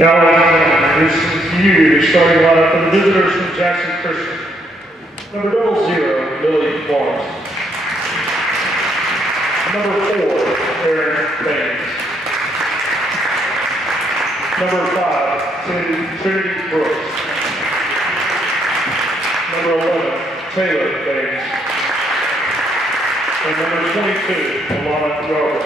Now, introducing to you the starting lineup for the visitors from Jackson Christian. Number 00, Lily Barnes. Number 4, Aaron Baines. Number 5, Trinity Brooks. Number 11, Taylor Baines. And number 22, Alana Garber.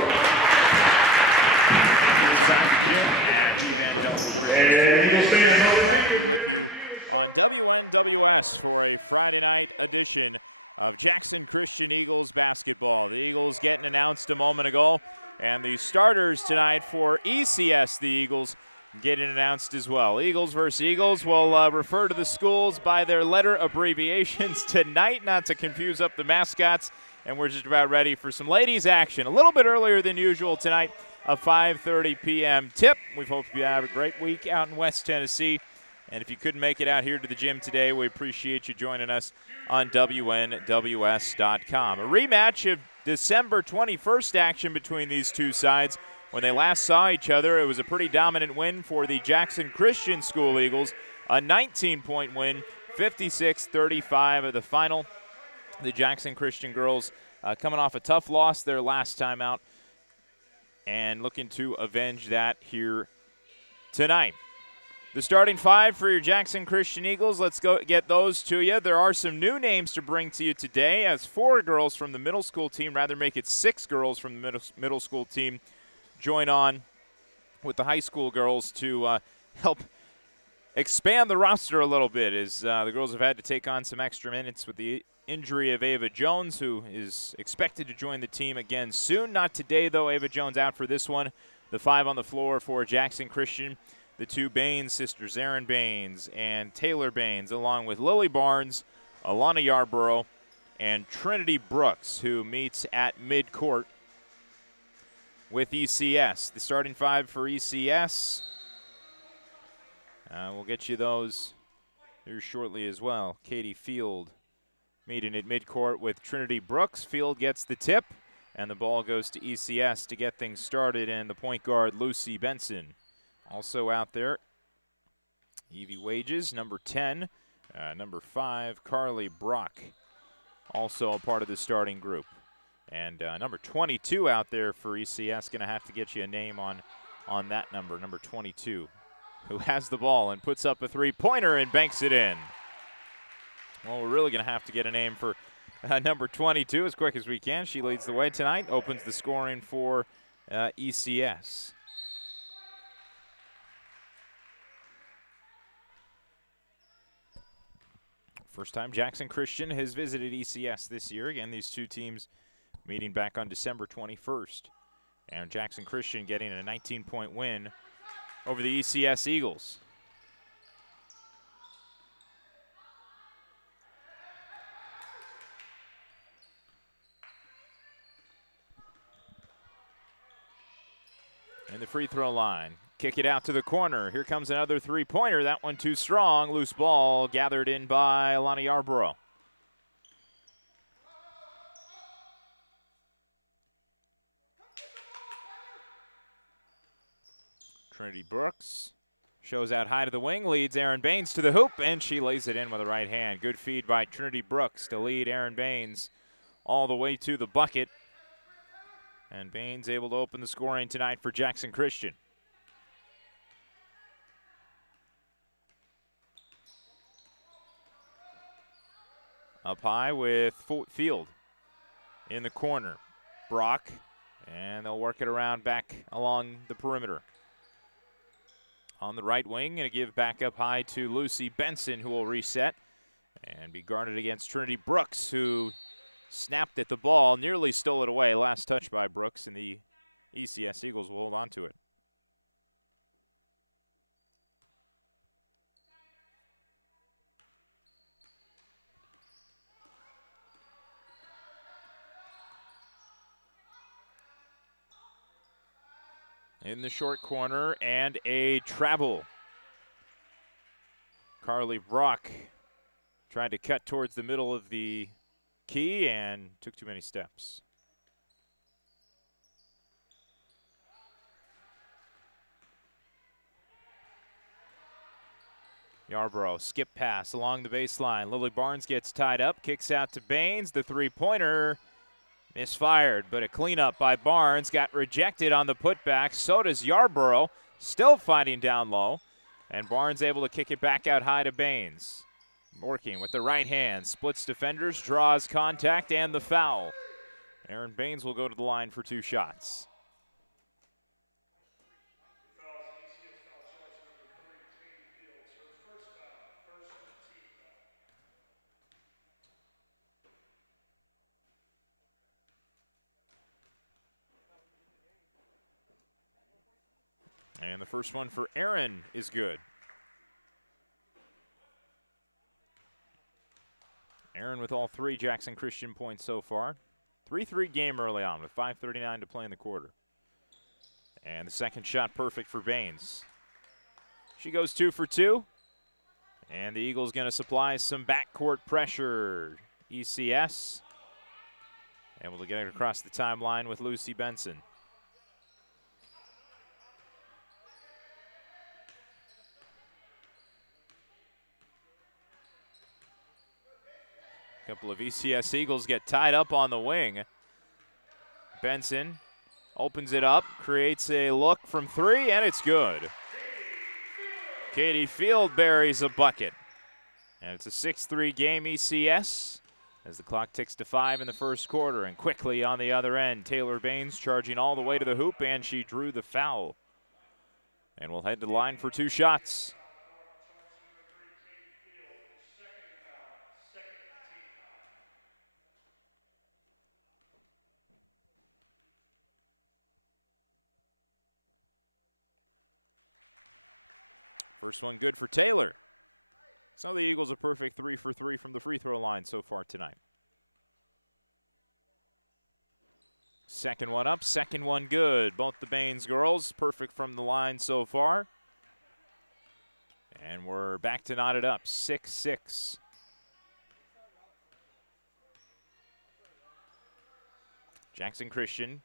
Glad to be with you on WNWS for a Friday night edition of Jackson Christian Eagles basketball. The Eagles getting announced a moment ago, and the starters tonight for ECS, the Eagles, getting announced as well. Eagles versus Eagles. We'll refer to the schools by their letter abbreviations tonight, not to confuse up the mascots, and we're just about ready for some ladies action. A little bit earlier than usual tonight, a 5:30 p.m. tip. We hope you have a great week out in West Tennessee. And if you couldn't make it out here to the gym today, we appreciate you joining us on WNWS.com. A rematch of December 21st action between these two sides. When they last saw each other, it was a pretty dominant win for the Jackson Christian School Eagles. A 19-point win, 56-35 of the final. The Jackson Christian girls coming off a tough loss their last time out and looking to avenge that here tonight. The starting five for your Jackson Christian Eagles, let's go get those to you. There are some new names to bring to you today, as 4 girls from the middle school team, rather make it 6 girls from the middle school team, join on with the high school girls to help expand the roster a little bit, as the girls have had to take on some extra minutes with the injury of Ava Jones, who is expected to join the team again soon. Not today, though. Ava Jones out for this one. The 5 on the floor for Jackson Christian, the 2 Baines sisters, Erin Baines and Taylor Baines, along with Lily Barnes, Alana Yarborough, and Trinity Brooks, who meets at midcourt with ECS. The starting 5 for ECS. We'll get you those here shortly as well. Katie Field meeting at midcourt with Trinity Brooks. Field gets the tip, and the ball goes to ECS to get things started, and the point guard, Lucy Benson. Also out there, Evie Wages, number 10. Number 5, Carly Brock, also a part of the starting group. And number 22 out there for ECS, going to have to get you a name on that number 22, who has the ball and puts up a 3-pointer and banks it in. Well, we're really going to have to get a name for number 22 as quick as we can. She leads the way tonight, opens the scoring for ECS. First time Jackson Christian has visited ECS this year. Again, these two teams meeting back on December 21st. And Jackson Christian getting a 19-point win over the ECS Eagles. And the free throw line. Kick it out to the corner. Here comes another 3-pointer. That one too strong. Loose ball gathered in by Alana Yarborough. Trinity Brooks shows out high to the wing, leads Erin Baines to the hoop, and she lays it in with the right hand. Good feed by Trinity Brooks to lead Erin Baines all the way to the bucket. And Baines able to open the scoring tonight for Jackson Christian. Up high with Field in the corner. Brock, and they'll work it around back along the perimeter. On the right wing, and a give back up high to Lucy Benson, who will reset and be guarded against Trinity Brooks, who snapped at the ball, nearly stole it away. Last touch by Brooks, and the ECS Eagles will hold on to it. In the short corner, and a travel. Carly Brock tried to cut towards the middle of the key and took too many steps. Yarborough, skip pass along the baseline. Lily Barnes gets tied up, kicks out to Baines. The three-pointer misfired, but a cleanup by Barnes got rejected on the putback. So does Yarborough, still fighting down low. And Barnes able to kick it back out high to Baines. Working with the right hand, splits defenders, draws contact, and the foul. Aaron Baines will go to the line for 2 shots. And the first one for Aaron is good. Aaron with all 3 Jackson Christian points so far. 3-3 game early on with 5:39 to play in the quarter. And the second shot perfect for Baines. She goes 2 for 2. And the Eagles going to supply some backcourt pressure. ECS able to get it across the timeline with Lucy Benson. A couple of ECS Eagles get tied up on the wing. Benson opens it up, creates a look from 3, and it's good. Katie Field buries a bucket. And it's a 6-3 game ECS as the clock ticks to 5 in the first quarter. And quickly on the other end, Taylor Baines charging all the way to the hoop, and she drew the foul. And we'll head to the line for 2 shots. First one good for Taylor. So the Eagles a perfect 3 for 3 from the free throw line so far tonight. Second one up, second one good. Both the Baines girls perfect from the line so far. And we're back to knot it up, 6-6. Jackson Christian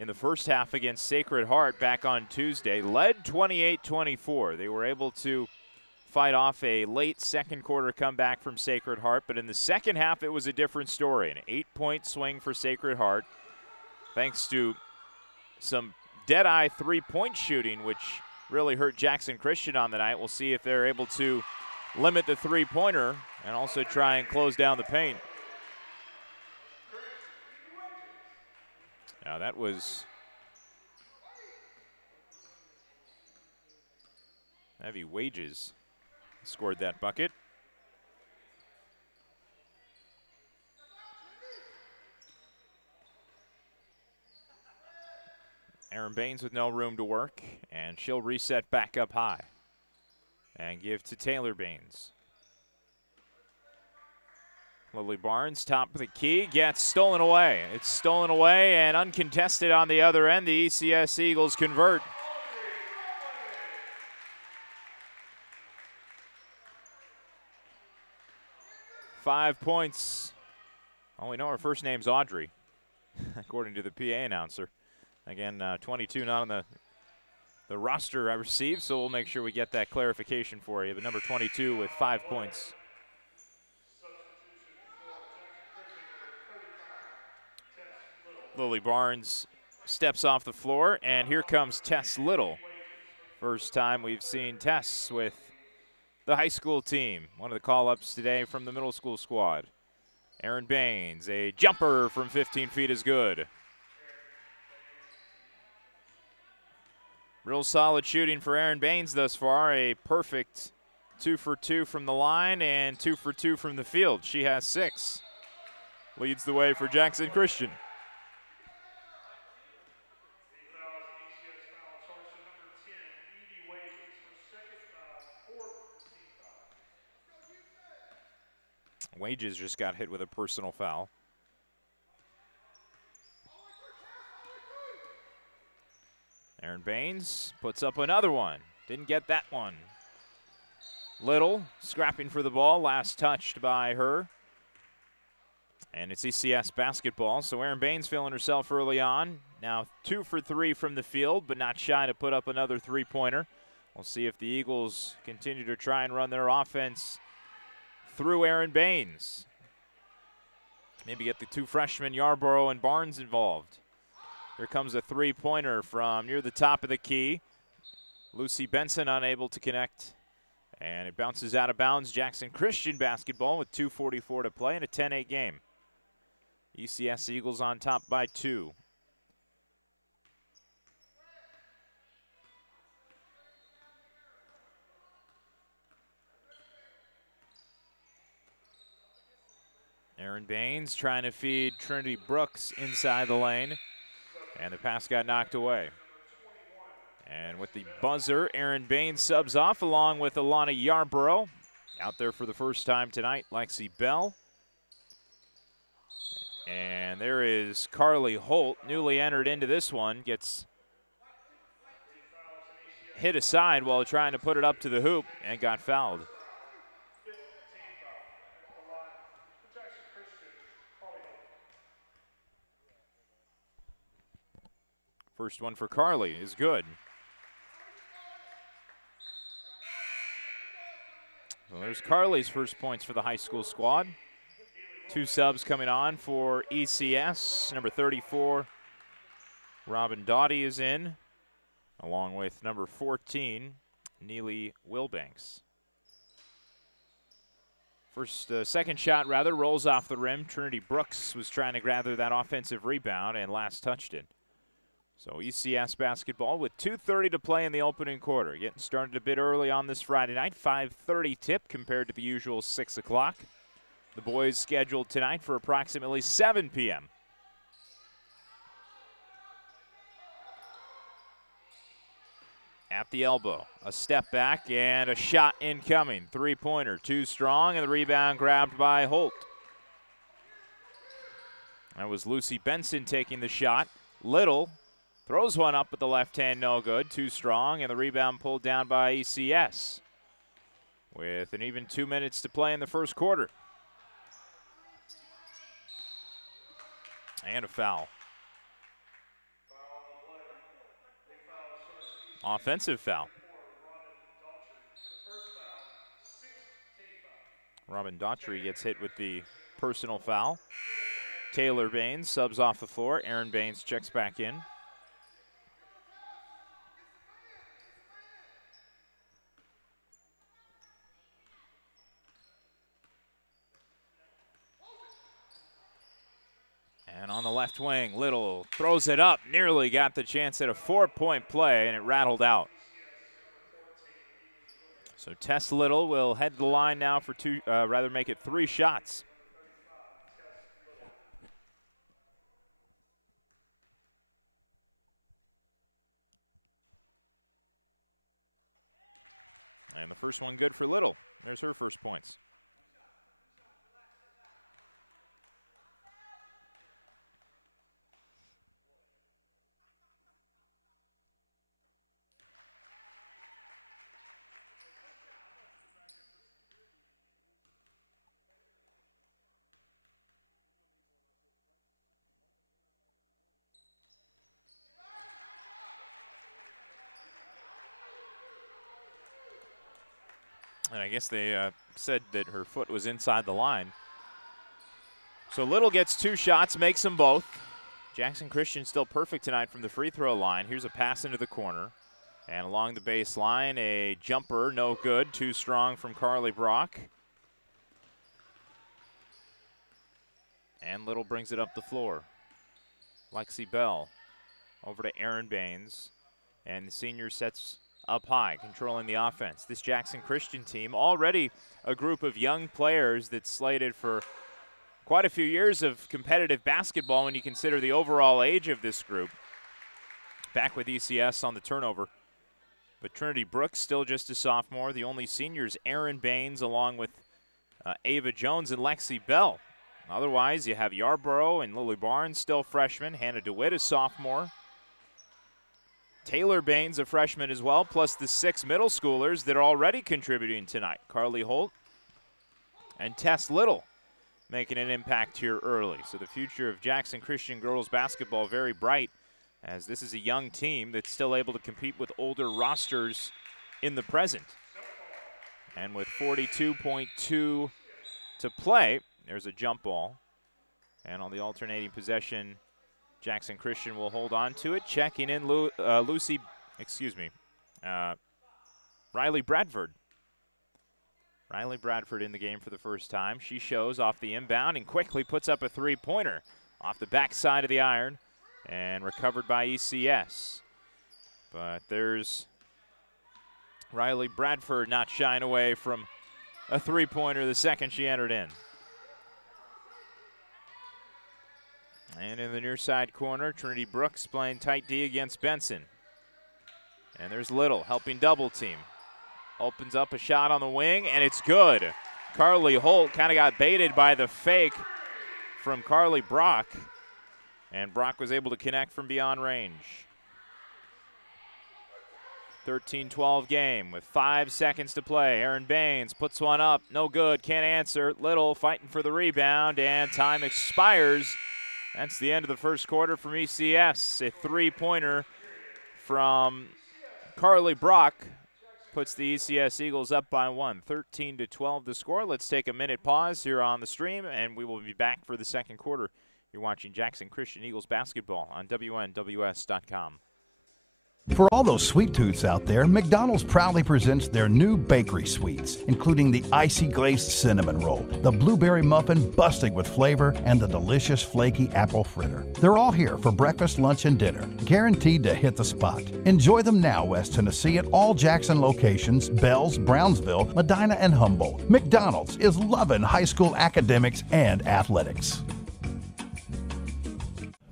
in the first half against Sacred Heart back on Tuesday led 28-24. They were able to fight off a late second quarter comeback from Sacred Heart, but in the second half it was a different story. An 8-point swing for Sacred Heart thanks to some dead-eye three-point shooting, which really hurt Jackson Christian on the night. We'll see if they're able to limit the three-pointer and also try and close down the paint. Now that was heavy. Wages scored that bucket. Aaron Baines with no room to work, and she'll reset back up high and give to Taylor Baines. Lily Barnes, top of the key, gets stolen away. It's stolen away and uncontested on the other end. The ECS Eagles convert. Five points. Oh, we know her first name's Audrey, according to the PA announcer. Again, 22 not on the roster I received, so we'll make sure we get that clarification for you. But number 22 with 5 points. Lily Barnes steps off the floor, and here comes Tess Little. First time we've seen Tess with the high school team. One of the call-ups today from the middle school squad. Aaron Baines, a jumper from 15 feet is good. Real solid shooting for Aaron Baines thus far. A perfect 2 for 2 from the line and 2 for 2 from the field. She has 6. Leads the way for Jackson Christian. Wages just got hit with a personal foul. Aaron Baines puts up another one. Didn't get that one. Little scrapping for the ball. Last touched by her. And it's ECS basketball. So Aaron Baines feeling herself early on. Now 2 for 3 from the field, but not shy to put up another three-pointer. We'll see if the Eagles continue to try and run their offense through Aaron Baines. Maybe get the two freshmen, Yarborough and Barnes, involved. Here comes a three-pointer from near the top of the key. Lucy Benson unable to connect. And it bounces out of bounds. Jackson Christian basketball with 2:44 to play in a 10-8 game. ECS Eagles on top by 2. Aaron Baines trying to feed Trinity Brooks inside the lane. And the pass got knocked away. And with the buzzer, Aaron Baines subs off along with Alana Yarborough. Out there for the first time tonight, Lexi Bell. And there is Carly Holt, newly entered into this one, gets hit aside while trying to put it up to the hoop and got fouled. First one for Carly is good. So there's Carly's first points for the high school squad. 2 subs coming on for ECS. Number 34, Robin Doughty is in, along with number 14, Neely Wilbanks. Second shot rolls off the rim. Trinity Brooks was trying to gather that offensive rebound and last touched it. So ECS basketball with 2:30 to play in the opening quarter. Getting started a bit early on this Friday night. 5:30 tip compared to the usual 6 o'clock. The boys scheduled tonight for approximately 7 p.m. At the elbow, a step back and a shot incoming. Three-pointer, too strong, and the rebound grabbed by Holt. That was Lucy Benson taking the shot. Little throws one up with the left hand, no good. Too strong, and the rebound pulled down by ECS. With an even 2 minutes to play in the first quarter. And a foul. Offensive foul. Robin Daughtry gets hit with the personal foul. Taylor Baines subs off the floor. Aaron Baines checks back in. And on the left wing, Little throws it up, nearly got the chance at a 4-point play, and it rattled out. So Tess Little will head the line now for make it 3 shots. And the first one good for Little. There's her first points. And I guess they said that her foot was inside the line. So Little gets 2 shots, makes them both. Jackson Christian still perfect tonight from the free throw line. Here's a pass into the corner. And along the baseline, a jumper, no good. Too strong from Carly Brock. And Little brings it up the floor. Lexi Bell over to Aaron Baines. And the senior sets up high, controlling the offense. This Jackson Christian team, already a group of young players that's slated for quite a few years of competitive basketball when you consider the overall age of this group. Back with ECS on the turnover. But Trinity Brooks still just a sophomore. The only seniors, Aaron Baines, along with Ava Jones and Lexi Bell. Otherwise, you have Yarborough and Lily Barnes, still freshmen. Hannah DeWitt, a sophomore. Taylor Baines, a freshman as well, plus the 6 middle schoolers that are already contributing tonight. Carly Holt and Tess Little making an impact here early. So the future of Jackson Christian girls basketball very bright, as this is a young team that's still able to compete with older rosters in the present. And with 42.2 to play, there's a jump ball. And on the alternating possession, Jackson Christian will hold on to it. Checking in Riley Bradford. Riley Bradford in the game for the first time. She shows off the inbound and quickly puts up a three-pointer off the backside of the iron and recovered by ECS. But there's Riley Bradford not shying away from a three-pointer the second she entered in. And in the near side corner, Trinity Brooks playing tight D against Benson. And there's Little helping double team. Opens up a shot on the wing, and it's good. Carly Holt kind of got baited by the fake from Carly Brock, and Brock was able to connect from beyond range. 13-12 game with 5 seconds to play. Aaron Baines puts one up, no good, can't answer. Little fighting for the rebound, and time expires. That's the end of the first quarter from ECS. A three-pointer from Carly Brock puts the ECS Eagles up by 1. 13-12 the score. Let's take a minute pause here on the stream, and we will be back for the second quarter. You're watching Jackson Christian Eagles basketball on WNWS.com. For all those sweet tooths out there, McDonald's proudly presents their new bakery sweets, including the icy glazed cinnamon roll, the blueberry muffin busting with flavor, and the delicious flaky apple fritter. They're all here for breakfast, lunch, and dinner, guaranteed to hit the spot. Enjoy them now, West Tennessee, at all Jackson locations, Bells, Brownsville, Medina, and Humboldt. McDonald's is loving high school academics and athletics.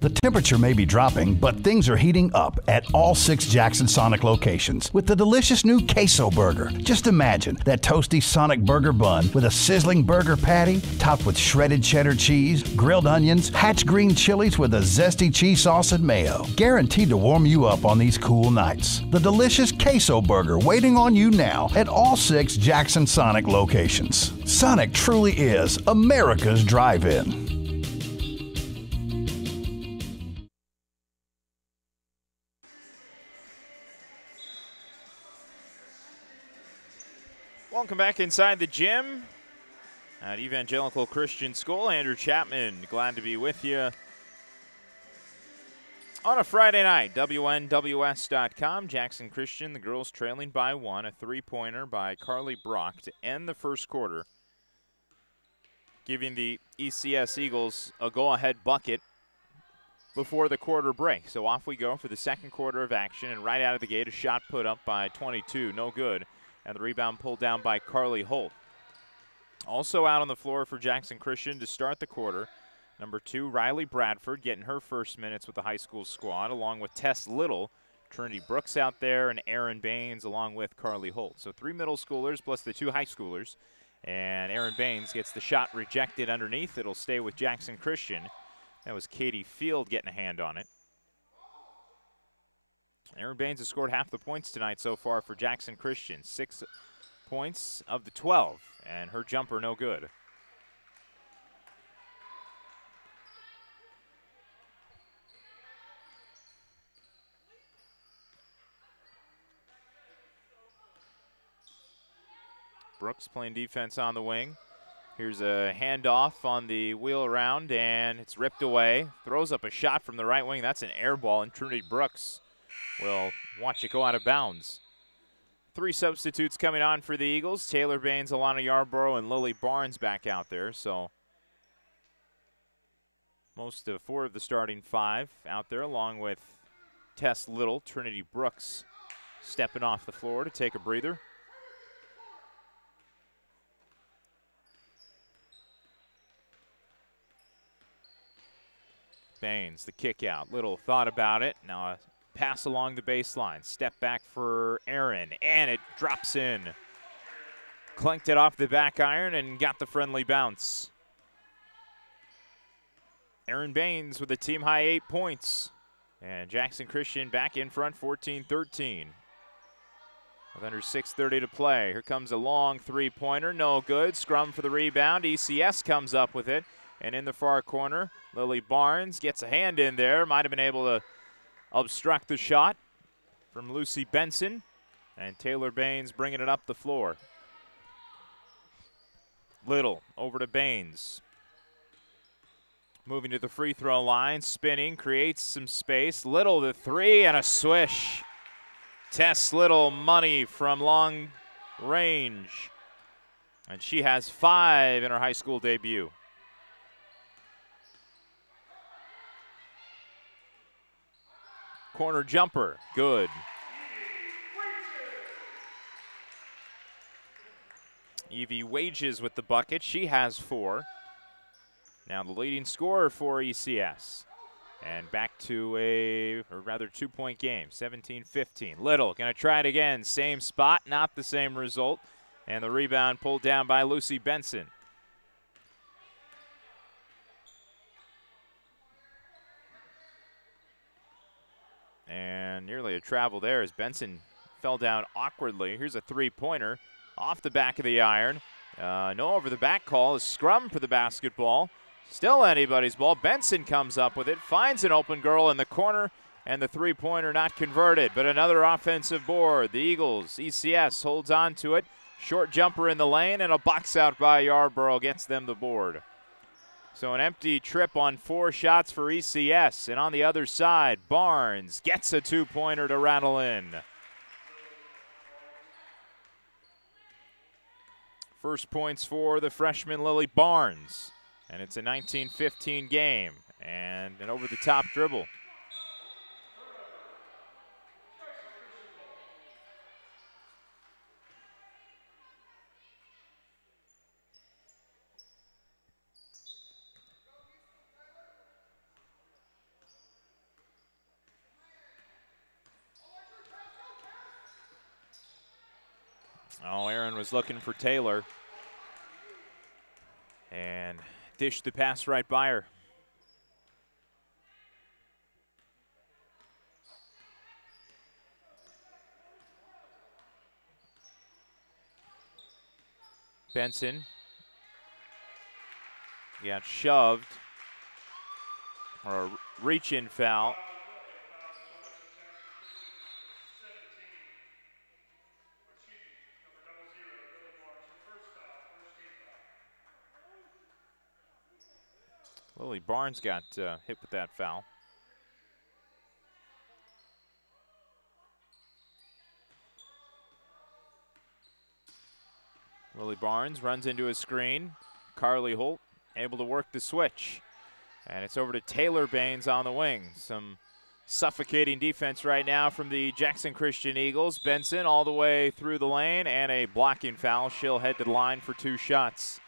The temperature may be dropping, but things are heating up at all 6 Jackson Sonic locations with the delicious new Queso Burger. Just imagine that toasty Sonic burger bun with a sizzling burger patty topped with shredded cheddar cheese, grilled onions, Hatch green chilies with a zesty cheese sauce and mayo. Guaranteed to warm you up on these cool nights. The delicious Queso Burger waiting on you now at all 6 Jackson Sonic locations. Sonic truly is America's drive-in. Welcome back inside the gym at Evangelical Christian School. Andrew Chapman, glad to be with you on a Friday night. WNWS.com. Jackson Christian, the girls trailing by 1. A three-pointer by Carly Brock to end the first quarter, giving the ECS Eagles a go-ahead bucket before the quarter break. So off we go for the second quarter of action, and right out of the gate, a shot put up by 22, no good. And the rebound pulled down by Carly Holt. Also out on the floor for Jackson Christian to start the quarter, number 2, Riley Bradford, getting her first minutes with the high school squad, along with Tess Little. Trinity Brooks out there, and Aaron Baines along with Carly Holt. So 3 middle schoolers plus the 2 high schoolers. And Aaron Baines gets the shot rejected underneath. It'll stay with Jackson Christian. That was Katie Field getting a hand on it. Aaron Baines has scored half the points tonight so far for Jackson Christian. 6 points of the 12, and her jumper no good. Brooks playing defense on the wing. Here's a handoff on the wheel around, and it's ripped away. Throws up a shot from the right wing. That's an air ball, and Trinity Brooks will watch it go out of bounds. 3 substitutes coming on for the Eagles. Taylor Baines, Alana Yarborough, and Lily Barnes back out there. So most of 4 of the starting 5 out there, along with Tess Little. Trinity Brooks stepping off the floor to take a breather. Baines, the kick out. Little thought about it. Now a pass along the baseline. Step back for Aaron, and it drops in. Clanked it off the back iron and got the friendly bounce. Aaron Baines with a team-high 8 points. And Jackson Christian back in front, 14-13. With under 6:30 to play. Here comes a long three-pointer, no good. Scrum for the rebound. ECS comes up with it. And in the far corner, Lily Barnes gets a hand in there. Might have been able to obstruct the shot from Lucy Benson. And Taylor Baines bringing it up the floor. Little over to Baines. Moving to the free throw line, spinning, creates some space. Little the three and a swish. Tess Little money from long range. And she has 5 in her high school debut. Corner jumper, good. Evie Wages with the bucket. She has 4. Now the leading scorer for ECS. And back to a rather 2-point game, 17-15. Little gonna try it again, same spot, not the same result. And the rebound pulled down by Lucy Benson. And nearly a travel there as Benson fell down awkwardly. Here's a 3-pointer off the back of the iron. No over the back call, a scrum for the basketball. Still anybody's ball. Benson comes up with it, finds an open girl in the corner, and the 3-pointer not converted. But another offensive board. The Eagles, ECS holds on to it. Short jumper in the lane, and a box out by Yarborough gets them the board. So an empty trip on 4 shots for ECS. And on the other side, Barnes gets a 2-pointer to rattle in. First points for the freshman Lily Barnes. And it's a 19-15 game. And an over-the-top dribble. Oh, Aaron was looking for Taylor. And dished the pass right by her. Benson got shoved, or a reach-in foul. Lily Barnes got hit with that foul. Lily Barnes runs into a screen. Carly Holt able to work the switch. And it's over to Taylor Baines on the wing. Some suffocating defense right now from the Jackson Christian Eagles. Benson all the way through the lane, and a blocking foul. She'll head to the line for 2 shots.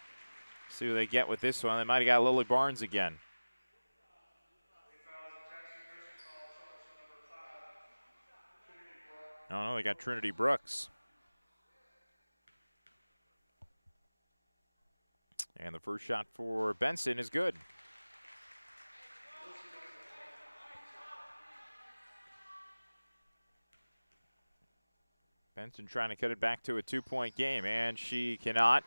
See what they get with this one. They might have got Lily Barnes again. Oh no, they got Trinity Brooks. And the first shot for Benson is good. Benson trying to cut it back to a 2-point game, and she cannot.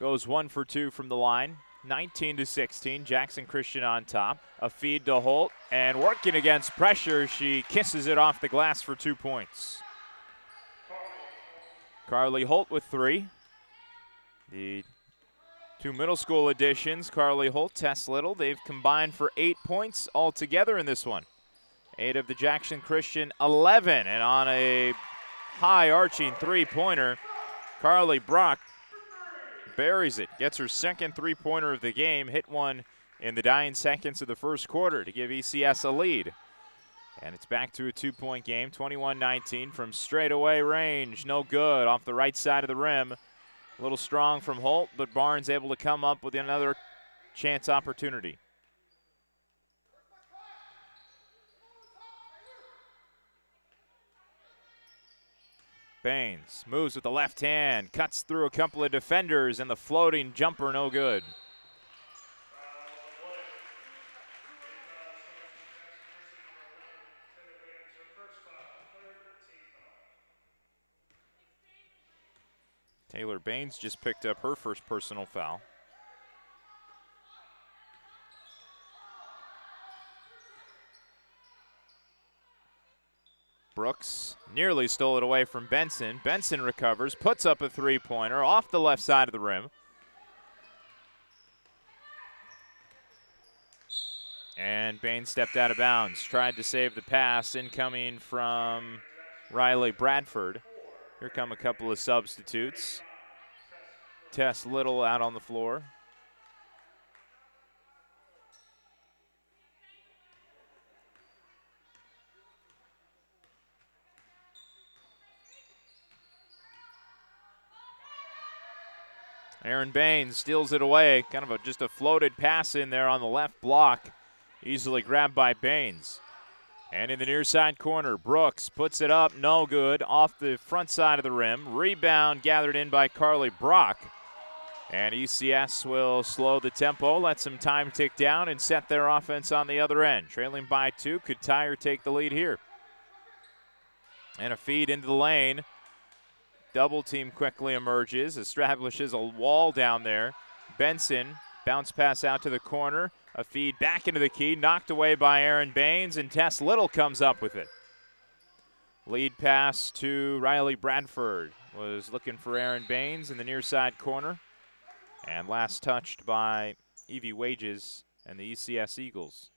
Goes 1 for 2 from the line. 19-16, Jackson Christian on top. A feed to Holt, and working against pressure, she kisses it off the glass for 2 points. Carly Holt with 3. The 2 middle school additions, Carly Holt, Tess Little, they've combined for 8 points altogether in this one. 8 of the Jackson Christian, 11. And on a high arching 3-pointer, Carly Brock buries it, gets her second 3-pointer of the game, hit one in the dying seconds of the first quarter to give ECS a lead. And it's back to a 2-point game, 21-19 from straightaway range, no good, off the right side of the rim. A little strong from Holt, but Barnes able to come up with another chance opportunity. Baines moves with the left hand, cuts through a couple of defenders, and the floating jumper no good. Taylor Baines just picked up her first personal foul. Brooks nearly stole it away from Benson. Benson recovers, puts up a three-pointer off the left side of the rim. And Baines stepped out of bounds, tried to save the pass, incoming from Riley Bradford. Here come a couple of substitutes. Tess Little out on the floor. Aaron Baines steals it away, kind of just a floated pass in there on the left block. Easily grabbed by Baines. And in the near side corner, Brooks puts it up, no good, off the front side of the rim. Rebound gathered in by Carly Brock. And ECS will slow the tempo, let some time tick down, and set their offense on the other end. Trailing by 2, could tie or take the lead here. And a feed into the lane. Double team quickly emerges, establishes a wall down there. Benson, bounce pass out to the corner. A feed back into the key, knocked away by Aaron Baines, and Tess Little comes up with it. Lead pass to Riley Bradford. Was looking for Aaron Baines in the near side corner. And last touched by Evie Wages and the ECS Eagles.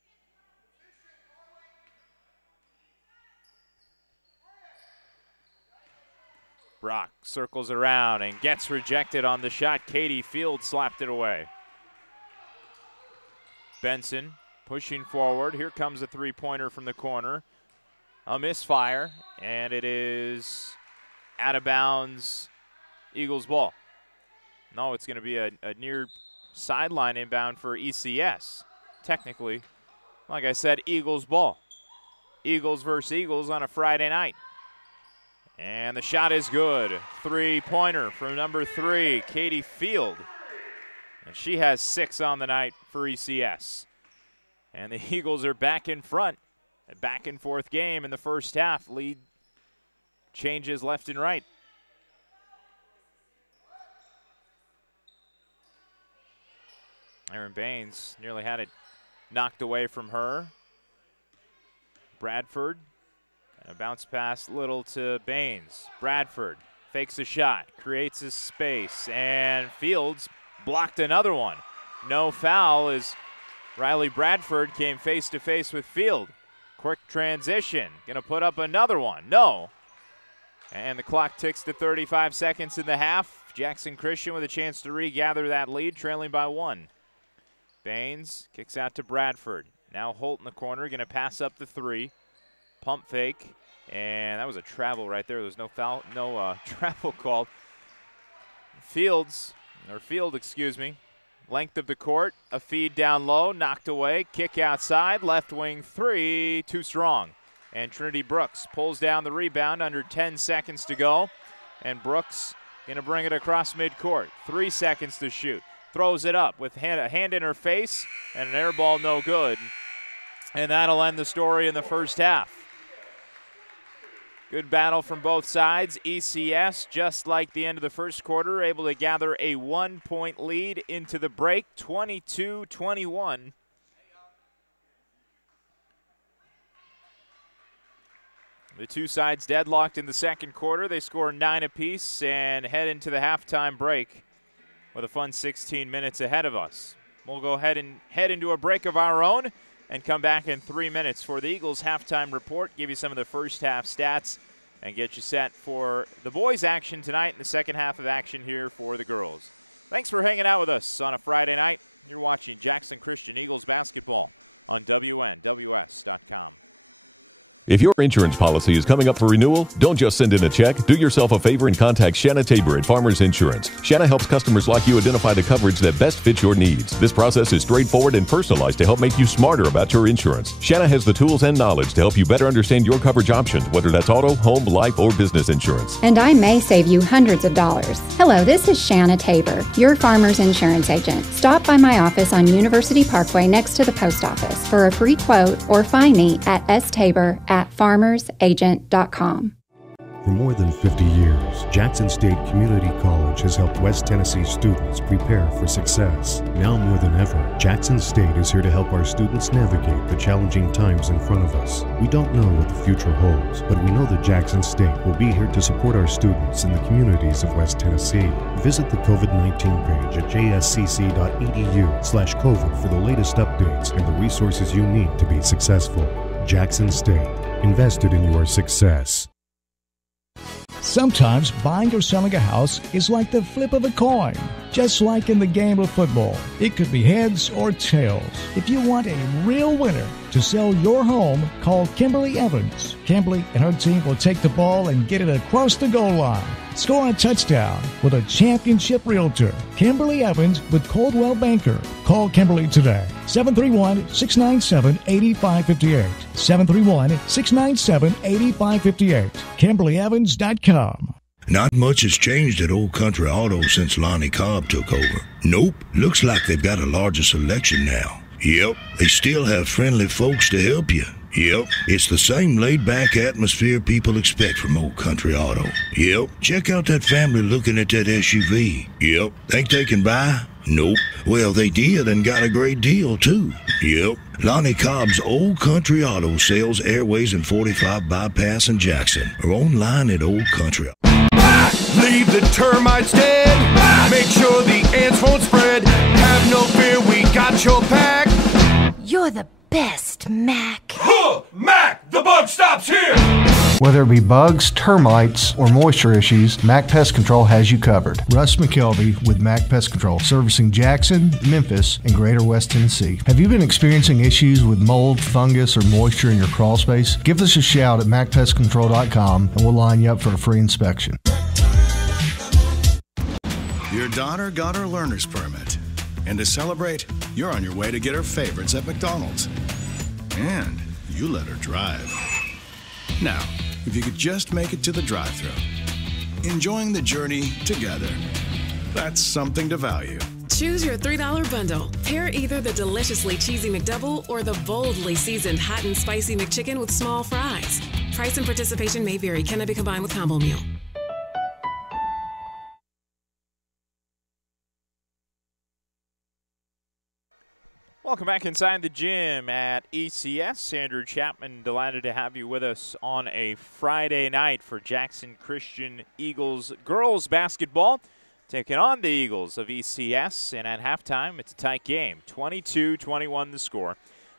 Brock circles around and gets rejected on the shot. Katie Fields slapped it away. Benson pushing forward. Here comes a three-pointer from the corner. A misfire, and it is out of bounds, Eagles ball. No, it's going to be a near sideline inbound for ECS. Technically, like I said, Eagles ball. Eagles versus Eagles on a Friday night. And the shot is good. Three-pointer from number 3, Katie Field. And she has 6 on the night for ECS. And the Eagles are back in front. A back-and-forth game in the first half. Lead changes left and right. Aaron Baines nearly had it knocked away from her. Bradford. And a bounce pass Little to Baines. Bradford fakes a shot, creates a space, and Fields blocked another one. No foul as Riley Bradford came face-to-face with Field. Quick transition, gonna put up another one. No. And the clock ticks to 35 seconds in the half. Jackson Christian with a chance to regather that lead, trailing by 1. Baines kicks out to Bradford. Now Holt in the corner, gonna pass up the 3. Pump fake, and that was a travel right there. There was no foul, no travel called. Field, excuse me. Length of the court, a feed down low, knocked away, kick outside, left wing 3, too strong. And Trinity Brooks pulls down the rebound under 10 seconds to go. And Brooks gonna bring it across midcourt. 3 seconds to shoot. Throws it up with a hand in her face, and an air ball no good. And that'll end the story in the first half. Good battle from both sides. ECS, just like the end of the first quarter, able to gather a 1-point lead into the break, 22-21. The two sides deadlocked in the second quarter. They score 9 apiece and head into the halftime break with a fun 16 minutes ahead of us. We'll go ahead and head into a break of our own and come back in 3 minutes for the Eagles halftime report, give you some of the first half stats, and get you set for the boys' action tonight and the second half of action here for the girls. Thanks for hanging out with us on a Friday night. You're watching Jackson Christian Eagles basketball on WNWS.com. If your insurance policy is coming up for renewal, don't just send in a check. Do yourself a favor and contact Shanna Tabor at Farmers Insurance. Shanna helps customers like you identify the coverage that best fits your needs. This process is straightforward and personalized to help make you smarter about your insurance. Shanna has the tools and knowledge to help you better understand your coverage options, whether that's auto, home, life, or business insurance. And I may save you hundreds of dollars. Hello, this is Shanna Tabor, your Farmers Insurance agent. Stop by my office on University Parkway next to the post office for a free quote or find me at stabor@farmersagent.com. For more than 50 years, Jackson State Community College has helped West Tennessee students prepare for success. Now more than ever, Jackson State is here to help our students navigate the challenging times in front of us. We don't know what the future holds, but we know that Jackson State will be here to support our students in the communities of West Tennessee. Visit the COVID-19 page at jscc.edu/COVID for the latest updates and the resources you need to be successful. Jackson State, invested in your success. Sometimes buying or selling a house is like the flip of a coin. Just like in the game of football, it could be heads or tails. If you want a real winner to sell your home, call Kimberly Evans. Kimberly and her team will take the ball and get it across the goal line. Score a touchdown with a championship realtor, Kimberly Evans with Coldwell Banker. Call Kimberly today, 731-697-8558. 731-697-8558. KimberlyEvans.com. Not much has changed at Old Country Auto since Lonnie Cobb took over. Nope, looks like they've got a larger selection now. Yep, they still have friendly folks to help you. Yep, it's the same laid-back atmosphere people expect from Old Country Auto. Yep, check out that family looking at that SUV. Yep, think they can buy? Nope. Well, they did and got a great deal, too. Yep, Lonnie Cobb's Old Country Auto sells Airways and 45 Bypass in Jackson or online at Old Country. Leave the termites dead. Make sure the ants won't spread. Have no fear, we got your back. You're the best, Mac. Mac, the bug stops here. Whether it be bugs, termites, or moisture issues, Mac Pest Control has you covered. Russ McKelvey with Mac Pest Control, servicing Jackson, Memphis, and Greater West Tennessee. Have you been experiencing issues with mold, fungus, or moisture in your crawl space? Give us a shout at macpestcontrol.com and we'll line you up for a free inspection. Your daughter got her learner's permit. And to celebrate, you're on your way to get her favorites at McDonald's. And you let her drive. Now, if you could just make it to the drive-thru, enjoying the journey together, that's something to value. Choose your $3 bundle. Pair either the deliciously cheesy McDouble or the boldly seasoned hot and spicy McChicken with small fries. Price and participation may vary. Cannot be combined with combo meal. Welcome back inside the gym at ECS. Andrew Chapman, delighted to have you with us on a Friday night for Jackson Christian Eagles girls basketball, taking on the Eagles of ECS. And at halftime, it's a tight game. 22-21 the score.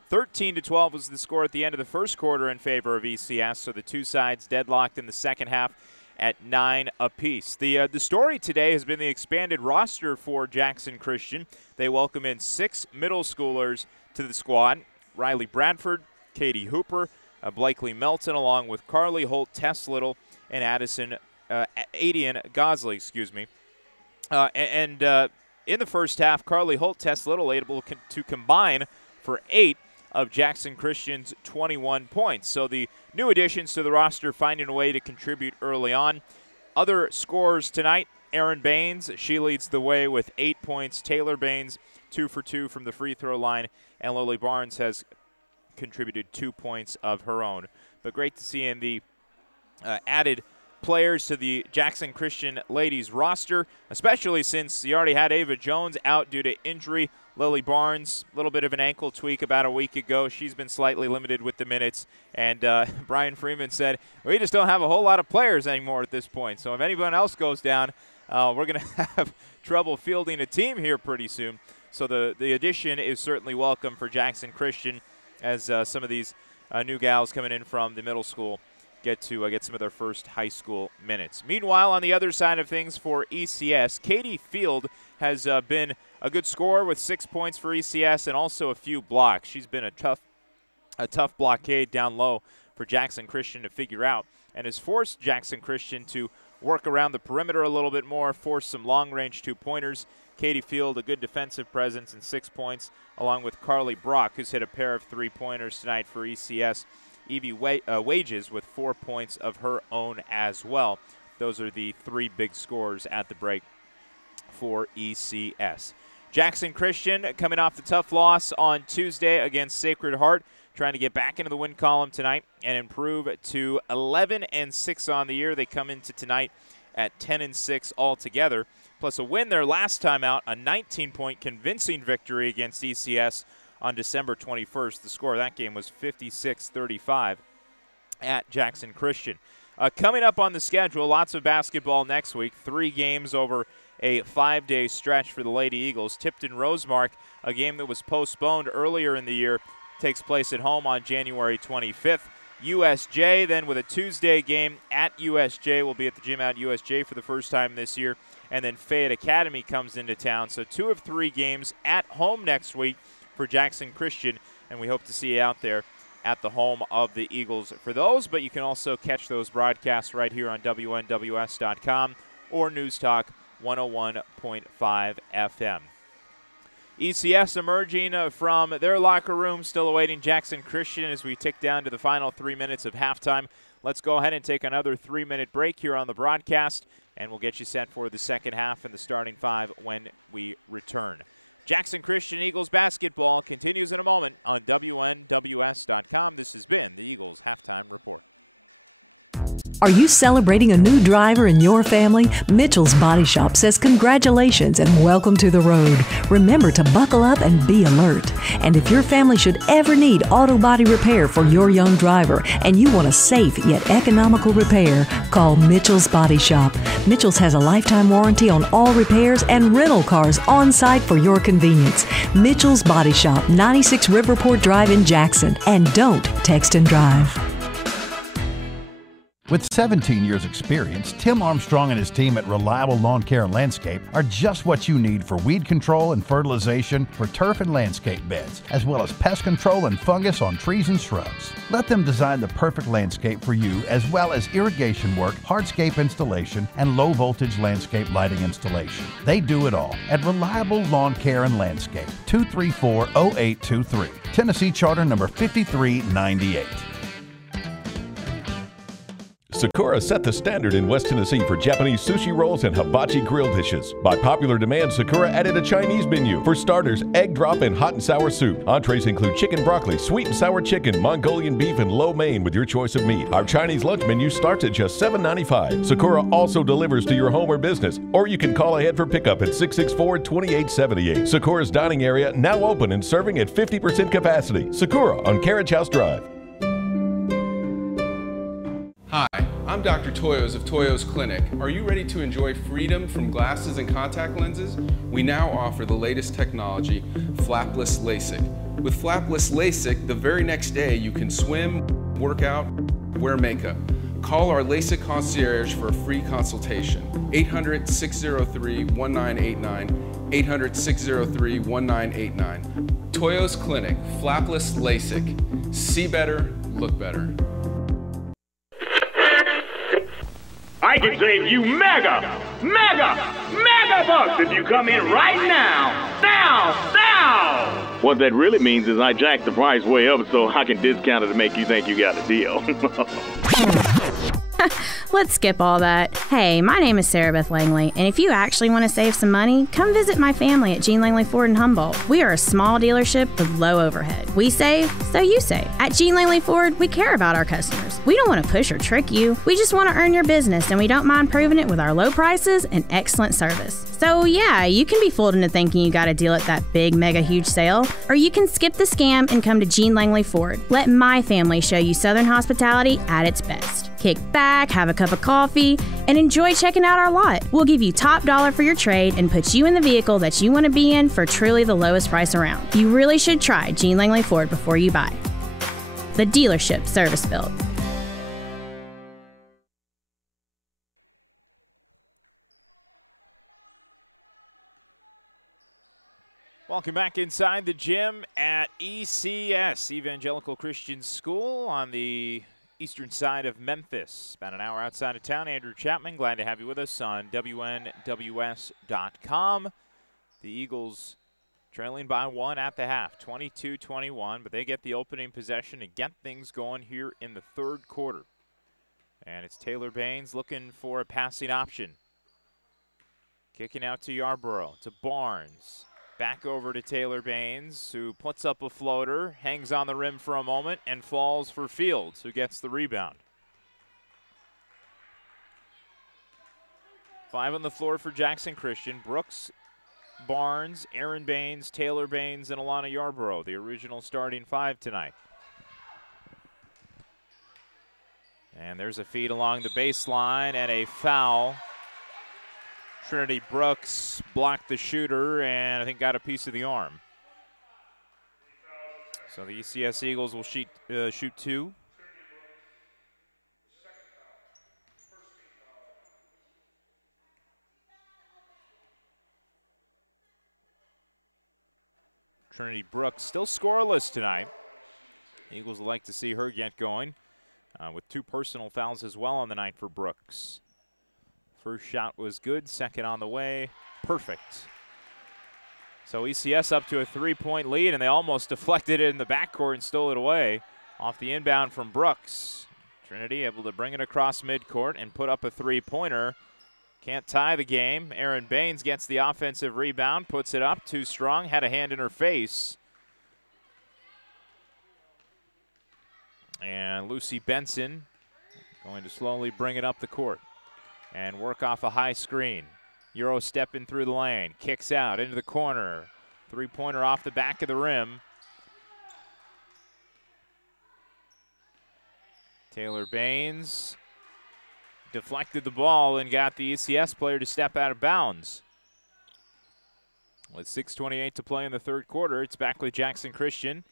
13-12 was the score at the end of the first quarter in favor of ECS, so the two sides deadlocked in the second half at 9 apiece. The story today has been the expanded roster for Jackson Christian. They welcome in 6 middle schoolers to the squad. Riley Bradford, Katie Hooper, Blakely Melton, along with Carly Holt Tesslittle and Adian Gosley, in the first half, Carly Holt Tesslittle able to combine for 8 of Jackson Christian's 21 points. So the new additions to the roster finding a way to contribute early on. Other scorers tonight, Erin Baines, she leads the way with 8 points. Taylor Baines, 2 for 2 from the free throw line. And Lily Barnes has contributed 2 points of her own. But great to see in the added players to the Jackson Christian ladies roster, especially since you already had Ava Jones out due to injury. Lily Barnes, a little bit of an ankle tweak about a week ago. She's been slightly limited with the minutes. And Brian Freeman said, we just don't have a whole lot of players anymore at this point. So if anyone else goes down, we're going to have trouble fielding a team here pretty soon. So the addition is certainly welcome for Jackson Christian as some of these new gals coming in from the middle school get some of their first high school minutes. Meanwhile, on the other side of things for ECS, Katie Field has been a good scorer with 6 points for ECS and also a few blocks. She's been a tough blockade down low for Jackson Christian to figure out and has forced Jackson Christian to work around the perimeter a little bit more, force some long-range 2-pointers. Katie Field, a good defensive presence and 6 points, along with Carly Brock, who's hit a pair of 3-pointers tonight for ECS. Evie Wages with 4 points of her own as well. Those are the 3 big scores at the break for ECS. Jackson Christian coming off the tough loss on Tuesday against Sacred Heart, trying to get back into the win column tonight and improve to 11-6 on the year. They come into tonight at 10-6 altogether, plus a win their last time out, a 19-point convincing victory against ECS on December 21st. The score of that game was 56-35 at Jackson Christian. Coming up on the schedule, lots of basketball next week, 3 games over a 5-day stretch for the Lady Eagles. Tipton-Rosemark, a game that was postponed earlier in the year, takes place at home on January 25th. USJ then with a Tuesday game at USJ. Will be at the gym at USJ for the first time this year. And then Fayette Academy comes into town. So 2 of 3 games at home next week for Jackson Christian. And we hope to see you out there at the home of the Eagles for those. But you can also catch those broadcasts right here on WNWS.com or News Talk 101.5 FM. ECS emerging from their locker room, still awaiting Jackson Christian as we tick down to the final 3 minutes of halftime. Let's go ahead and take another 3-minute break here on the broadcast, and we'll get you set for the second half and the starting 5 when we return. Jackson Christian Eagles basketball continues in a moment on WNWS.com. This has been the Eagles Halftime Report. Are you celebrating a new driver in your family? Mitchell's Body Shop says congratulations and welcome to the road. Remember to buckle up and be alert. And if your family should ever need auto body repair for your young driver and you want a safe yet economical repair, call Mitchell's Body Shop. Mitchell's has a lifetime warranty on all repairs and rental cars on site for your convenience. Mitchell's Body Shop, 96 Riverport Drive in Jackson. And don't text and drive. With 17 years experience, Tim Armstrong and his team at Reliable Lawn Care and Landscape are just what you need for weed control and fertilization for turf and landscape beds, as well as pest control and fungus on trees and shrubs. Let them design the perfect landscape for you, as well as irrigation work, hardscape installation, and low-voltage landscape lighting installation. They do it all at Reliable Lawn Care and Landscape, 234-0823, Tennessee Charter number 5398. Sakura set the standard in West Tennessee for Japanese sushi rolls and hibachi grill dishes. By popular demand, Sakura added a Chinese menu. For starters, egg drop and hot and sour soup. Entrees include chicken broccoli, sweet and sour chicken, Mongolian beef, and lo mein with your choice of meat. Our Chinese lunch menu starts at just $7.95. Sakura also delivers to your home or business, or you can call ahead for pickup at 664-2878. Sakura's dining area now open and serving at 50% capacity. Sakura on Carriage House Drive. Hi, I'm Dr. Toyos of Toyos Clinic. Are you ready to enjoy freedom from glasses and contact lenses? We now offer the latest technology, flapless LASIK. With flapless LASIK, the very next day you can swim, work out, wear makeup. Call our LASIK concierge for a free consultation. 800-603-1989, 800-603-1989. Toyos Clinic, flapless LASIK. See better, look better. I can save you mega bucks if you come in right now. What that really means is I jacked the price way up so I can discount it to make you think you got a deal. Let's skip all that. Hey, my name is Sarah Beth Langley, and if you actually want to save some money, come visit my family at Jean Langley Ford in Humboldt. We are a small dealership with low overhead. We save, so you save. At Jean Langley Ford, we care about our customers. We don't want to push or trick you. We just want to earn your business, and we don't mind proving it with our low prices and excellent service. So yeah, you can be fooled into thinking you got a deal at that big, mega, huge sale, or you can skip the scam and come to Jean Langley Ford. Let my family show you Southern hospitality at its best. Kick back, have a cup of coffee, and enjoy checking out our lot. We'll give you top dollar for your trade and put you in the vehicle that you want to be in for truly the lowest price around. You really should try Jean Langley Ford before you buy. The dealership service built. Welcome back inside the gym at ECS, Evangelical Christian School on the eastern side of Memphis. About an hour outside of town. Andrew Chapman, glad to have you with us on WNWS.com. The Eagles trailing by 1 at the half, 22-21, but they get the opening possession and get things going here in the third quarter. And it's Taylor Baines looking for a passing option. Kicking out to Yarborough, to Barnes. Back over to Taylor Baines, who puts up a floater, hangs on the rim for a moment, and falls for Fields, who gets the rebound. 5 on the floor for Jackson Christian. Brooks, Barnes, Aaron Baines, Taylor Baines, and Alana Yarborough, the original starting 5 tonight. And there's a feed along the baseline and a foul. Trinity Brooks blocked the shooter and I think got a piece of the arm. So the ECS Eagles will shoot 2. Trinity Brooks still scoreless tonight. Eagles would like to see her get going with 2 personal fouls as well on the night for Brooks. First shot was good, second on the way, perfect. So ECS up to a 3-point lead, and they almost deflected it in the backcourt and stole it away off the inbound from Brooks. Trinity able to bring it across midcourt and put up a 3-pointer. Can't tie the game. Aaron Baines gets the offensive rebound, puts it up, too strong, had a hand in her face. And Lucy Benson going to slowly bring it up the court and work off a high screen. Euro stepping through the lane, kicks out into the corner. 3-pointer off the back of the rim. Taylor Baines deflected the ball and got the ECS player to step out of bounds. With 6:28 to play in the third quarter, it's back with Jackson Christian.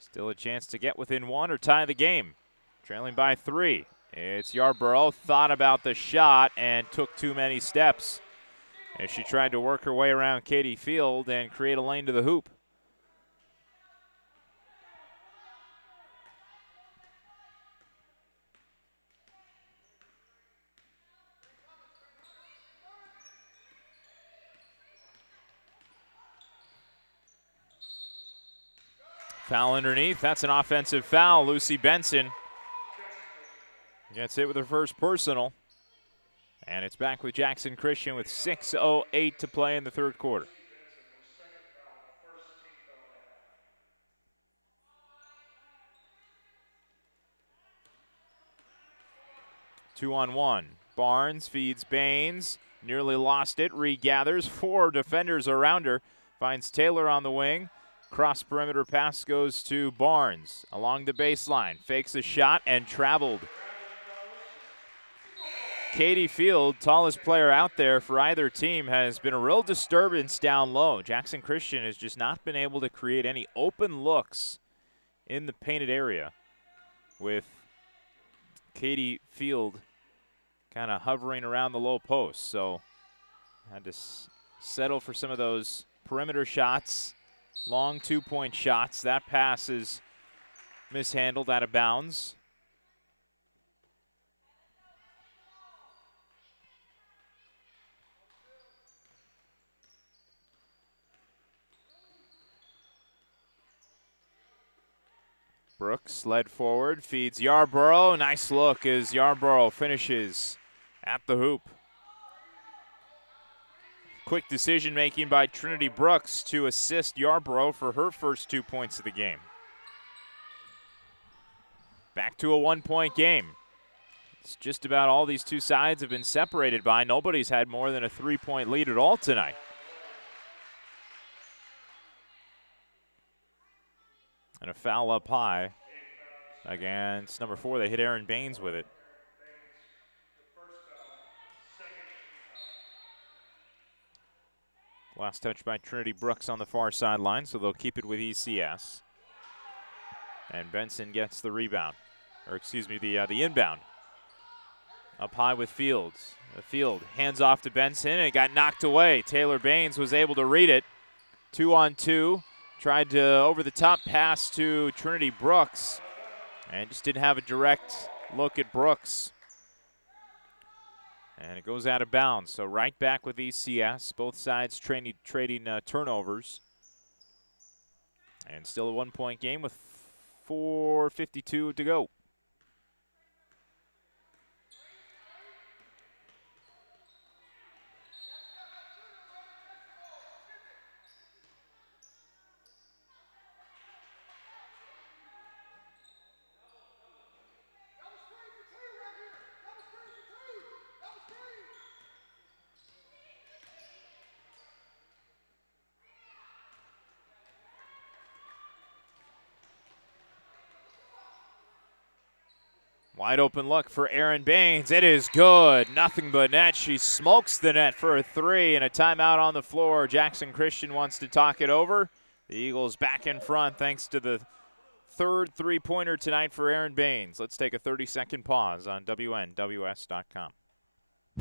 Still a chance to get within 1 or tie the game. Trailing by 3. It's Yarborough, thought about the shot and took too many steps as she tried to work her way around Katie Field and create a lane to the hoop. Foul underneath, that's an offensive foul. Lucy Benson gets hit with her first personal. And it's back with Jackson Christian with 6:08 to play in the third quarter. Two-on-one. Barnes feeds Baines. Nearly lost it. Regathers. 4 defenders around her. Finds Taylor on the wing. Cross perimeter pass goes to Barnes. Along the baseline. Fakes a shot and traveled. Katie Field, tallest player out there for either team, has been a real disturbance down low. Jackson Christian has just not been able to create any open looks in the painted area, with Katie Field kind of hovering around the low post. So had to settle for some of those perimeter shots, long 2-point shots. That pass is mishandled out of bounds. Brooks led forward, feeds Yarborough. Nice look as Yarborough finishes at the hoop. Quick decision making by Trinity Brooks to assist Yarborough for her first 2 points of the game. Back to a 1-point game. It's just about all these two sides have been separated by. Nobody's had more than a 3-point lead at all tonight. And a foul up high against number 4. They hit Aaron Baines with it. Last touch by Trinity Brooks on the far sideline, so they'll keep it with ECS. And Benson gets the rebound, or excuse me, the inbound. Up high with Fields. The Field hands off to Benson, and it got knocked away. Taylor Baines was able to read it. 2-on-2. Tried to over-the-top pass to Trinity Brooks and just didn't have a direct look at Brooks. And it goes out of bounds. So right back with ECS. Both sides trading turnovers. And still a 1-point game with 4:52 to go. Wide open look for Erin Baines. It is good. Nothing but net. She smokes the net for a 3 and a timeout on the floor. Jackson Christian wants to talk it over. The Eagles back in front thanks to the third three-pointer tonight for Erin Baines. Let's take a 30-second pause on WNWS.com.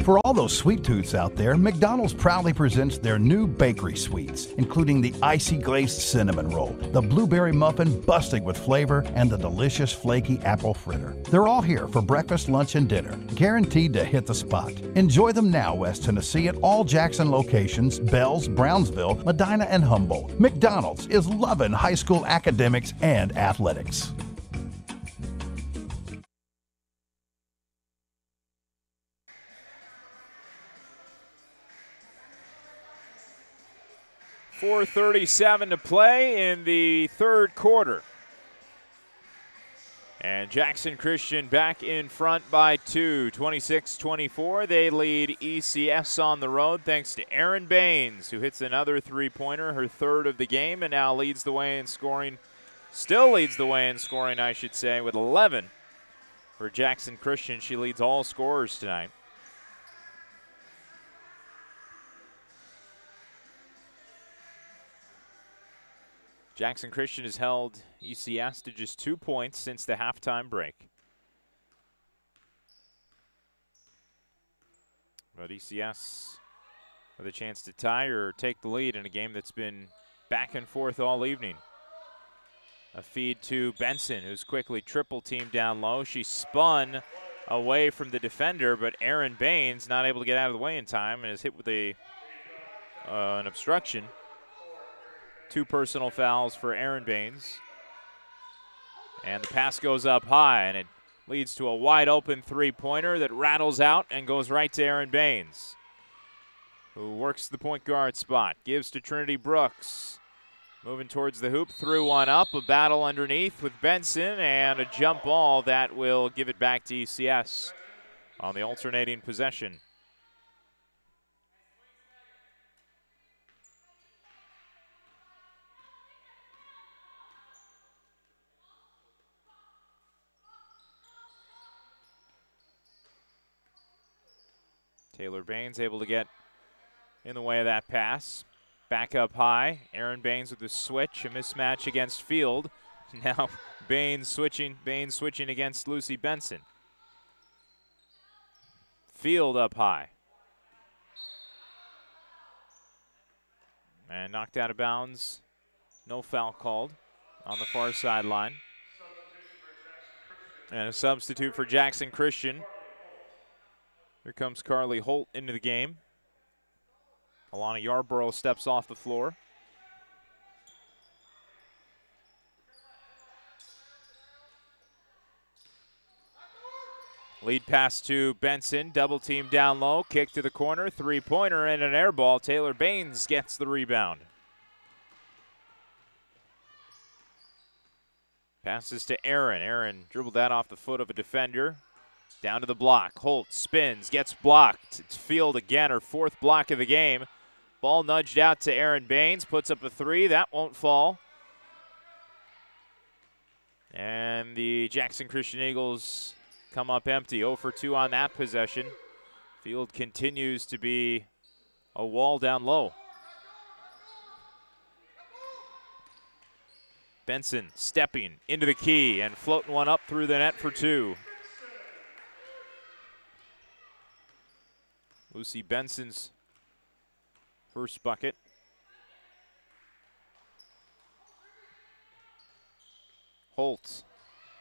For all those sweet tooths out there, McDonald's proudly presents their new bakery sweets, including the icy glazed cinnamon roll, the blueberry muffin busting with flavor, and the delicious flaky apple fritter. They're all here for breakfast, lunch, and dinner, guaranteed to hit the spot. Enjoy them now, West Tennessee, at all Jackson locations, Bells, Brownsville, Medina, and Humboldt. McDonald's is loving high school academics and athletics. .437 to play in the third quarter. And Jackson Christian back in front by 2, 26-24. They lead ECS on the road thanks to Erin Baines, who hits another three-pointer, her third of the game, and now leads the way in scoring. Still leads the way in scoring, I should say, with 11. For Jackson Christian, she leads all scorers tonight. Jackson Christian has held ECS to just 2 points since the halftime break. But ECS with a chance to tie or take the lead in a game that's been back and forth all evening. A feed to Benson, who's quickly triple teamed down low. She spun away from the defender, but Erin Baines not able to get out of the way in time and is hit with an obstruction. 2 personal fouls for Erin Baines. And the pass goes up high, and it leads to a wide open three-pointer that rattles out and goes right to Erin Baines, who works the point guard spot. Gives to Trinity Brooks. Moving towards the hoop, threw one up, a battle underneath with Benson, and a jump ball that will give it back to ECS on the alternating possession. Taylor Baines able to get in the way of that pass. Back up high. Erin Baines with the switch, a mismatch against Field. Now Baines switching against Lucy Benson. Field up high. And knocked out of bounds. No foul called on the far sideline. And a substitute for Jackson Christian. Here comes Carly Holt into the game. Alana Yarborough steps off the floor. Lead pass to Benson, double team down low, kick to the corner, three-pointer and an air ball. Taylor Baines gets the rebound. Passes to Erin. Erin dribbled that off the foot of a defender. Down to the block. Holt spins, gets blocked. It's Field again, her fourth block of the game. Ball nudged out to Erin Baines, puts up a three. That won't fall. And the Jackson Christian Eagles come up empty. 0 for 2 on that possession. Field continues to be a wall down low. Benson stepping into the key and floating one up through the net for 2. Lucy Benson's first bucket. Holt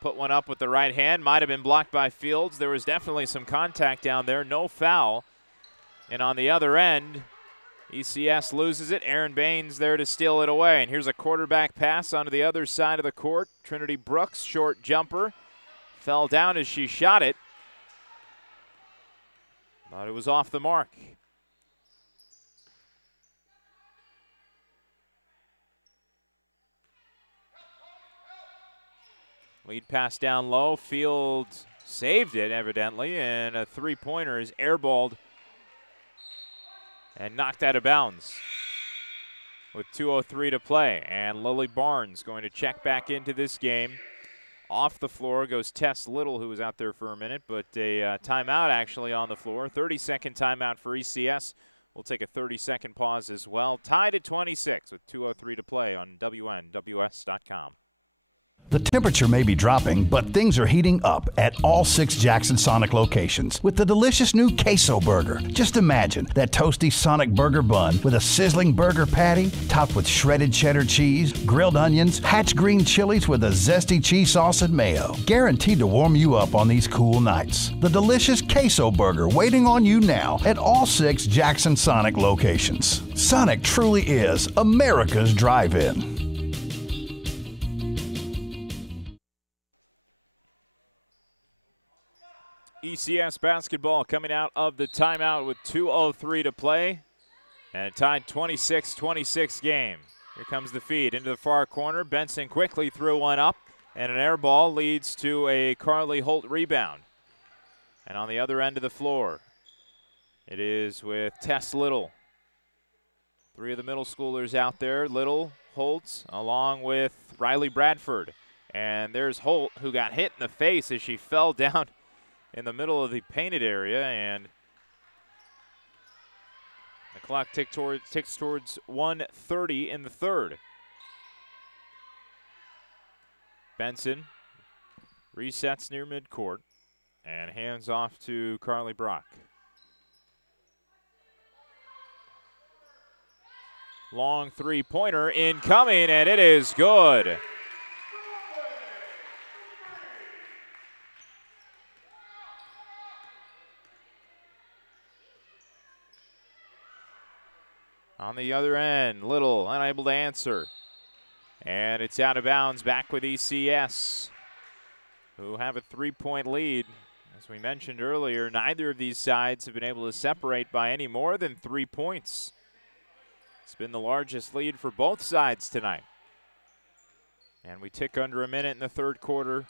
put one up with the right hand. Might have been blocked by Fields. There was definitely some contact down there. No foul. And on the other end, ECS loses it. Erin Baines there to steal it away. And here's a quarterback pass onto the other side of the court. Trinity Brooks, short jumper. Fell down as she shot it. But it was off the mark. Lead pass down low. Field saved it, evidently, and a three-pointer is airballed and knocked out of bounds with 2:03 to play. And Lily Barnes going to check back into this game Off the floor goes Tess Little, who was out there for a minute, but a timeout actually on the floor. 30-second timeout for ECS. We'll take a 30-second pause as well. Tied at 26 with 2:03 to play on WNWS.com. The temperature may be dropping, but things are heating up at all 6 Jackson Sonic locations with the delicious new Queso Burger. Just imagine that toasty Sonic burger bun with a sizzling burger patty topped with shredded cheddar cheese, grilled onions, hatch green chilies with a zesty cheese sauce and mayo. Guaranteed to warm you up on these cool nights. The delicious Queso Burger waiting on you now at all 6 Jackson Sonic locations. Sonic truly is America's drive-in. ECS basketball coming out of the timeout with 2:03 to play. And a tied 26-26 game. Here comes the feed into the far corner. Benson quickly threw one up, and an air ball leads to a Carly Holt rebound. And on the other end of the floor, it is with Tess Little. 3 of the middle schoolers out there. Little, Holtz, along with Riley Bradford. And there's Holt, who got hit in the face as she fell down in the middle of the painted area, and the clock ticks towards 1:30 in the third. Benson resets near midcourt and hands off to Carly Brock. Long three-pointer incoming, and it is good. On the other end, Little unable to answer. And it's out of bounds, back with ECS, who have a 3-point lead. As we mentioned earlier, neither of these sides have been able to separate by any more than 3 points. It's been the largest lead for both sides tonight. And we tick under a minute in the third quarter.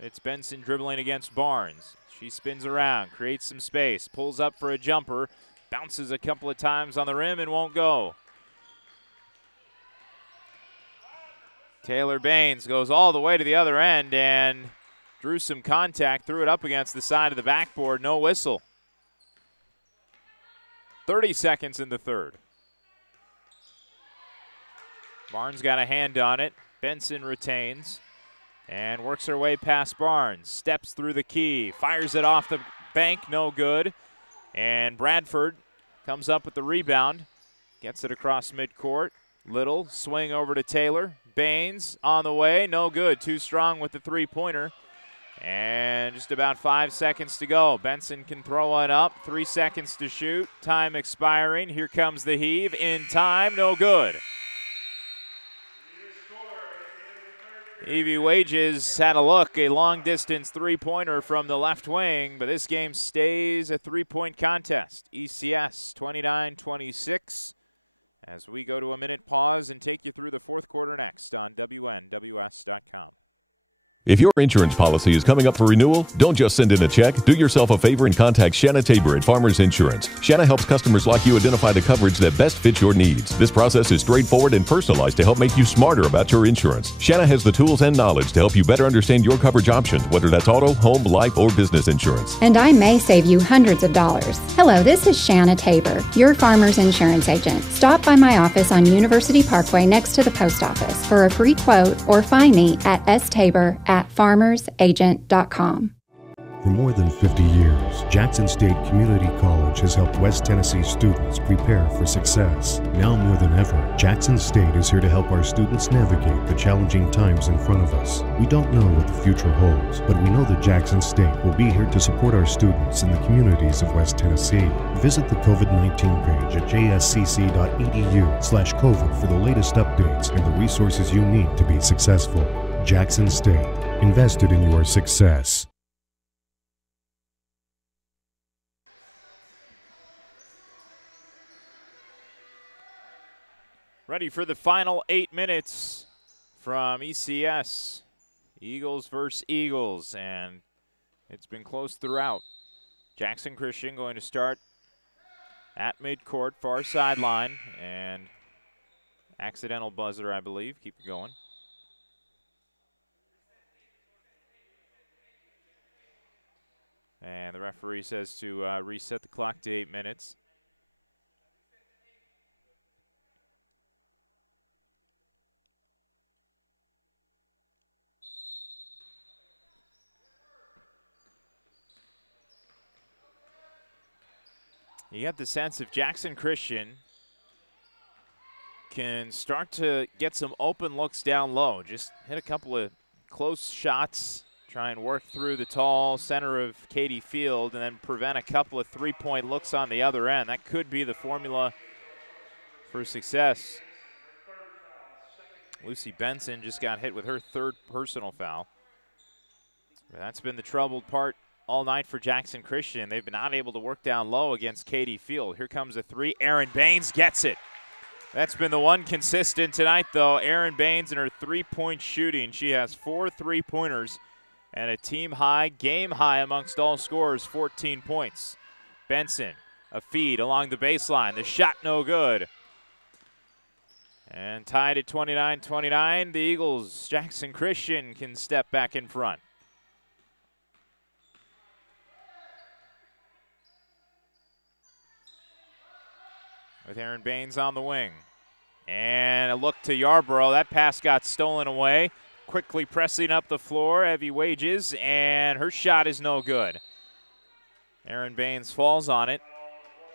It's Benson dribbling against Barnes. She spins around, creates some space, pulls up for a jumper, bounces a couple of times on the rim and won't go. Taylor Baines goes all the way to the other end and drew some contact, threw it up against the side of the backboard, no whistle. 30 seconds in the third. Barnes got a hand on it. Benson retains and works her way past Barnes. Steps through the key, fires it off the bank, no good. And Bradford comes up with the rebound, gets it across midcourt. Little swing over to Taylor. Baines on the way, no good. Too strong with the three-pointer. And just about 5 seconds to go. Benson can throw one up. 3 seconds to shoot. Time expiring. Here comes the heave. In time, no good. Evie Wages had a look, a long-distance three-pointer from the left wing, but this game stays a three-point contest. ECS 29-26 as we go to a minute pause and take you through the fourth quarter next on WNWS.com. If your insurance policy is coming up for renewal, don't just send in a check. Do yourself a favor and contact Shanna Tabor at Farmers Insurance. Shanna helps customers like you identify the coverage that best fits your needs. This process is straightforward and personalized to help make you smarter about your insurance. Shanna has the tools and knowledge to help you better understand your coverage options, whether that's auto, home, life, or business insurance. And I may save you hundreds of dollars. Hello, this is Shanna Tabor, your Farmers Insurance agent. Stop by my office on University Parkway next to the post office for a free quote or find me at stabor@farmersagent.com. For more than 50 years, Jackson State Community College has helped West Tennessee students prepare for success. Now more than ever, Jackson State is here to help our students navigate the challenging times in front of us. We don't know what the future holds, but we know that Jackson State will be here to support our students in the communities of West Tennessee. Visit the COVID-19 page at jscc.edu/COVID for the latest updates and the resources you need to be successful. Jackson State, invested in your success. Ready for the final 8 minutes from ECS. Eagles versus Eagles, and it's been close throughout. Jackson Christian going to start at midcourt, far sideline, and accidental buzzer, I believe. Keep it going. And the referee says to reset the clock to 8 minutes. You have the sense if Jackson Christian can start to get some open looks down low, just hit a couple of close shots, try and work through the tall center of Katie Field, and then prevent a couple of three-point looks on the other end. That could be the formula for success. Lucy Benson just got hit with her third personal foul. That's been the troubled part all night for Jackson Christian. They've been not able to work down low against Katie Field. Here comes a three. Erin Baines gets it. That's been the one consistent tonight, though. Erin Baines in her three-point shooting. She has 4 3-pointers and a team high, game high amongst all scorers, 14 points. Benson, a feed along the baseline. The shot no good. And tied at 29-29, the Eagles, Jackson Christian, can step back in front. With Erin Baines on the wing. And a look to Yarborough. That pass got stolen away. Quickly pressing up the floor, Evie Wages, and her shot is no good. Erin Baines falls on it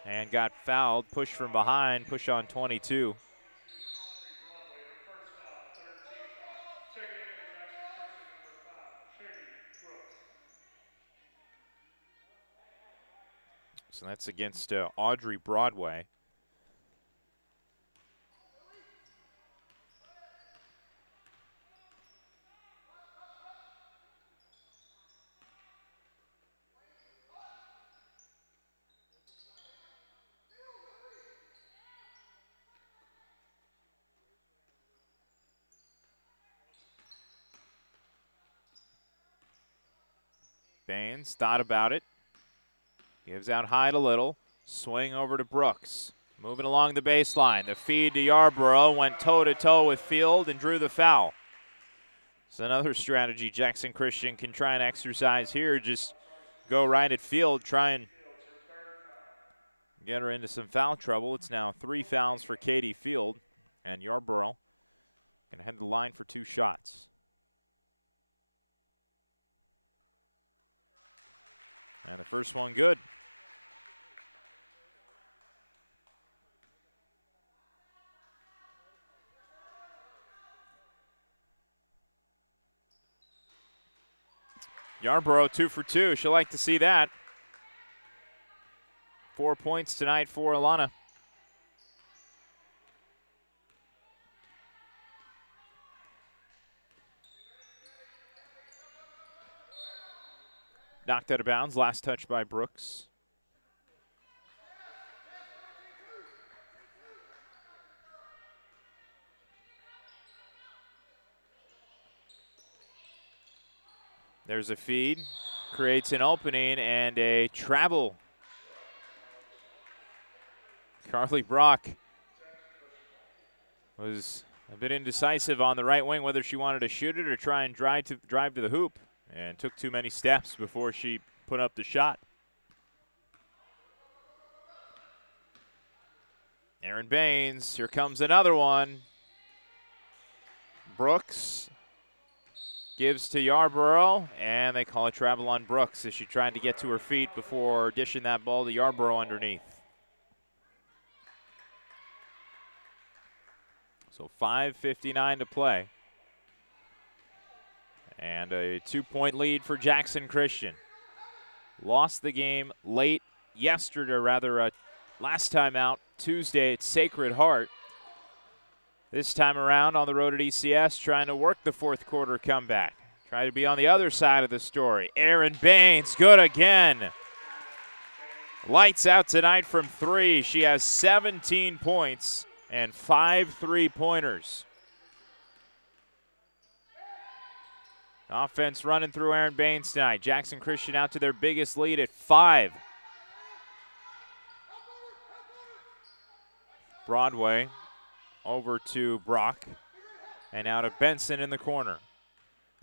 and got fouled. Push from behind, push on 22. So that's against Audrey Broadway. Baines thought about it. Gives out Hyde a little. Swing over to Brooks. Moving along the baseline. The feed to Yarborough. Went toe-to-toe with Field and drew the foul. It's another strategy Jackson Christian can try and exercise here. Just go right at Field. Try and get her into some foul trouble. It's now 3 fouls for Katie Field. And Yarborough can head to the line for 2 shots. And the first one good. Yarborough 2 for 2. She'll like to see that. 4 points tonight for Alana. Knocked out of bounds. Last touch by Brooks. There's a feed. Creates an opening and a travel. Carly Brock was a bit indecisive on the right wing whether she wanted to shoot it or try and drive to the hoop. And took too many steps before she put up the shot. Erin Baines, here comes another one. Brooks gives to Yarborough, and they call a travel on Brooks as she tried to get to her feet before dishing that ball to Yarborough underneath. So 5:59 to play. And a 2-point lead for Jackson Christian. Lost the game late yesterday, last time out, Tuesday at Sacred Heart. This time around on the road at ECS, trying to work the fourth quarter comeback. Try to be on the other side of the story. Erin Baines, good again. Lights out tonight from 3. She has 17 points and 5 3-pointers. Offense running through Erin Baines tonight. Jackson Christian out to their biggest lead at 5. Broadway over to Brock. And out of Benson in the corner.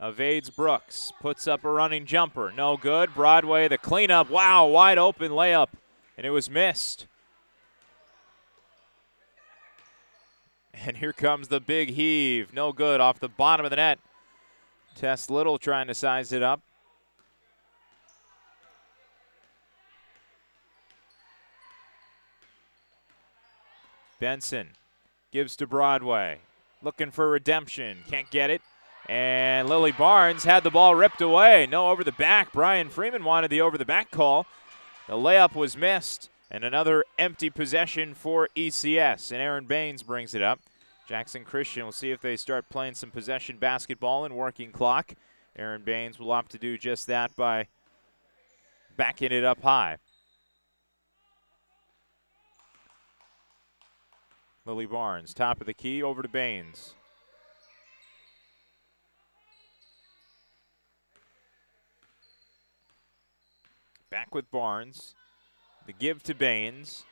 evades Brooks, puts up a running jumper. No good. Broadway, the cleanup. Wow, wide open layup, and it was missed. And here comes the big heave. No good off the bottom of the net. Tess Little trying to size it up. Benson gives to Broadway. Looking for redemption. Can't get it. And Lily Barnes had the ball ripped away. No over the back. Brian Freeman wanted the over the back call. The layup was missed. And another empty possession for ECS. And Aaron Baines brings it up. Jackson Christian will see if they start playing some possession basketball and working clock. Aaron Baines will opt to do just that by backing it up high. Lily Barnes, top of the key, over to Baines. Back with Barnes. The give to Baines.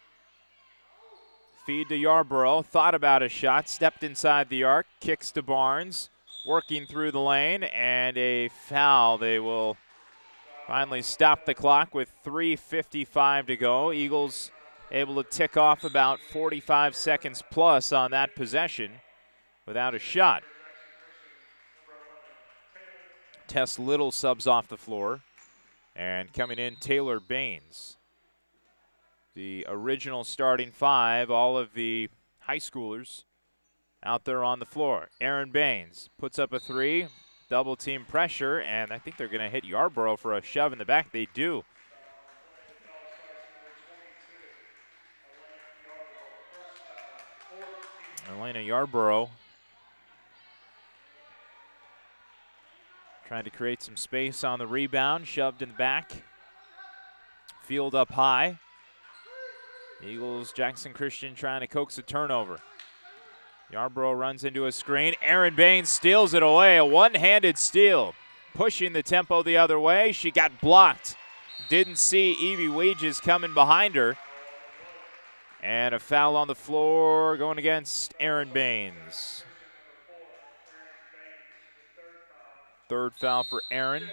Feed to Yarborough. Thought about a shot. Stepped inside the arc. Kicks to Barnes. Working through the lane. And a foul. They will finally stop the clock with 3:55 to go. Eagles able to tick off about 45 seconds plus on that possession without a shot. Tess Little subs off the floor. And coming in, Taylor Baines. The original starting five, all of the high schoolers out there on the floor. Aaron Baines puts up a three, double team pressure, and I think they're going to hit Yarborough for a shove in the back. They do. Elena Yarborough trying to create some space on the rebound, shoved in the back. Field up high. Eagles, Jackson Christian trying to coax a turnover. Yarborough runs into a screen. Aaron Baines steals it away, a one-handed steal. Pushing the tempo the other way. She got blocked. Didn't see Evie Wages coming behind her. And a foul on the floor going against Aaron Baines. Third foul for Aaron.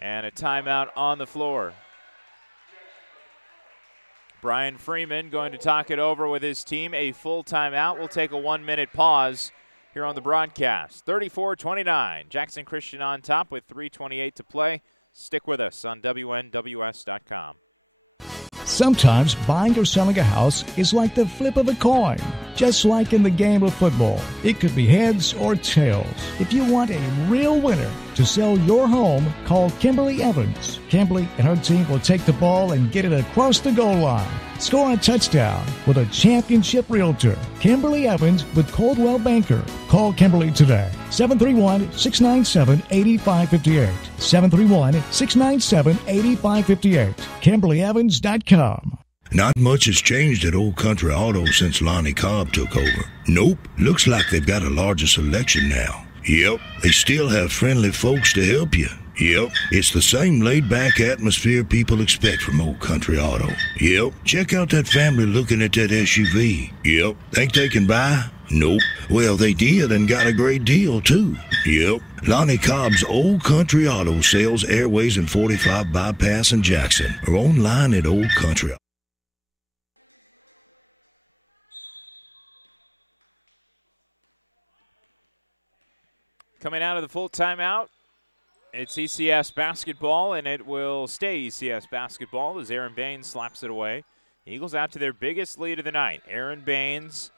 And a timeout on the floor. Brian Freeman going to talk it over with his team. A full timeout. We'll take a 1-minute pause here on the broadcast. 34-29. Jackson Christian on top with 3:28 to play. Stick with us on WNWS.com. Sometimes buying or selling a house is like the flip of a coin. Just like in the game of football, it could be heads or tails. If you want a real winner to sell your home, call Kimberly Evans. Kimberly and her team will take the ball and get it across the goal line. Score a touchdown with a championship realtor, Kimberly Evans with Coldwell Banker. Call Kimberly today, 731-697-8558. 731-697-8558. KimberlyEvans.com. Not much has changed at Old Country Auto since Lonnie Cobb took over. Nope, looks like they've got a larger selection now. Yep, they still have friendly folks to help you. Yep, it's the same laid-back atmosphere people expect from Old Country Auto. Yep, check out that family looking at that SUV. Yep, think they can buy? Nope. Well, they did and got a great deal, too. Yep, Lonnie Cobb's Old Country Auto sells Airways and 45 Bypass in Jackson or online at Old Country. Coming out of the full timeout, it's ECS basketball, and it will stay ECS basketball as Aaron Baines slaps it away. Eagles out to their biggest lead of the night. Aaron Baines,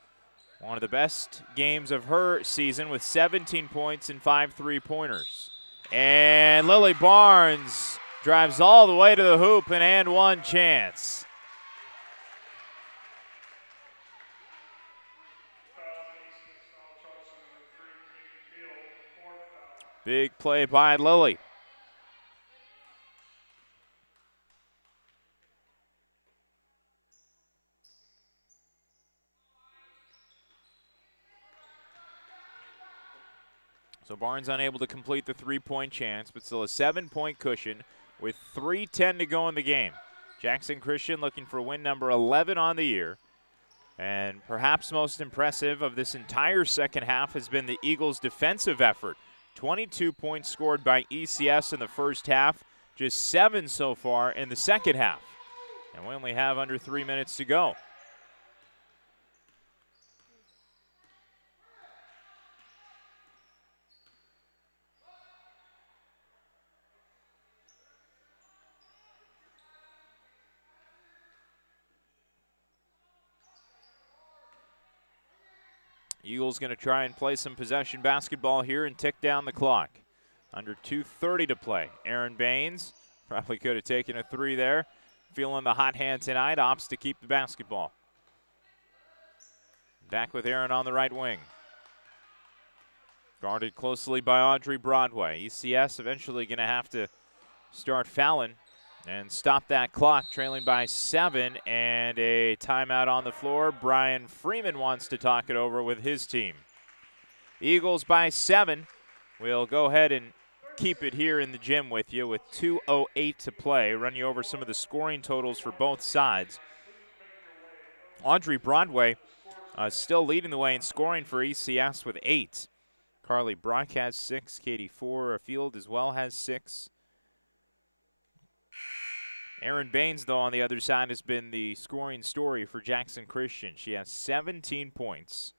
one of the best games of her season with 17 points and 5 3-pointers. And Lily Barnes drives all the way to the hoop and one chance. Big play by Lily. So Barnes unable to complete the three-point chance, but still a 7-point cushion with 3:10 to go in the game. Jackson Christian looking for win number 11 on the year. And perhaps most impressive of this entire second half has been the Eagles' defensive effort. 22 points scored by ECS in the first half, just 7 so far in the second half. And we only have under 3 minutes to go. Eagles going to try and play some possession basketball here and tick down the clock. Under 2:30 to play. Aaron Baines probably could have taken a 3 there. Feeling the hot hand tonight, opts to keep the basketball. Back with Aaron on the right wing. Guarded closely by Audrey Broadway. ECS eventually going to have to start fouling and stop that clock, trailing by 7, and a timeout on the floor. Brian Freeman wants to talk it over with his team. Eagles by 7. We'll go ahead and keep it here in the gym with you with 2:08 to play. Run you over some of the scoring totals for both sides. Audrey Broadway still leading the way in scoring for ECS with 8. Carly Brock has 6. Katie Field as well has 6. Aaron Baines, though, on the other side, has been the scoring story for Jackson Christian. She has 17 points.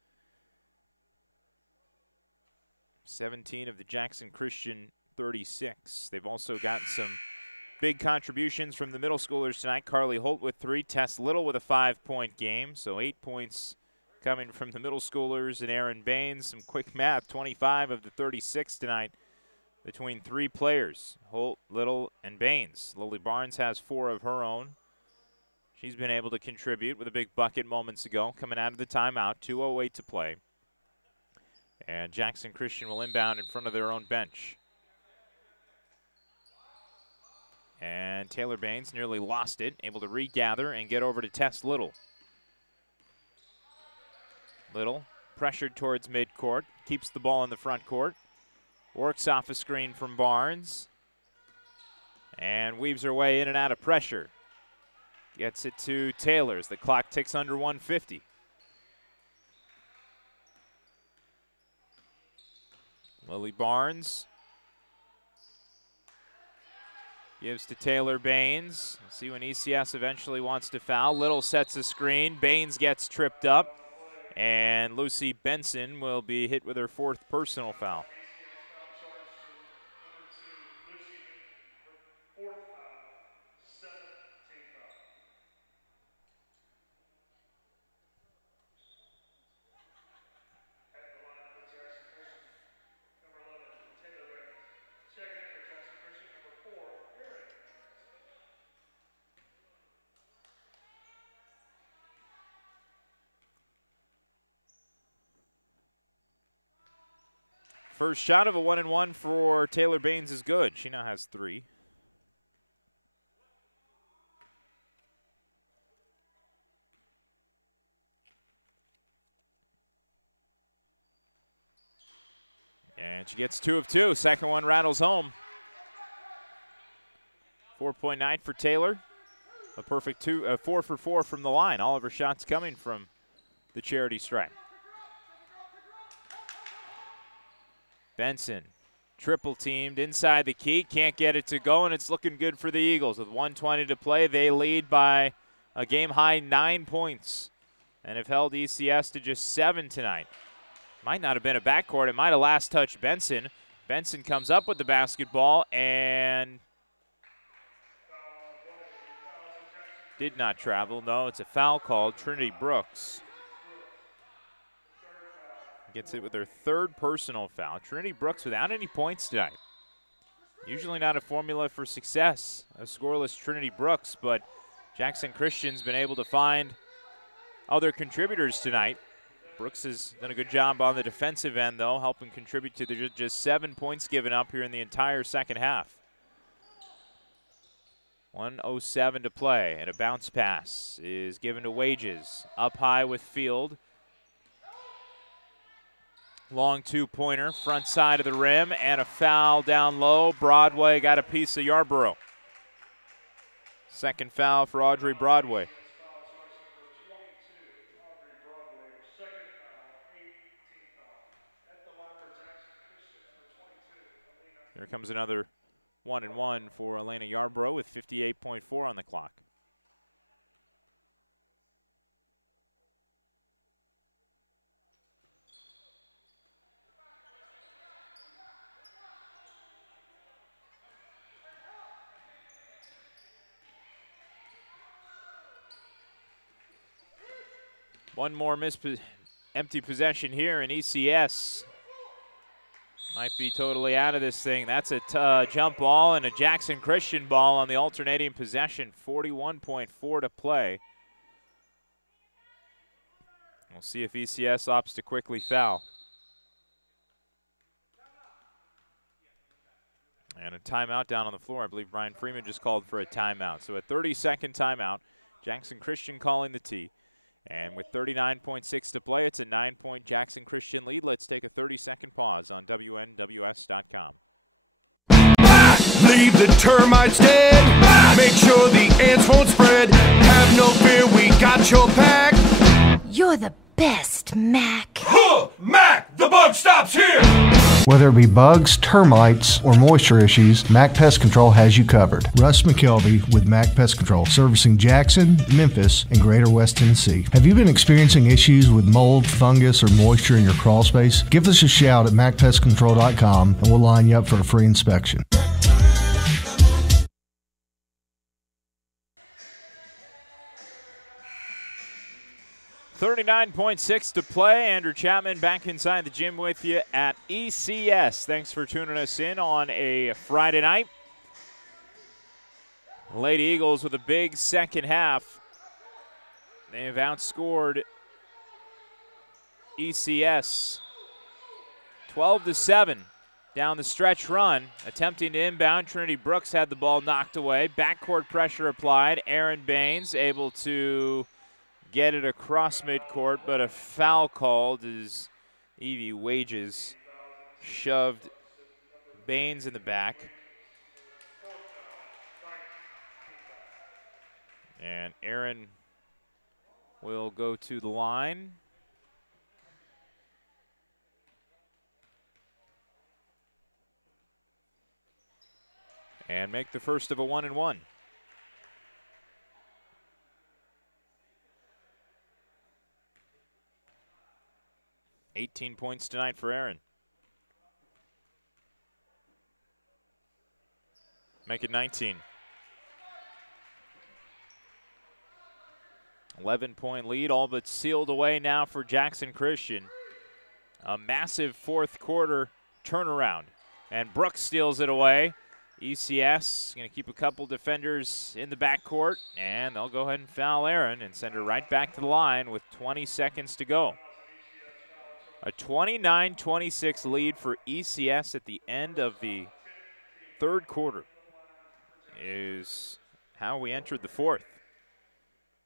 17 of the Jackson Christian 36. They've also gotten some big contributions from the middle schoolers tonight. Carly Holt with 3, Tess Little with a 5-point game. So 8 points coming from the middle schoolers and Aaron Baines. Some quick math, 25 of the 36 tonight between 3 players, Holt, Little, and Baines. Lily Barnes has 4 of her own. She's been able to contribute with a big bucket moments ago, coming out of the timeout, 2:08 to play. And Jackson Christian will inbound in front of their own bench. And Taylor Baines nearly lost it, able to regather and get over to Tess Little. Little pressured towards midcourt, keeps the ball in the front court. Works off a screen from Barnes and weaves her way in and out of pressure. Gets it to Taylor as the clock ticks under 150. Lily Barnes gives to Taylor Baines. See when ECS eventually wants to foul. Little sets a screen. Baines gets tripped up, and Lucy Benson will be hit with her 4th personal foul. First shot of a 1-and-1 for Taylor Baines is good. She now has 3. And she gets 2 of 2. Second one rattles home. 4-point night for Taylor. A perfect 4 for 4 from the line. All of her shots coming from the charity stripe. Benson, triple teamed inside the key, can't get it to go, and it's looking good for the Eagles. With 1:20 to play, they lead by a game-high 9 points and have held ECS to just 7 tonight. Might not have been a backcourt. It might have last touched Benson. Benson comes up with the basketball and did not travel. No, it's a foul called. Trinity Brooks gets it with her 3rd personal foul. Trinity Brooks without any points tonight. Usually not a formula for success, a scoreless Trinity Brooks, but Jackson Christian's been able to find other contributors tonight. Brooks has done a good job on the defensive end, though, helping contribute to the just 7 points given up here in the entire second half. 1:07 to play, and a bounce pass is given to Wages. Up high with Field. Long 2-pointer, front side of the rim, and a foul down low. Broadway got a piece of Yarborough. Second foul for Audrey Broadway. Here comes another 1-1 for Elena Yarborough with 58.4 on the clock. One more empty possession here, and ECS might be totally out of this thing. That's a jump ball and a Jackson Christian ball on the alternating possession. 41.4 to play. We'll see if ECS opts to quickly foul. And a timeout down on the floor. I believe Brian Freeman just called for a timeout. So a 30-second timeout. Jackson Christian calling the tee. And with 39.6 to play, it's a 9-point Jackson Christian lead. Let's take a 30-second pause on WNWS.com. Leave the termites dead. Make sure the ants won't spread. Have no fear, we got your back. You're the best, Mac. Mac, the bug stops here. Whether it be bugs, termites, or moisture issues, Mac Pest Control has you covered. Russ McKelvey with Mac Pest Control, servicing Jackson, Memphis, and Greater West Tennessee. Have you been experiencing issues with mold, fungus, or moisture in your crawl space? Give us a shout at macpestcontrol.com and we'll line you up for a free inspection. $39.6 to play. Andrew Chapman back inside the gym with you at ECS. Thanks for tuning us in on a Friday night. Lady Eagles with a big second half. They have outscored ECS 12-7 down the stretch run. Attempting to inbound, Trinity Brooks had the ball knocked away. Backcourt pressure applied. Aaron Baines able to get it across midcourt, but a foul called as Evie Wages shoved Baines in the back. And Aaron will go to the line. And make the first of a 1-1. 18 points tonight for Aaron. Make it 19. 11-point lead, all but sealed away now for Jackson Christian. A massive fourth quarter turnaround. And Brooks steals it away. ECS going to keep a couple defenders in the backcourt, and they'll go ahead and foul Aaron and send her right back to the line with 20 seconds to go. A 29-26 lead for ECS at the end of the third quarter is how we entered the fourth.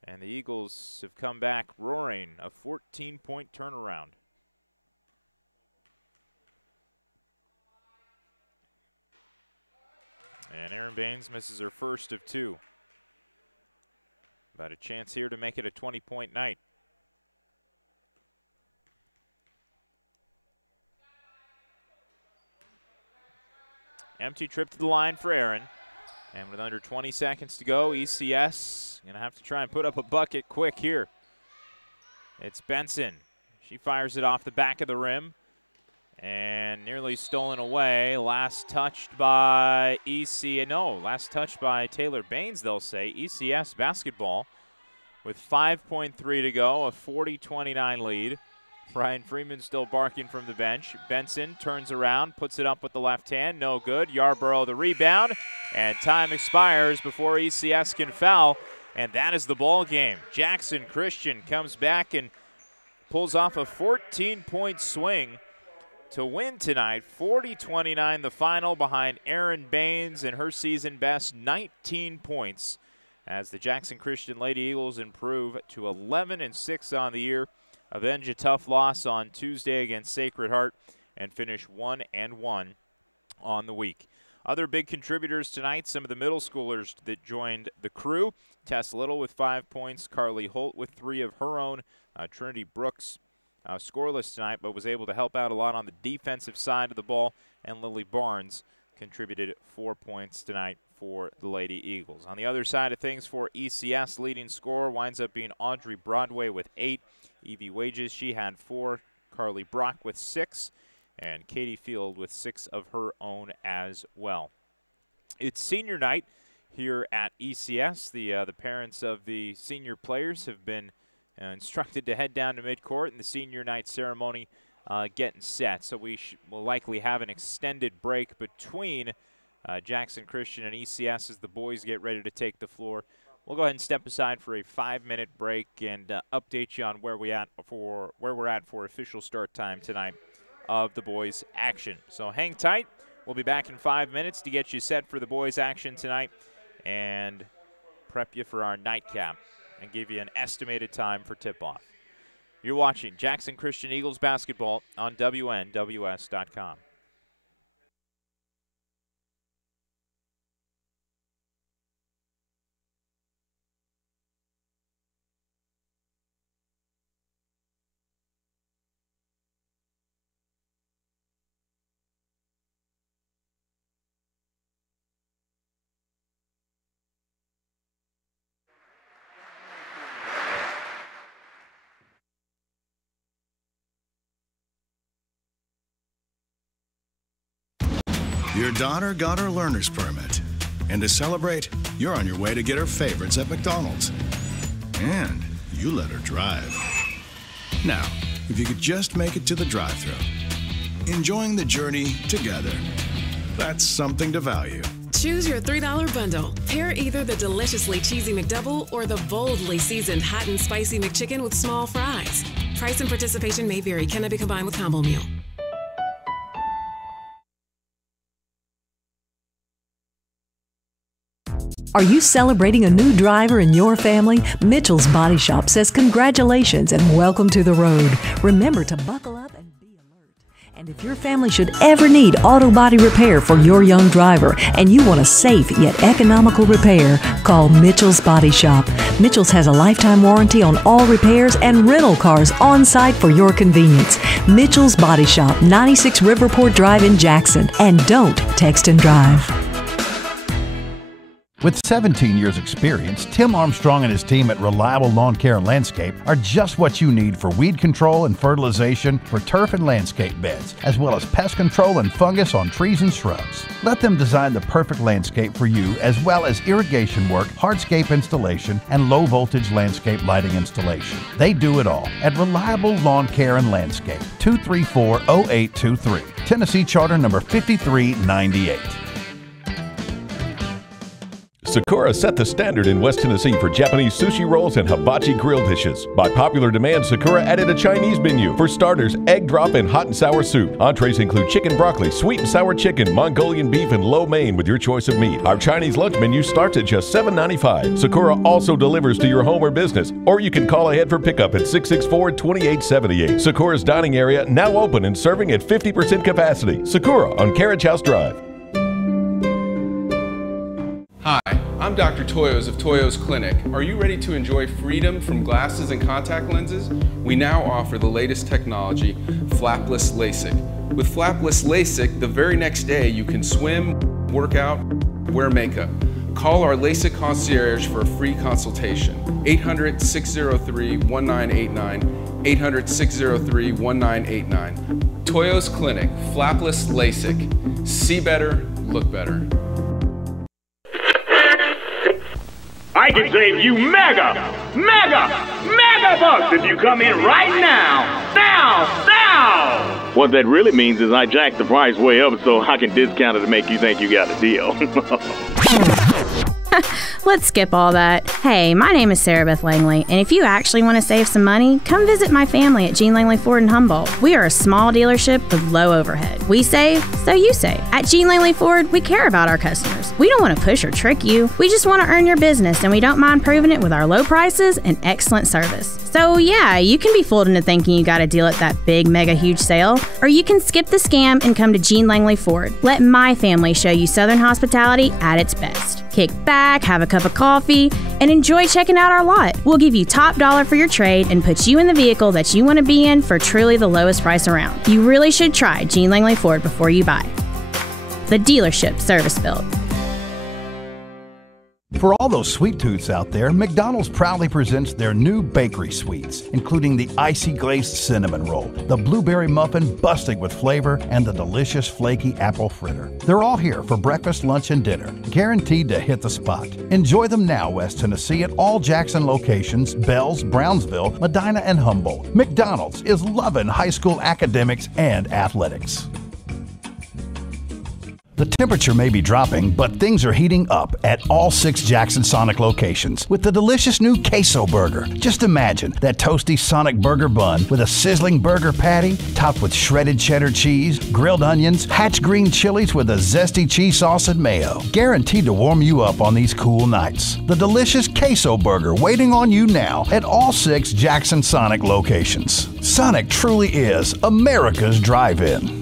And the Eagles have come back roaring, a 14-point turnaround. And Aaron Baines misses her first of two. But a chance here to make it a 20-point night. Empty trip to the line for Aaron. And with under 20 seconds to go, ECS going to have to try and put up a bucket quick here. It's Benson. She fires it off the back of the rim. And nearly stolen away. Last touched by last touched by Taylor Baines, they'll say. ECS basketball with 5.3 to go, a 40-29 lead. Brian Freeman still barking from the bench. Benson turns around, puts it up with the left hand. No good. Yarborough the rebound. And time expires before ECS can foul. And that is the ball game. Jackson Christian comes back and pulls off a 14-point swing to win tonight. 40-29 the final behind Aaron Baines and her season best 19 points as the Jackson Christian Lady Eagles improve to 11-6 on the year. Avenge a tough loss on Tuesday against Sacred Heart and finish 1-1 on the week. Other big contributors tonight, some of the middle schoolers that joined the crew. Tess Little with 5 points, Carly Holt with 3 of her own, Trinity Brooks scoreless tonight but was able to help out a lot on the defensive side of the ball, and Lily Barnes contributed 4 points tonight for the Lady Eagles. On the other side of things for ECS, leading scorer winds up being Audrey Broadway with 8. Evie Wages, she had 4. Carly Brock with 6. And Katie Field with 6 of her own as well. It's senior night here at ECS. The parents of the senior players have been instructed to head down to midcourt, and the senior night ceremony getting set. So we will likely have an extended break between Jackson Christian and ECS as the boys get ready to take the floor. We'll go ahead and step aside for a 5-minute break and update you on where we're at for official start time tonight of the boys' action. So hang tight. We'll be back in 5 minutes to get you set for the boys' action tonight and prep you for our nightcap and give you an estimated time for tip-off. You're watching Jackson Christian Eagles basketball on WNWS.com. Your daughter got her learner's permit. And to celebrate, you're on your way to get her favorites at McDonald's. And you let her drive. Now, if you could just make it to the drive-thru, enjoying the journey together, that's something to value. Choose your $3 bundle. Pair either the deliciously cheesy McDouble or the boldly seasoned hot and spicy McChicken with small fries. Price and participation may vary. Cannot be combined with combo meal. Are you celebrating a new driver in your family? Mitchell's Body Shop says congratulations and welcome to the road. Remember to buckle up and be alert. And if your family should ever need auto body repair for your young driver and you want a safe yet economical repair, call Mitchell's Body Shop. Mitchell's has a lifetime warranty on all repairs and rental cars on site for your convenience. Mitchell's Body Shop, 96 Riverport Drive in Jackson. And don't text and drive. With 17 years experience, Tim Armstrong and his team at Reliable Lawn Care and Landscape are just what you need for weed control and fertilization for turf and landscape beds, as well as pest control and fungus on trees and shrubs. Let them design the perfect landscape for you, as well as irrigation work, hardscape installation, and low-voltage landscape lighting installation. They do it all at Reliable Lawn Care and Landscape, 234-0823, Tennessee Charter number 5398. Sakura set the standard in West Tennessee for Japanese sushi rolls and hibachi grill dishes. By popular demand, Sakura added a Chinese menu. For starters, egg drop and hot and sour soup. Entrees include chicken broccoli, sweet and sour chicken, Mongolian beef, and lo mein with your choice of meat. Our Chinese lunch menu starts at just $7.95. Sakura also delivers to your home or business, or you can call ahead for pickup at 664-2878. Sakura's dining area now open and serving at 50% capacity. Sakura on Carriage House Drive. Hi, I'm Dr. Toyos of Toyos Clinic. Are you ready to enjoy freedom from glasses and contact lenses? We now offer the latest technology, flapless LASIK. With flapless LASIK, the very next day you can swim, work out, wear makeup. Call our LASIK concierge for a free consultation. 800-603-1989, 800-603-1989. Toyos Clinic, flapless LASIK. See better, look better. I can save you mega bucks if you come in right now. Now! What that really means is I jacked the price way up so I can discount it to make you think you got a deal. Let's skip all that. Hey, my name is Sarah Beth Langley, and if you actually want to save some money, come visit my family at Jean Langley Ford in Humboldt. We are a small dealership with low overhead. We save, so you save. At Jean Langley Ford, we care about our customers. We don't want to push or trick you. We just want to earn your business, and we don't mind proving it with our low prices and excellent service. So yeah, you can be fooled into thinking you got a deal at that big, mega, huge sale, or you can skip the scam and come to Jean Langley Ford. Let my family show you Southern hospitality at its best. Kick back, have a cup of coffee, and enjoy checking out our lot. We'll give you top dollar for your trade and put you in the vehicle that you want to be in for truly the lowest price around. You really should try Jean Langley Ford before you buy. the dealership service built. For all those sweet tooths out there, McDonald's proudly presents their new bakery sweets, including the icy glazed cinnamon roll, the blueberry muffin busting with flavor, and the delicious flaky apple fritter. They're all here for breakfast, lunch, and dinner, guaranteed to hit the spot. Enjoy them now, West Tennessee, at all Jackson locations, Bells, Brownsville, Medina, and Humboldt. McDonald's is loving high school academics and athletics. The temperature may be dropping, but things are heating up at all 6 Jackson Sonic locations with the delicious new Queso Burger. Just imagine that toasty Sonic burger bun with a sizzling burger patty topped with shredded cheddar cheese, grilled onions, hatch green chilies with a zesty cheese sauce and mayo. Guaranteed to warm you up on these cool nights. The delicious Queso Burger waiting on you now at all 6 Jackson Sonic locations. Sonic truly is America's drive-in.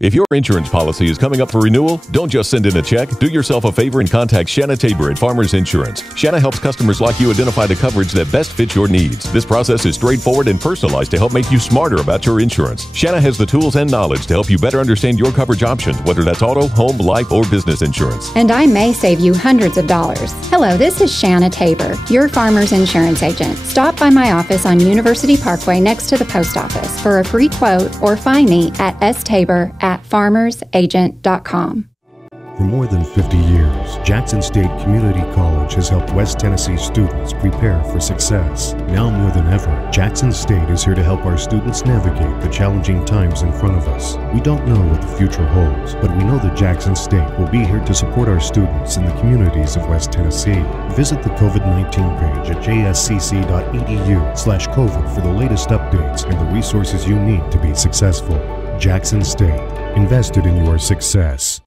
If your insurance policy is coming up for renewal, don't just send in a check. Do yourself a favor and contact Shanna Tabor at Farmers Insurance. Shanna helps customers like you identify the coverage that best fits your needs. This process is straightforward and personalized to help make you smarter about your insurance. Shanna has the tools and knowledge to help you better understand your coverage options, whether that's auto, home, life, or business insurance. And I may save you hundreds of dollars. Hello, this is Shanna Tabor, your Farmers Insurance agent. Stop by my office on University Parkway next to the post office for a free quote or find me at stabor@farmersagent.com. For more than 50 years, Jackson State Community College has helped West Tennessee students prepare for success. Now more than ever, Jackson State is here to help our students navigate the challenging times in front of us. We don't know what the future holds, but we know that Jackson State will be here to support our students in the communities of West Tennessee. Visit the COVID-19 page at jscc.edu/COVID for the latest updates and the resources you need to be successful. Jackson State, invested in your success.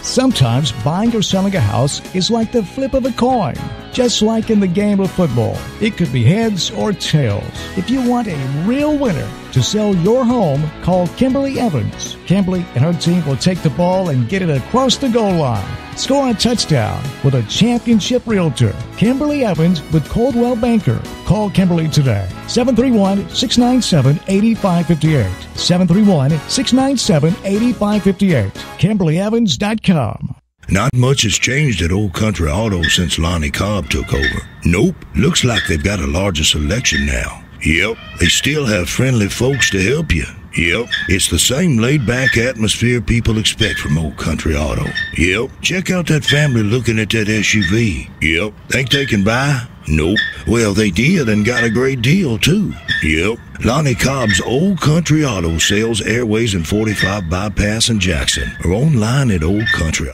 Sometimes buying or selling a house is like the flip of a coin. Just like in the game of football, it could be heads or tails. If you want a real winner to sell your home, call Kimberly Evans. Kimberly and her team will take the ball and get it across the goal line. Score a touchdown with a championship realtor, Kimberly Evans with Coldwell Banker. Call Kimberly today, 731-697-8558. 731-697-8558. KimberlyEvans.com. Not much has changed at Old Country Auto since Lonnie Cobb took over. Nope, looks like they've got a larger selection now. Yep, they still have friendly folks to help you. Yep, it's the same laid-back atmosphere people expect from Old Country Auto. Yep, check out that family looking at that SUV. Yep, think they can buy? Nope. Well, they did and got a great deal, too. Yep, Lonnie Cobb's Old Country Auto sells Airways and 45 Bypass in Jackson or online at Old Country.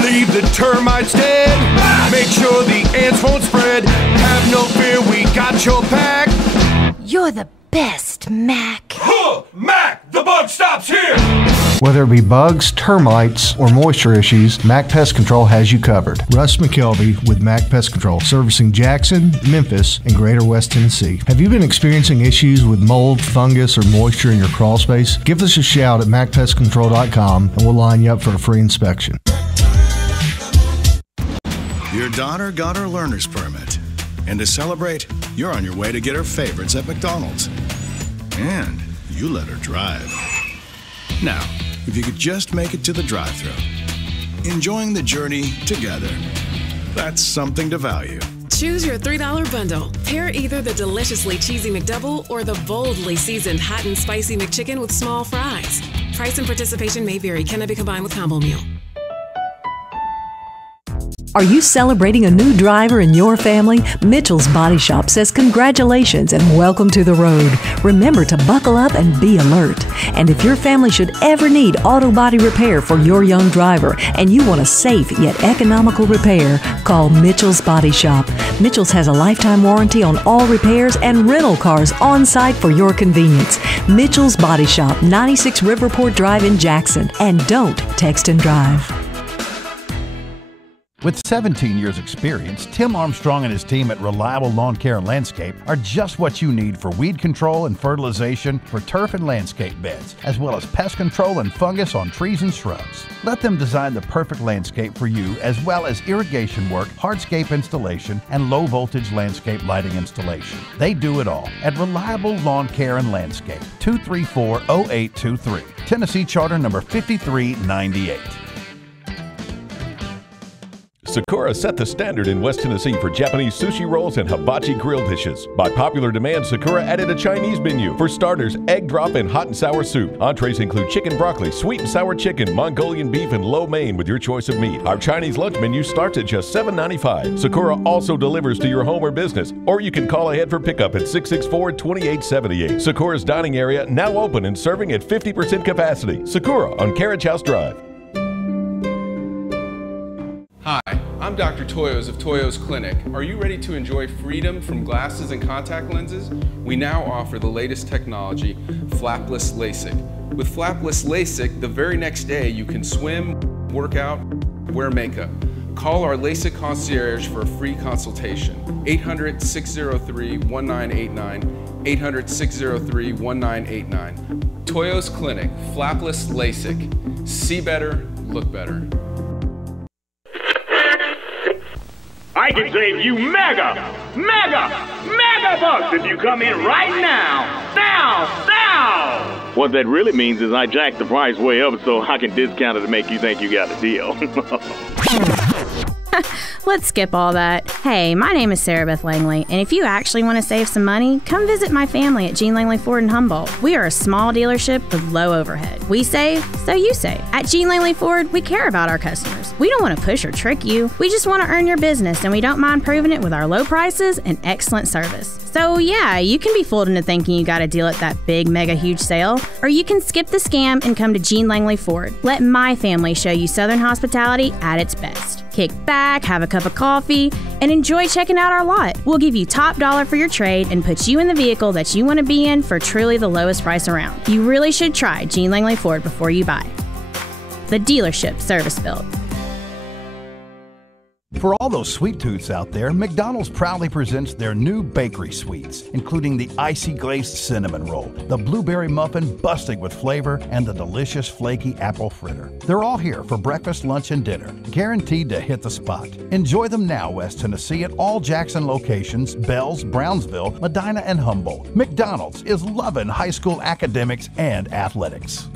Leave the termites dead. Make sure the ants won't spread. Have no fear, we got your back. You're the best, Mac. Mac, the buck stops here. Whether it be bugs, termites, or moisture issues, Mac Pest Control has you covered. Russ McKelvey with Mac Pest Control, servicing Jackson, Memphis, and Greater West Tennessee. Have you been experiencing issues with mold, fungus, or moisture in your crawl space? Give us a shout at macpestcontrol.com and we'll line you up for a free inspection. Your daughter got her learner's permit. And to celebrate, you're on your way to get her favorites at McDonald's. And you let her drive. Now, if you could just make it to the drive-thru, enjoying the journey together, that's something to value. Choose your $3 bundle. Pair either the deliciously cheesy McDouble or the boldly seasoned hot and spicy McChicken with small fries. Price and participation may vary. Cannot be combined with combo meal. Are you celebrating a new driver in your family? Mitchell's Body Shop says congratulations and welcome to the road. Remember to buckle up and be alert. And if your family should ever need auto body repair for your young driver and you want a safe yet economical repair, call Mitchell's Body Shop. Mitchell's has a lifetime warranty on all repairs and rental cars on site for your convenience. Mitchell's Body Shop, 96 Riverport Drive in Jackson. And don't text and drive. With 17 years experience, Tim Armstrong and his team at Reliable Lawn Care and Landscape are just what you need for weed control and fertilization for turf and landscape beds, as well as pest control and fungus on trees and shrubs. Let them design the perfect landscape for you, as well as irrigation work, hardscape installation, and low voltage landscape lighting installation. They do it all at Reliable Lawn Care and Landscape, 234-0823, Tennessee Charter number 5398. Sakura set the standard in West Tennessee for Japanese sushi rolls and hibachi grill dishes. By popular demand, Sakura added a Chinese menu. For starters, egg drop and hot and sour soup. Entrees include chicken broccoli, sweet and sour chicken, Mongolian beef, and lo mein with your choice of meat. Our Chinese lunch menu starts at just $7.95. Sakura also delivers to your home or business, or you can call ahead for pickup at 664-2878. Sakura's dining area now open and serving at 50% capacity. Sakura on Carriage House Drive. Hi, I'm Dr. Toyos of Toyos Clinic. Are you ready to enjoy freedom from glasses and contact lenses? We now offer the latest technology, flapless LASIK. With flapless LASIK, the very next day you can swim, work out, wear makeup. Call our LASIK concierge for a free consultation. 800-603-1989, 800-603-1989. Toyos Clinic, flapless LASIK. See better, look better. I can save you mega bucks if you come in right now. What that really means is I jacked the price way up so I can discount it to make you think you got a deal. Let's skip all that. Hey, my name is Sarah Beth Langley, and if you actually want to save some money, come visit my family at Jean Langley Ford in Humboldt. We are a small dealership with low overhead. We save, so you save. At Jean Langley Ford, we care about our customers. We don't want to push or trick you. We just want to earn your business, and we don't mind proving it with our low prices and excellent service. So yeah, you can be fooled into thinking you got a deal at that big, mega, huge sale, or you can skip the scam and come to Jean Langley Ford. Let my family show you Southern hospitality at its best. Kick back, have a cup of coffee, and enjoy checking out our lot. We'll give you top dollar for your trade and put you in the vehicle that you want to be in for truly the lowest price around. You really should try Jean Langley Ford before you buy. The dealership service built. For all those sweet tooths out there, McDonald's proudly presents their new bakery sweets, including the icy glazed cinnamon roll, the blueberry muffin busting with flavor, and the delicious flaky apple fritter. They're all here for breakfast, lunch, and dinner, guaranteed to hit the spot. Enjoy them now, West Tennessee, at all Jackson locations, Bells, Brownsville, Medina, and Humboldt. McDonald's is loving high school academics and athletics.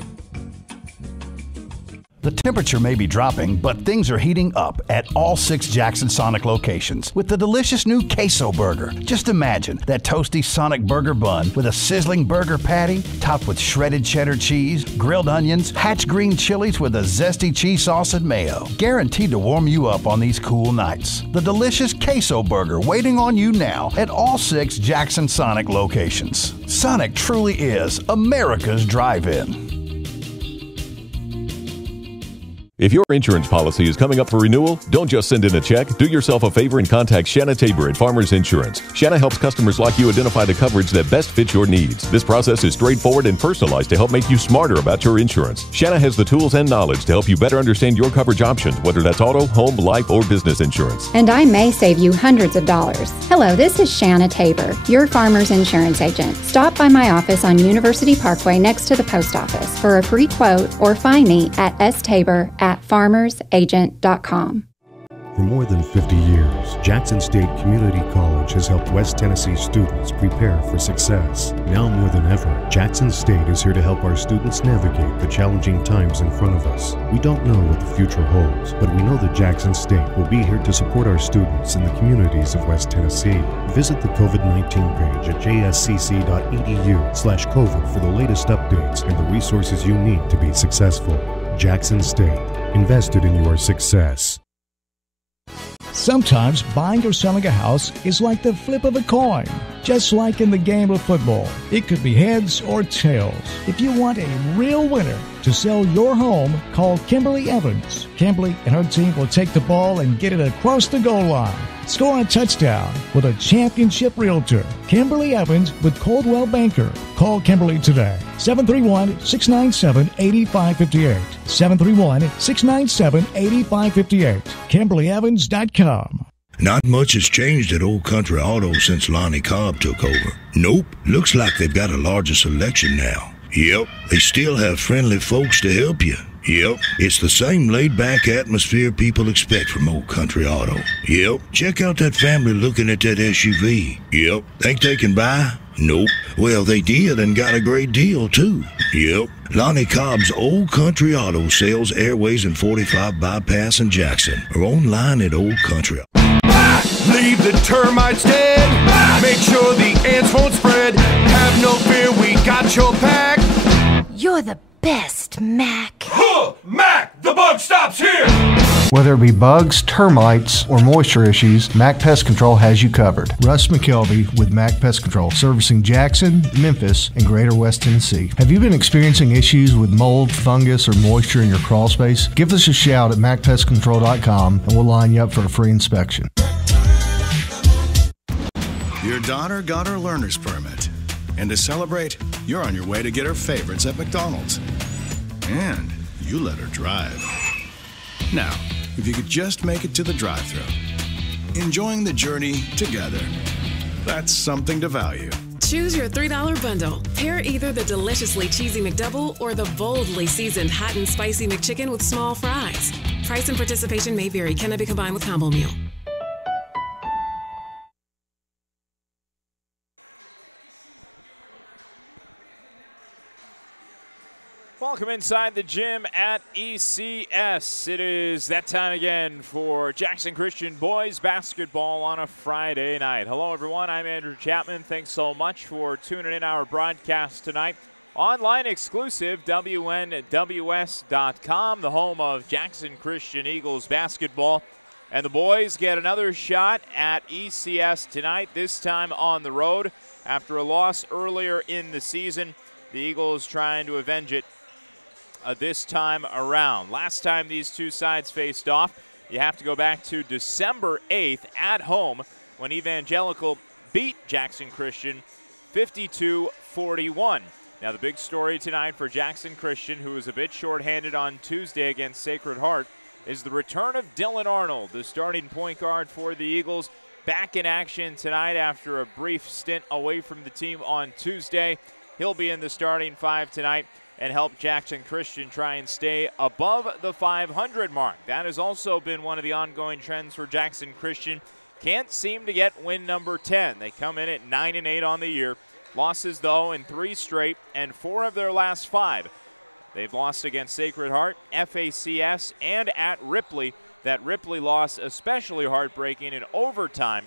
The temperature may be dropping, but things are heating up at all 6 Jackson Sonic locations with the delicious new Queso Burger. Just imagine that toasty Sonic burger bun with a sizzling burger patty topped with shredded cheddar cheese, grilled onions, Hatch green chilies with a zesty cheese sauce and mayo. Guaranteed to warm you up on these cool nights. The delicious Queso Burger waiting on you now at all 6 Jackson Sonic locations. Sonic truly is America's drive-in. If your insurance policy is coming up for renewal, don't just send in a check. Do yourself a favor and contact Shanna Tabor at Farmers Insurance. Shanna helps customers like you identify the coverage that best fits your needs. This process is straightforward and personalized to help make you smarter about your insurance. Shanna has the tools and knowledge to help you better understand your coverage options, whether that's auto, home, life, or business insurance. And I may save you hundreds of dollars. Hello, this is Shanna Tabor, your Farmers Insurance agent. Stop by my office on University Parkway next to the post office for a free quote or find me at stabor@farmersagent.com. For more than 50 years, Jackson State Community College has helped West Tennessee students prepare for success. Now more than ever, Jackson State is here to help our students navigate the challenging times in front of us. We don't know what the future holds, but we know that Jackson State will be here to support our students in the communities of West Tennessee. Visit the COVID-19 page at jscc.edu/COVID for the latest updates and the resources you need to be successful. Jackson State, invested in your success. Sometimes buying or selling a house is like the flip of a coin. Just like in the game of football, it could be heads or tails. If you want a real winner to sell your home, call Kimberly Evans. Kimberly and her team will take the ball and get it across the goal line. Score a touchdown with a championship realtor, Kimberly Evans with Coldwell Banker. Call Kimberly today, 731-697-8558. 731-697-8558. KimberlyEvans.com. Not much has changed at Old Country Auto since Lonnie Cobb took over. Nope, looks like they've got a larger selection now. Yep, they still have friendly folks to help you. Yep, it's the same laid-back atmosphere people expect from Old Country Auto. Yep, check out that family looking at that SUV. Yep, think they can buy? Nope. Well, they did and got a great deal, too. Yep, Lonnie Cobb's Old Country Auto sells Airways and 45 Bypass in Jackson or online at Old Country. Leave the termites dead. Make sure the ants won't spread. Have no fear, we got your back. You're the best, Mac. Mac, the bug stops here. Whether it be bugs, termites, or moisture issues, Mac Pest Control has you covered. Russ McKelvey with Mac Pest Control, servicing Jackson, Memphis, and Greater West Tennessee. Have you been experiencing issues with mold, fungus, or moisture in your crawl space? Give us a shout at MacPestControl.com and we'll line you up for a free inspection. Your daughter got her learner's permit. And to celebrate, you're on your way to get her favorites at McDonald's. And you let her drive. Now, if you could just make it to the drive-thru, enjoying the journey together, that's something to value. Choose your $3 bundle. Pair either the deliciously cheesy McDouble or the boldly seasoned hot and spicy McChicken with small fries. Price and participation may vary. Cannot be combined with combo meal. Welcome inside the gym at ECS. It is that time again for Jackson Christian boys basketball on a Friday night. Hello, everyone. I'm Andrew Chapman. Thanks so much for tuning in our broadcast tonight. Online exclusive, WNWS.com, the home of Jackson Christian Eagles basketball. And the boys get another shot at ECS tonight, this time on the road. After a loss earlier in the season, the Eagles trying to avenge it this time around. Last time these two sides faced off, you have to go back to December 8th at home when Evangelical beat Jackson Christian 52-41. Now the big story tonight for Jackson Christian, who was a bit shorthanded on Tuesday against Sacred Heart, is the return of Dylan Arnold, the starting point guard for the Eagles, back in action tonight after a brief stint away from the team on Tuesday. He'll be in the starting five tonight and help Jackson Christian try and stay above the 500 mark. That has also been one of the ongoing trends for Jackson Christian. Can't seem to get win number 10. They come in at 9-8 on the year. Losses, though, in 3 straight and 4 of their last 5. They've lost against Sacred Heart, FACS, and at Ripley. That Ripley loss especially heartbreaking in overtime,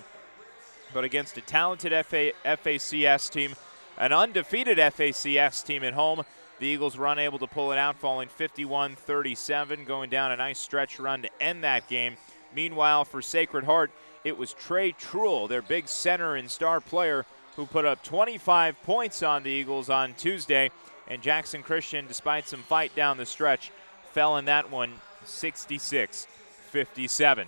but against a talented FACS team, an undefeated FACS team at home, the Eagles were unable to pull it out, falling 51-37, going down a nice stretch run to end that game. Meanwhile, for Sacred Heart, it was Trey Truel, their big center and star player, who put up 25 points on the Eagles on Tuesday. And Jackson Christian, despite some fight down the stretch, fell in that one 66-57.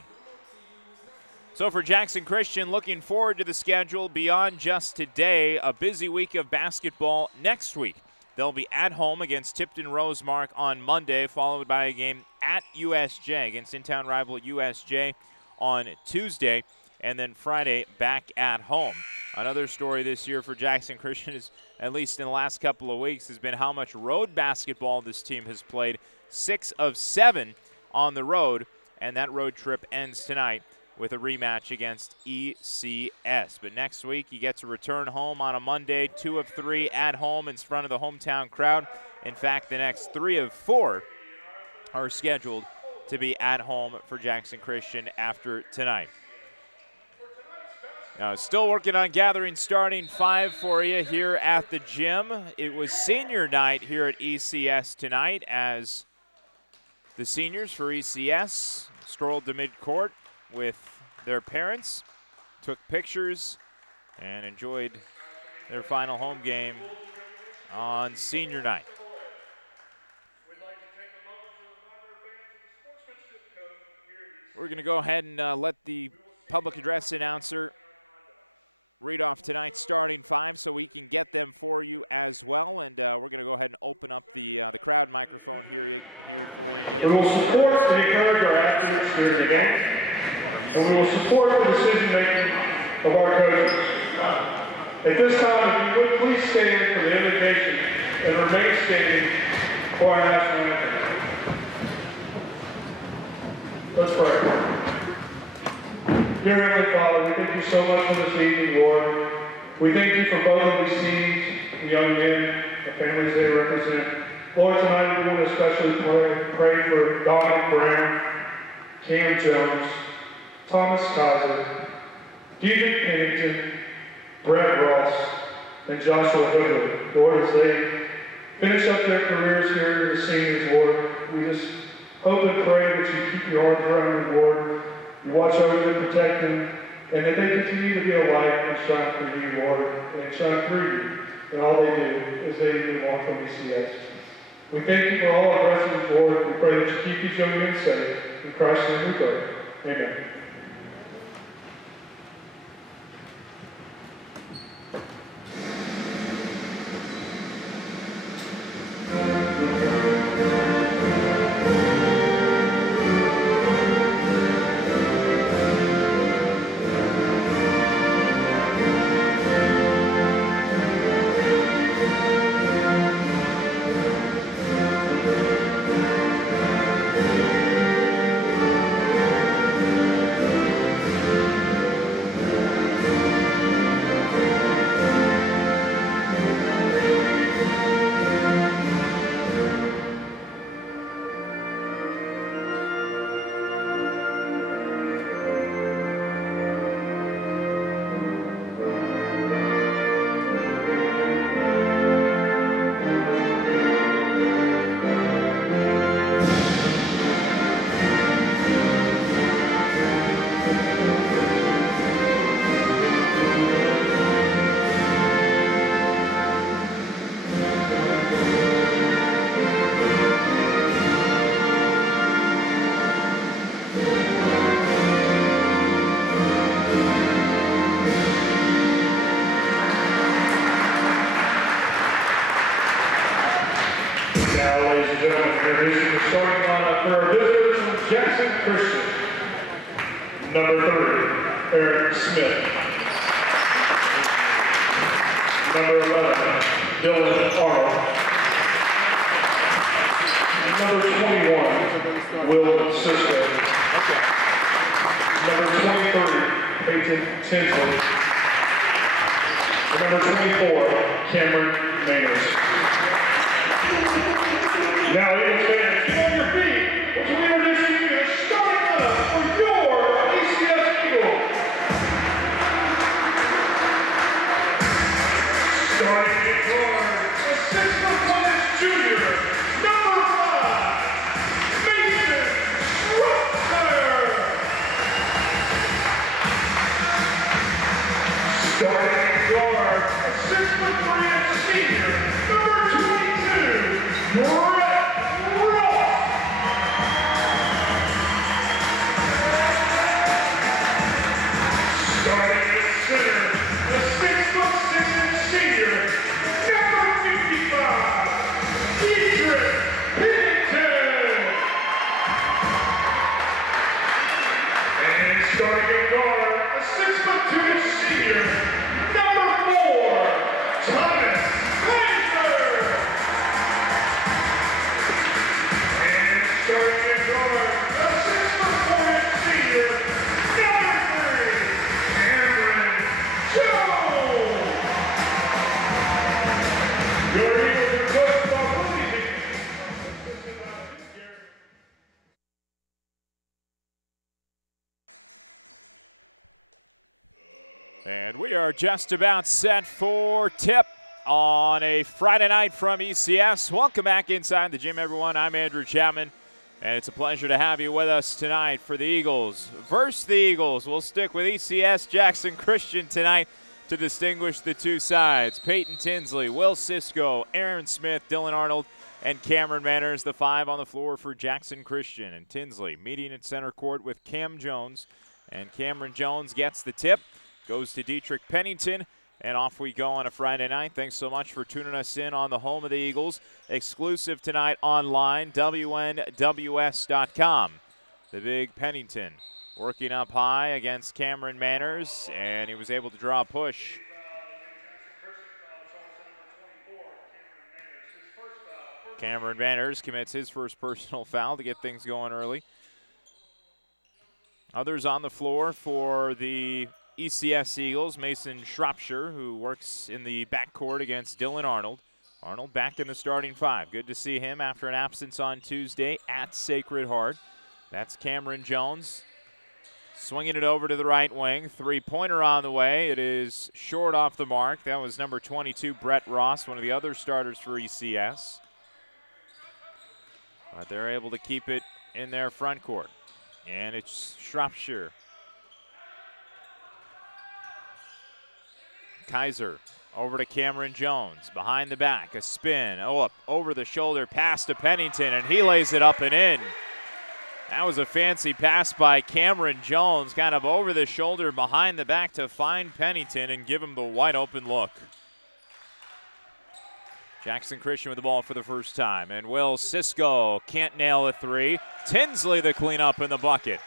So for Jackson Christian, looking forward to the schedule beyond just today, a busy week of basketball next week. They'll be at home against Tipton Rosemark on Monday, followed by a game at USJ against in-town rival USJ on Tuesday, and then Friday back at home. Another story this year for Jackson Christian is, at least in the last couple of weeks, has been how much road basketball this team has played. 6 of 7 on the road, and that road trip ends tonight with a rematch against ECS. But next week, you get to return home on a Monday, 2 of 3 at home in front of the hometown crowd. In fact, the next 3 of 4 are scheduled to be at home for Jackson Christian after tonight. Now, still working on gathering starting 5 for you here at the gym. It was senior night here at ECS tonight as the seniors for ECS strolled to midcourt with their parents, took pictures and enjoyed their final home game on senior night. We're going to go ahead and let the public address announcer read off tonight's starting five so we can get them for you as well. And we're going to go ahead and open up the crowd microphone here for you. Get we will support and encourage our athletes during the game, and we will support the decision-making of our coaches. At this time, if you would please stand for the invocation and remain standing for our national anthem. Let's pray. Dear Heavenly Father, we thank you so much for this evening, Lord. We thank you for both of these teams, the young men, the families they represent. Lord, tonight we want to especially pray for Dominic Brown, Cam Jones, Thomas Kaiser, Gideon Pennington, Brett Ross, and Joshua Hibbler. Lord, as they finish up their careers here as seniors, Lord, we just hope and pray that you keep your arms around them, Lord. You watch over them, protect them, and that they continue to be a light and shine for you, Lord, and shine through you in all they do as they move on from ECS. We thank you for all our blessings, Lord. We pray that you keep these young men safe. In Christ's name we pray. Amen. And we are just about set for tip on a Friday night from ECS. Welcome back inside the gym, everyone. I'm Andrew Chapman, and it's a pleasure to have you with us tonight for the Eagles. Versus the Eagles, we'll stick with ECS Jackson Christian tonight. to distinguish the two sides. Peyton Tinsley, Will Cisco, Aaron Smith, Dylan Arnold, and Cameron Manners, the 5 on the floor for Jackson Christian. And Tinsley meeting at center court with Cam Jones. And Cameron Jones gets the tip, goes to Dietrich Pennington, and off we go on a Friday night. Thanks so much for tuning us in on the home of the Eagles. Exclusive tonight online, WNWS.com. The big Pennington working up high against Cameron Manners, and he was able to draw a push. Cameron Manners commits his first personal foul to get things going early. Others on the floor for the ECS Eagles, Mason Shropshire, who works in the backcourt against Dylan Arnold. Arnold back in the starting 5. Good to see him after an absence on Tuesday at Sacred Heart. That's Cameron Jones swinging it over to the right wing. Three-pointer on the way. It is short off the mark. That was number 22, Brett Ross, one of the other starters for ECS. But they're able to keep it in their front court. And it's Shropshire. Kaiser over to Cameron Jones. Behind the back, a spin. Oh, up over the shoulder, pass to Pennington, and he lays it up and in. That was a fancy pass by Cameron Jones, kind of over the shoulder, behind the back to find Pennington and give him the wide open look. Jackson Christian with the ball for the first time, and Will Cisco can't nail a 3. Tinsley the cleanup in the bucket.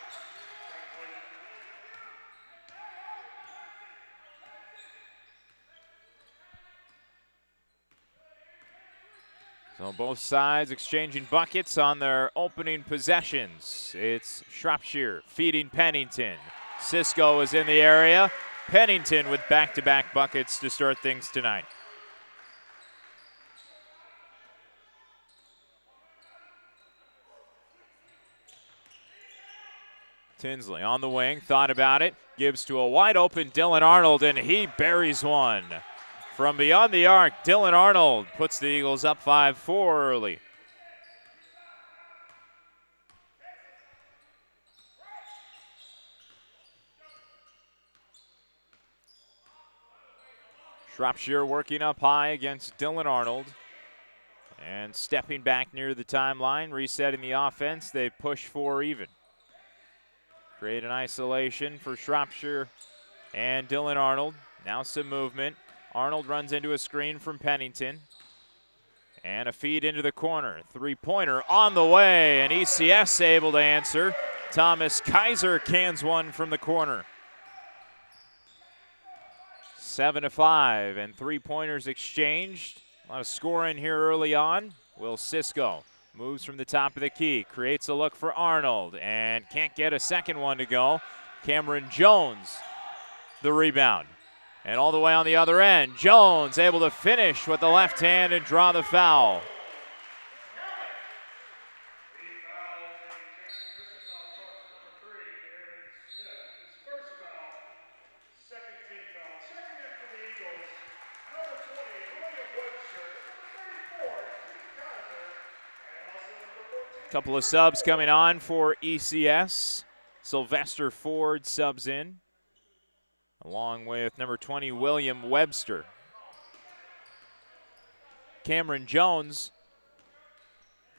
So both sides exchanging buckets on their opening possessions. It's Shropshire feeding Pennington. Cisco is in the area. Pennington with back-to-back buckets to start things tonight. Tinsley on the wing, thought about it, gives to a wide-open Dylan Arnold, and he buries one. From beyond the arc, Dylan Arnold puts the Eagles up 5-4 early. Shropshire working up high against Dylan Arnold. And stepping back near the timeline, resetting the offense, they push 4 even. Create an isolation for Shropshire and Dylan Arnold. Now some movement. Arnold runs into a screen from Pennington. And a feed into the corner. Three-pointer on the way, and ECS able to answer. Thomas Kaiser cans one from the corner. 7-5, and three-pointers exchanged. A lot of scoring here early on. Will Cisco moves from the top of the key, creates a look for Arnold, and can't get a second one to go. Cameron Jones, the rebound. And all the way on the other end, Jones able to finish with the left hand and draw the foul. Couple of subs coming on for ECS. Sylvester Ford subs in, along with number 20, William Webster. Cameron Jones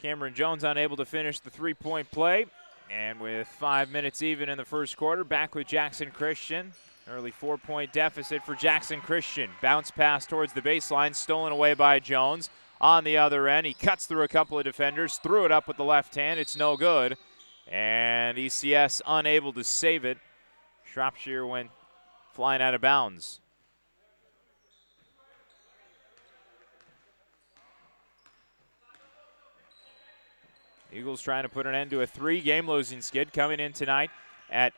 unable to finish the three-point play. And with 5 minutes even in the first quarter, back with Jackson Christian. Early 4-point deficit for Jackson Christian. Bounce pass towards the baseline, stolen away by Jones. On the other end, he cuts through a couple of defenders, threw it up with the left hand. It's no good. And ECS unable to save it. Shropshire went flying out of bounds. Eagles trying to put an end to a 3-game losing skid, coming in tonight at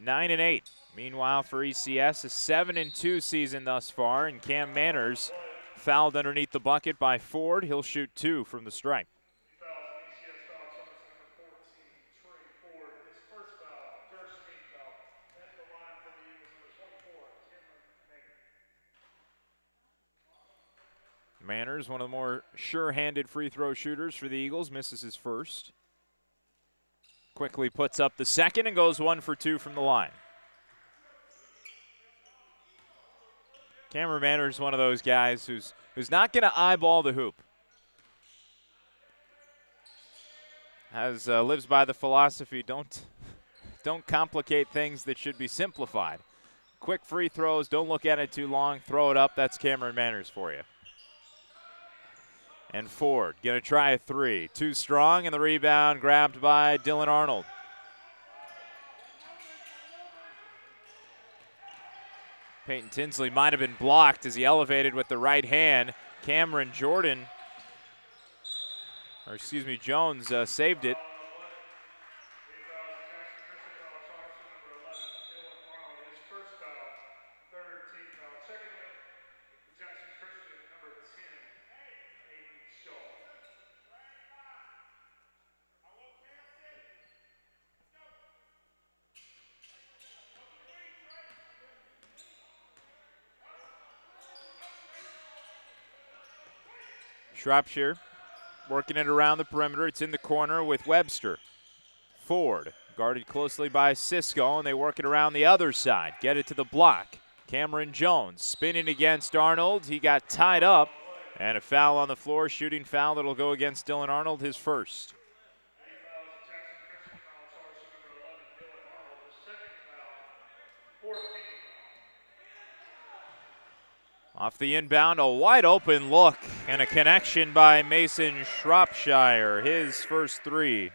9-8. Meanwhile, for ECS, a 7-2 season thus far, and Cam Manners fouled underneath the bucket by Ford. He'll shoot 2 from the stripe. Manners, one of the more sure-handed free throw shooters for the Eagles, misses his first. Quickly puts up the second and goes 1 for 2 from the line. Cameron Manners, one of those guys who's not going to eyeball the hoop. Lives by the philosophy, don't complicate things that should be simplified. Quick free throws, don't look at it too long, throw it up. That's Cameron Manners for you. And Ford going to try a three. Too strong, and the rebound grabbed by Dylan Arnold. Peyton Tinsley might have been blocked as he elevated with the right hand. Cameron Jones saved it. Shropshire working it around the perimeter. It's in the corner with Webster. Ford guarded closely by Cisco, and they work it around the other side. Get it to the block. Cameron Jones spinning against Arnold. He got tied up, and a foul on the floor, shooting foul that'll go against Dylan Arnold, his first. Off the inbound, a wide open look and a connection by Mason Shropshire, his first three.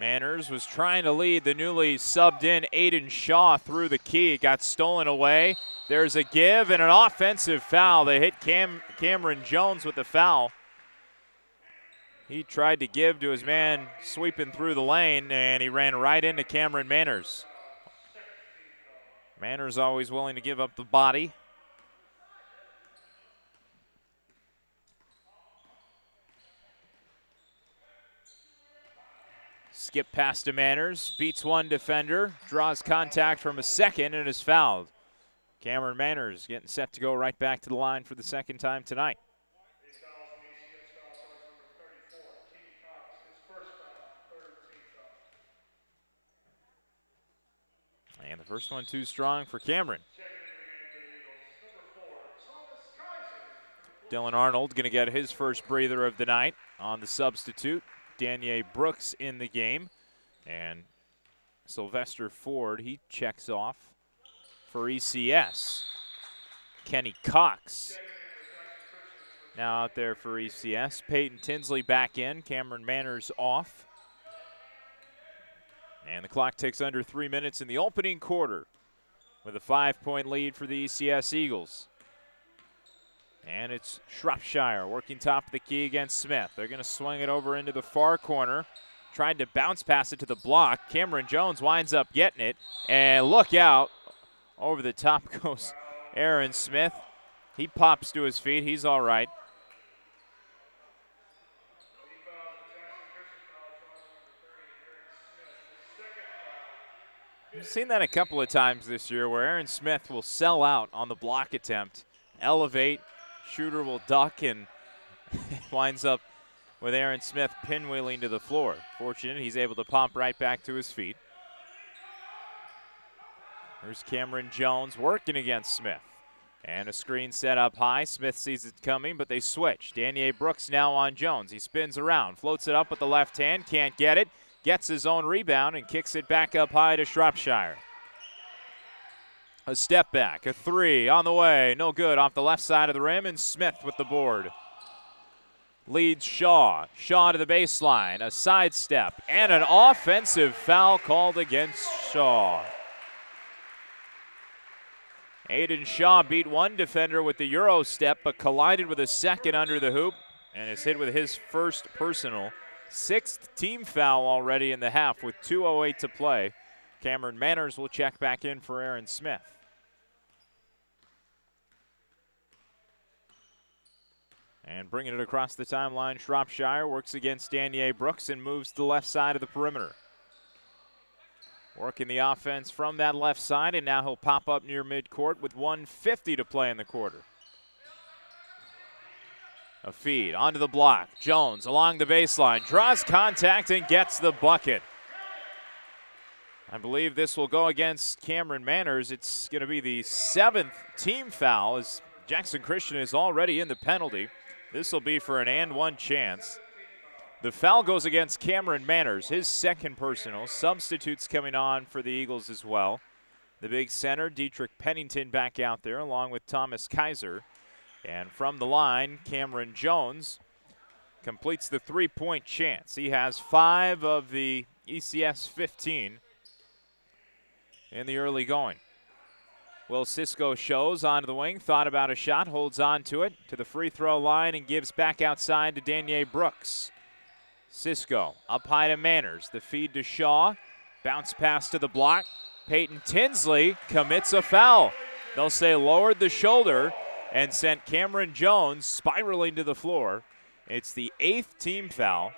Manners was trying to lead the newly subbed in Aiden Shaw through the key. It got stolen away. There's a give and an offensive foul. They hit Cameron Jones with the foul. He tried to give to his man sweeping through the lane, and he ran right into Cameron Manners. Manners always willing to give up the body. Skip past to Manners, beats one defender, draws contact from a second, and is fouled. Cameron Manners getting set to go right back to the line for the second time tonight. And the first one too strong for Cameron. Dylan Arnold going to get his first breather of the night on the substitute. Danier Brooks in the game. And Sylvester Ford, he checks off for ECS. Kenny Cox now out there for ECS. Peyton Tinsley back in. Cameron Manners off. And the clock ticks under 3 minutes in the opening quarter with a 5-point lead for the ECS Eagles. And it's Shropshire working top of the key against Smith. They're going to swing it over into the far corner. Tried to bounce pass it to the block. Cameron Jones winds up getting it. And look out. Over the top goes Aaron Smith. He pops to his feet. He's all right. We've seen that a couple of times this year where Aaron Smith will sell out on the block attempt, elevate, shooter will duck, and winds up with Aaron Smith pinwheeling to the floor. Fortunate he's able to pop right back to his feet. There's Cameron Jones working against Smith. And a screen set up high. Smith sees it coming, but they switch. Danier Brooks now on Jones. He spins around, floats it up with the left hand, can't get it. Gets his own rebound and kicks it back up high to Shropshire. A step back, a three on the way, no good off the left side of the rim, and Smith with the board. Leads Shaw. Shaw to the baseline, a sidestep, and an offensive foul called against Shaw. Aiden Shaw beat one defender with the Euro step, but collided with a second under the hoop, and is hit with his first personal. Sixth team foul already in the half with 2:08 to play. Cameron Manners will check back in for Aaron Smith. And bringing it across the timeline, Shropshire works against Danier Brooks and moves to the left side of the perimeter. Working the offense from that left side, and now he'll pop up near midcourt with 1:50 to play in the quarter. A feed onto the block. Jones along the baseline, draws contact and gets the bucket. I believe this will go against Cameron Manners. It's going to be the 7th team foul as Jackson Christian is already in the penalty. This will be for an and one chance. The foul goes against Cameron Manners, his second personal. Substitutes coming on for the Eagles as well. The big center, Dietrich Pennington, back out there along with Thomas Kaiser. And from the line, Cameron Jones completes the three-point chance. He has 5 of the ECS 15 in the early going. Will Cisco shows onto the wing, thought about a shot, holds on to it to the free throw line and gives back outside to Danier Brooks. Cisco up high to Manners, the feed to Shaw, bounce pass to the block. Peyton Tinsley commits a foul. They'll say lowered the shoulder and sent Cameron Jones spiraling to the floor. It's the 8th team foul.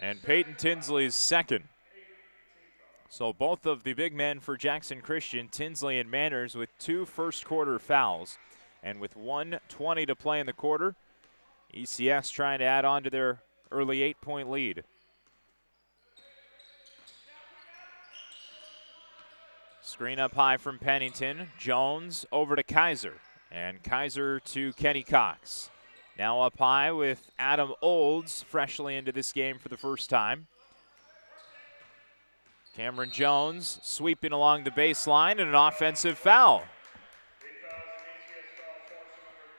And Peyton Tinsley's second. So both of the big men for Jackson Christian, Tinsley and Manners, with 2 first-quarter fouls. And with 1:20 to play in the quarter, ECS trying to add on to their early 8-point lead. Screen up high from Pennington. Jones over to Kaiser. And Kaiser to Kenny Cox. Now up high with Adam Olds, freshly into this game for the first time. Cameron Jones sweeping along the baseline and an offensive foul.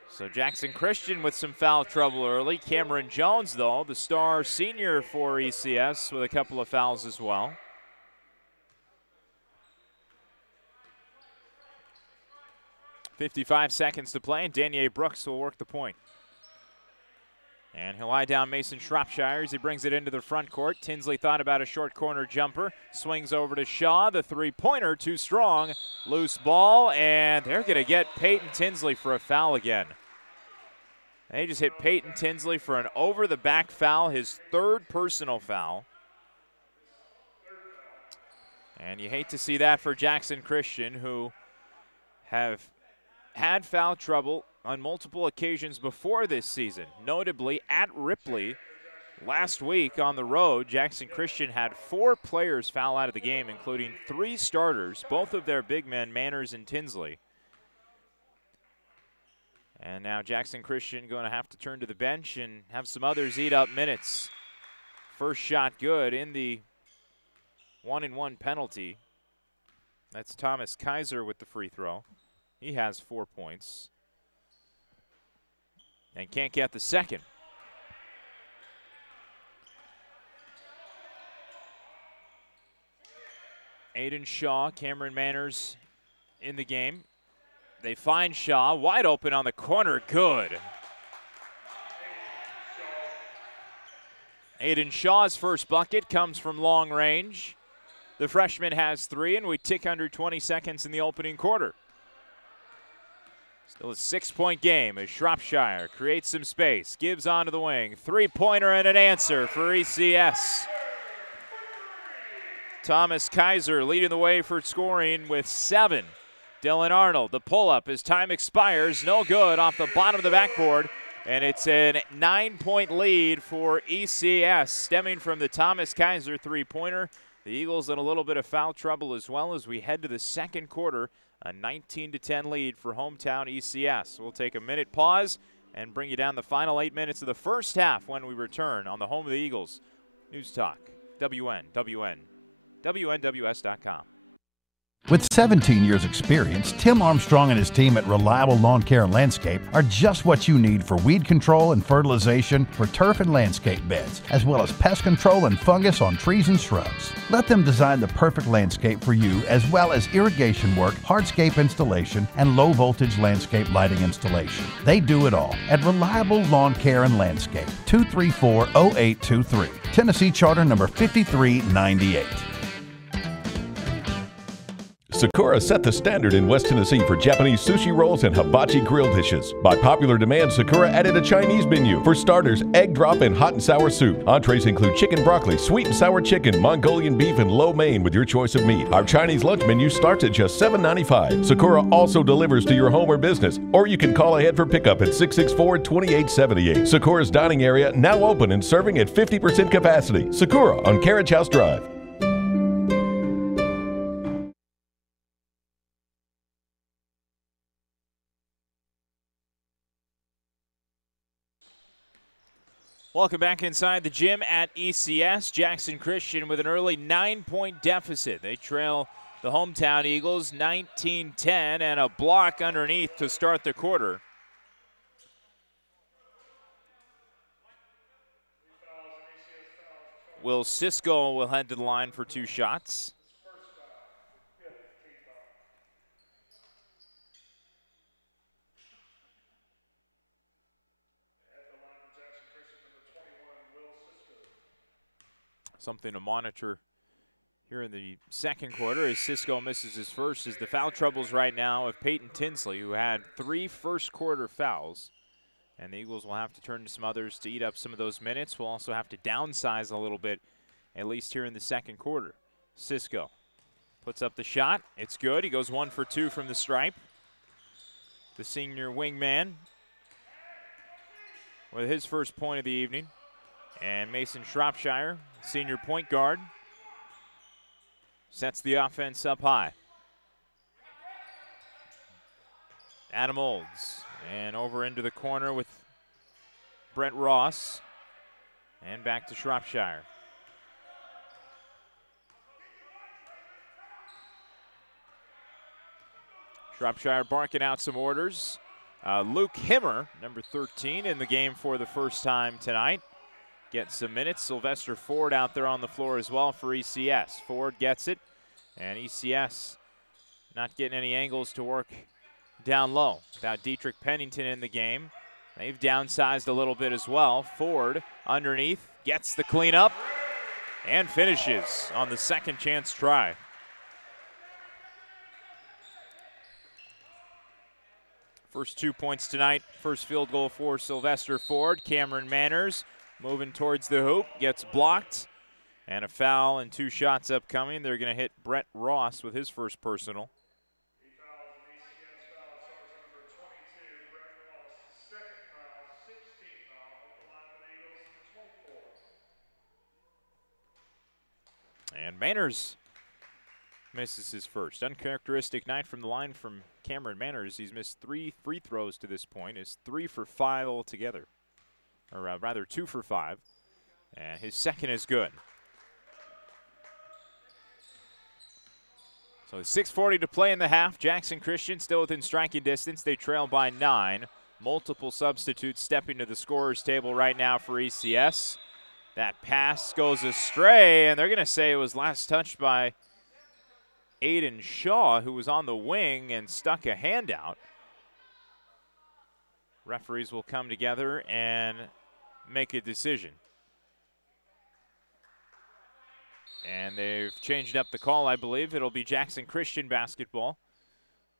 So Jackson Christian with some foul trouble early. Cameron Jones, though, the star senior for ECS, with a couple of fouls as well. .55 seconds to play, and Danier Brooks will work the point. And he'll lie down Mason Shropshire as he brings it into the front court. Tinsley thought about a short corner jumper. Swings over to Shaw. The three-pointer too strong. Loose ball, and they're going to get Peyton Tinsley for a foul again. They just hit Peyton Tinsley for an over-the-back foul, his 3rd personal foul. And you hate to see that for Jackson Christian, who have had foul trouble on multiple occasions before this season, notably at Ripley last week on the road. Jackson Christian had 4 players foul out of the game, including 3 starters, both of their big men, Manners and Tinsley. And now Jackson Christian going to have to turn to the bench and have some others eat up minutes. First shot good in the 1-and-1 penalty. That's Thomas Kaiser with the free throw. He has 4 points. And can't get the second. Aiden Shaw, Cameron Manners in the game. They find Shaw, wide open on the corner, good. Aiden Shaw's first bucket comes from long range. The freshman has 3, and we tick under 20 seconds in the opening quarter. Still a 6-point game as Shropshire creates some space, gives onto the wing. 3-pointer and an answer for ECS. Thomas Kaiser leading the way for scoring with 7. Dylan Arnold, the pull-up as time expires, no good off the bottom of the backboard. And it's a 9-point lead for ECS, stemming from the Thomas Kaiser 3-pointer. The Eagles in a little bit of foul trouble as well as we head to the second quarter. A 19-10 lead for hometown ECS. We'll take a minute pause and bring you down the final 8 minutes of the first half when we return on the home of the Eagles. News Talk, WNWN, WNWS.com. With 17 years experience, Tim Armstrong and his team at Reliable Lawn Care and Landscape are just what you need for weed control and fertilization for turf and landscape beds, as well as pest control and fungus on trees and shrubs. Let them design the perfect landscape for you, as well as irrigation work, hardscape installation, and low-voltage landscape lighting installation. They do it all at Reliable Lawn Care and Landscape, 234-0823, Tennessee Charter number 5398. Sakura set the standard in West Tennessee for Japanese sushi rolls and hibachi grill dishes. By popular demand, Sakura added a Chinese menu. For starters, egg drop and hot and sour soup. Entrees include chicken broccoli, sweet and sour chicken, Mongolian beef, and lo mein with your choice of meat. Our Chinese lunch menu starts at just $7.95. Sakura also delivers to your home or business, or you can call ahead for pickup at 664-2878. Sakura's dining area now open and serving at 50% capacity. Sakura on Carriage House Drive. Welcome back inside the gym at ECS. Jackson Christian with an early 9-point deficit. They trail the hometown Eagles 19-10 and a block underneath to start the quarter. Will Cisco will head to the line for 2 shots. Something to monitor here in the second quarter as Cisco misses his first, is the foul troubles right now of Peyton Tinsley, who had 3 first-quarter fouls. And the Eagles will have to turn to some others to eat up some of those minutes. We'll also have to downsize a little bit, at least here in the second quarter. Cisco puts up the shot. It's good. He goes 1 for 2 from the stripe. The senior wingman with his first point of the evening. And Mason Shropshire, senior point guard, sets the offense up high. Adam Olds, and over into the corner with Brent Ross, and back to Shropshire. Shropshire barking out some orders. Luke Himmer, number 13, in the game for the first time tonight. Gets some minutes. Sylvester Ford out there on the floor as well for ECS. Ford gets it, and ECS not getting any angles to work down low. Without Dietrich Pennington in the game, they've downsized a little bit as well. Ford underneath, gets the cleanup, and finishes on the second chance try. First 2 points tonight. First field goal for Sylvester Ford. Cameron Manners moving towards the hoop, gets blocked, and a foul and 2 shots upcoming. They're going to hit Brett Ross with his first personal. And Manners misses his first. Uncharacteristic night from the line from Cameron Manners. He's missed 3 free throws to this point. Is 3 for 5 altogether. Or rather 2 for 5, and his second is good. So 6:40 to play in the half. Jackson Christian still within striking distance. They trail by 9. Multiple substitutes stepping to the scorer's table right now for ECS. That pass goes astray, and they're going to say it was last touched by Aiden Shaw, who was on the wing and stuck a hand out. Referees will come together and make a decision. And they've changed up the call, I believe. It'll be Jackson Christian basketball.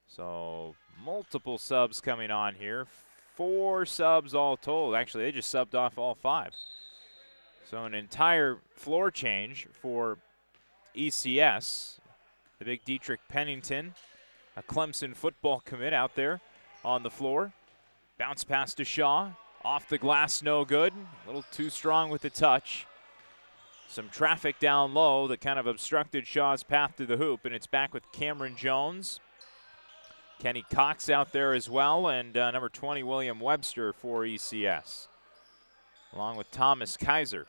So multiple subs coming on here. 4 subs all told. Actually, they just subbed off all 5. So an entire floor change for ECS. The big Dietrich Pennington, a Clemson football commit out there on the floor. Bounce pass to Shaw. Off the glass, no good. A little too strong with the touch. Some traffic down low that kind of obstructed Shaw's path to the hoop, and it's back with Cameron Jones. Kenny Cox out there as well, and number 20, William Webster for ECS, along with Thomas Kaiser.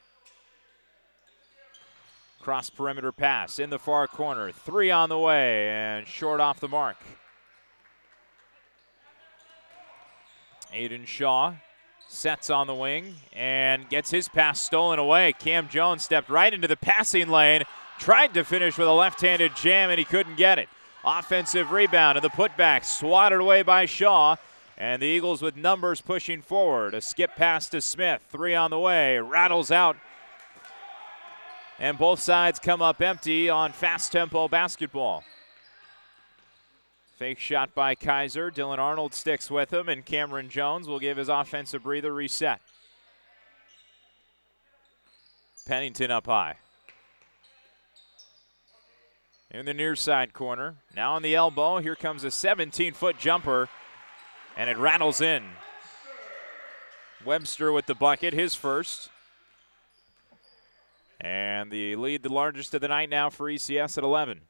Cross perimeter pass in the far corner. 3 on the way, and short off the mark. Aiden Shaw sets on the wing and gets his pass stolen away. Cam Jones stepped right into the passing lane, tried to finish with a left-handed jam, and he couldn't get it. Offensive rebound, and the putback swatted away by Shaw, and the Eagles with numbers pushing forward. A skip pass to Smith, 3 on the way, rattles out, and both sides come up empty on fast tempo basketball. Fake shot by Kaiser. Dylan Arnold sticks with him, and Cameron Jones will give his offense a breather reset. Pennington up high. In the near side corner. Now on the elbow. Here comes a 17-foot jumper, and it rattles in. Webster with the bucket, his first. And the lead, the largest of the night now for ECS at 11.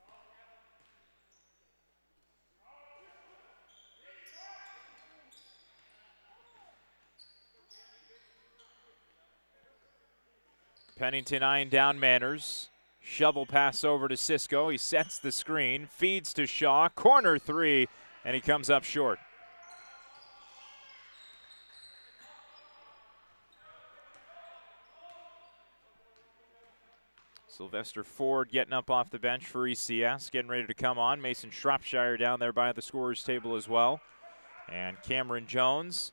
Pennington eyeing down Manners. Shovel pass over to Cisco. He sets the screen, feeds to Shaw. Corner three, and he comes up short. Sylvester Ford getting up off the bench for ECS, getting ready to come on. Mason Shropshire down there by the scorer's table as well. And Cameron Jones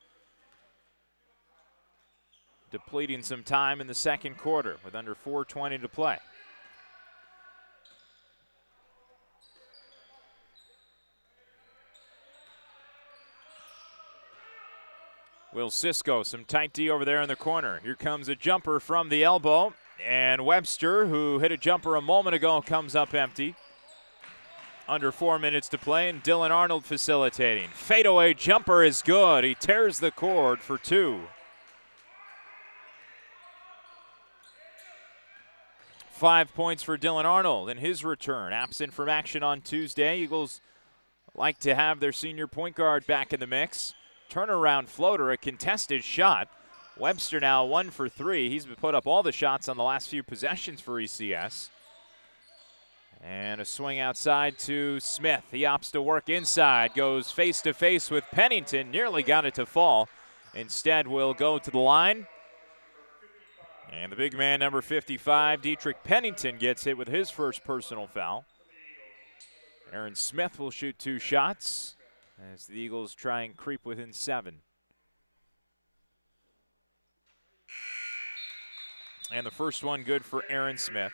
depleting some time in the second quarter with under 4:20 to play. Will Cisco, some tight D over there in the corner. Here comes a jumper from the elbow. And Webster, who hit a jumper a moment ago, comes up empty. Under 4 minutes to play, and Dylan Arnold facilitating. Fadeaway jumper is good. He tears the cord for two. 5 points for Dylan Arnold in his return. Absent from action on Tuesday. Eagles like to have their senior point guard back in the mix. Turnaround floater, a contested shot. Webster now 1 for 3. He's put up all the shots on the last few possessions for ECS. And a swing outside to Smith. He opts to work inside, goes face to face with Pennington, nearly got it to fall. Instead will go to the line. And the big man, number 55, Dietrich Pennington, gets hit with his first personal foul. Aaron Smith will shoot 2 shots as the Eagles try and creep within 7. And the first one good for Aaron Smith.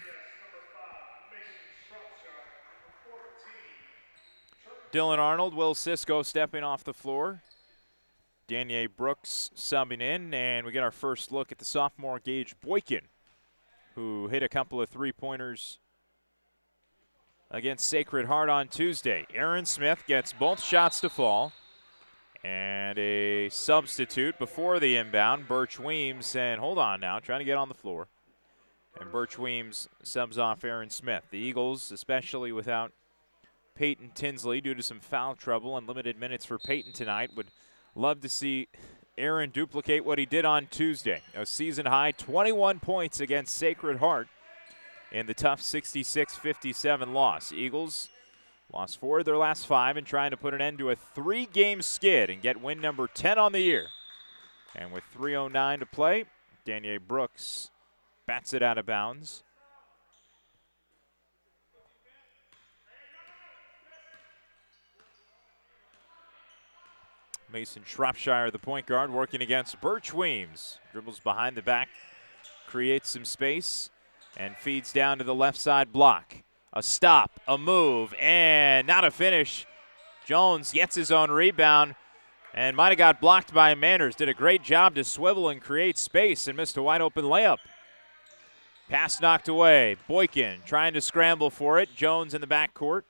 Dylan Arnold, Will Cisco stepping off the floor. Danier Brooks subbing in, and we get our first look at the sophomore Gage Boykin, who hit a couple of three-pointers against Sacred Heart on Tuesday. Aaron Smith gets both shots to fall. And a substitute before the inbound, Birch Weems, and hold on now, trying to get on the floor. And Birch Weems subs off Aaron Smith. The Eagles, especially without Peyton Tinsley due to some foul trouble and limited minutes for Peyton tonight, would love to see Aaron duplicate what he did on Tuesday. A season-high 21 points against Sacred Heart in the tough 66-57 loss. Eagles lost 4 of their last 5 and trying to put an end to a 3-game skid and get win number 10 on the year. And with 3:09 to play, Danier Brooks bats it out of bounds. Mason Shropshire, the point guard, working against Birch Weems. Dribbles behind the back, creates some space, and feeds down to the left side block. A stop, a move, and not a finish. Jones gets his own rebound and might have got blocked by Manners. Did a great job to swivel and create space and missed a wide open layup. Pass knocked away. Boykin trying to scramble for it. Jones in the backcourt.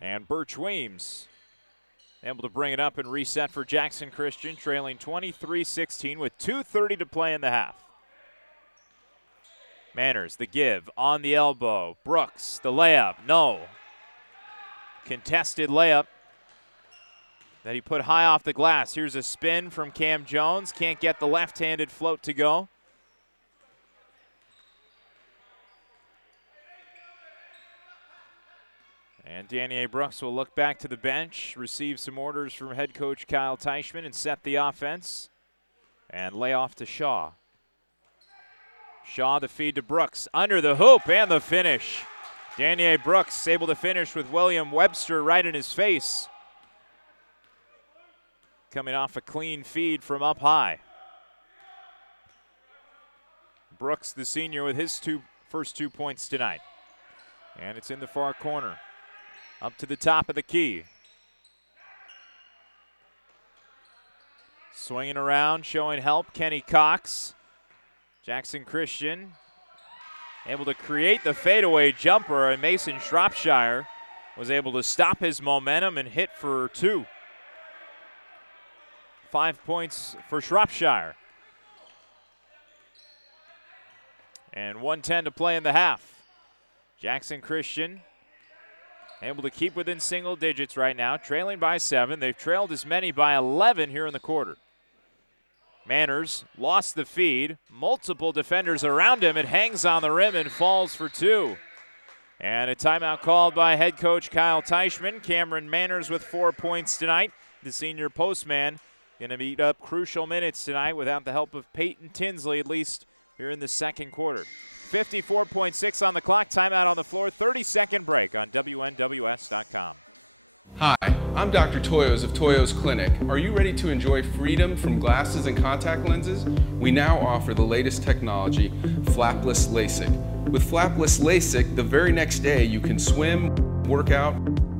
And Birch Weems able to bring it up and reset for Jackson Christian, trailing 23-16 with 2:30 to play in the half. Manners, the give, on the elbow. Brooks, the layup, no. Contested layup that he put high off the glass. Here's a spin from Cam Jones. Can't get the left-handed float to go. And Danier Brooks will look back to the bench, receive some orders from head coach Kyle Teichman, and set the offense. And lay off to Shaw. Shaw the feed to Brooks, under the hoop, and the finish. Danier Brooks able to finish with William Webster right in his face. Coming off a clean feed from up high. Brooks, the senior, with his first 2 points tonight. And it's in the far corner. up to the top of the key. Swinging around, showing help, Kenny Cox. Jackson Christian able to create the fadeaway jumper, and Mason Shropshire was able to stop his momentum and hit for 2. 5 points for Shropshire. And 1:10 to play in the half. Jackson Christian able to keep within single digits right now, trailing by 7. They've trailed as many by 11 here in the quarter. Manners lost the feed. Multiple defenders around him. It hangs on the rim and falls for 2. And a timeout called by head coach Kyle Teichman. Cameron Manners with 4 points tonight. The senior postman going to beat up crucial minutes tonight without the help of Peyton Tinsley, at least here in the second quarter. 54.6 on the clock. Timeout on the floor. 30-second break on WNWS.com. Hi, I'm Dr. Toyos of Toyos Clinic. Are you ready to enjoy freedom from glasses and contact lenses? We now offer the latest technology, flapless LASIK. With flapless LASIK, the very next day you can swim, work out,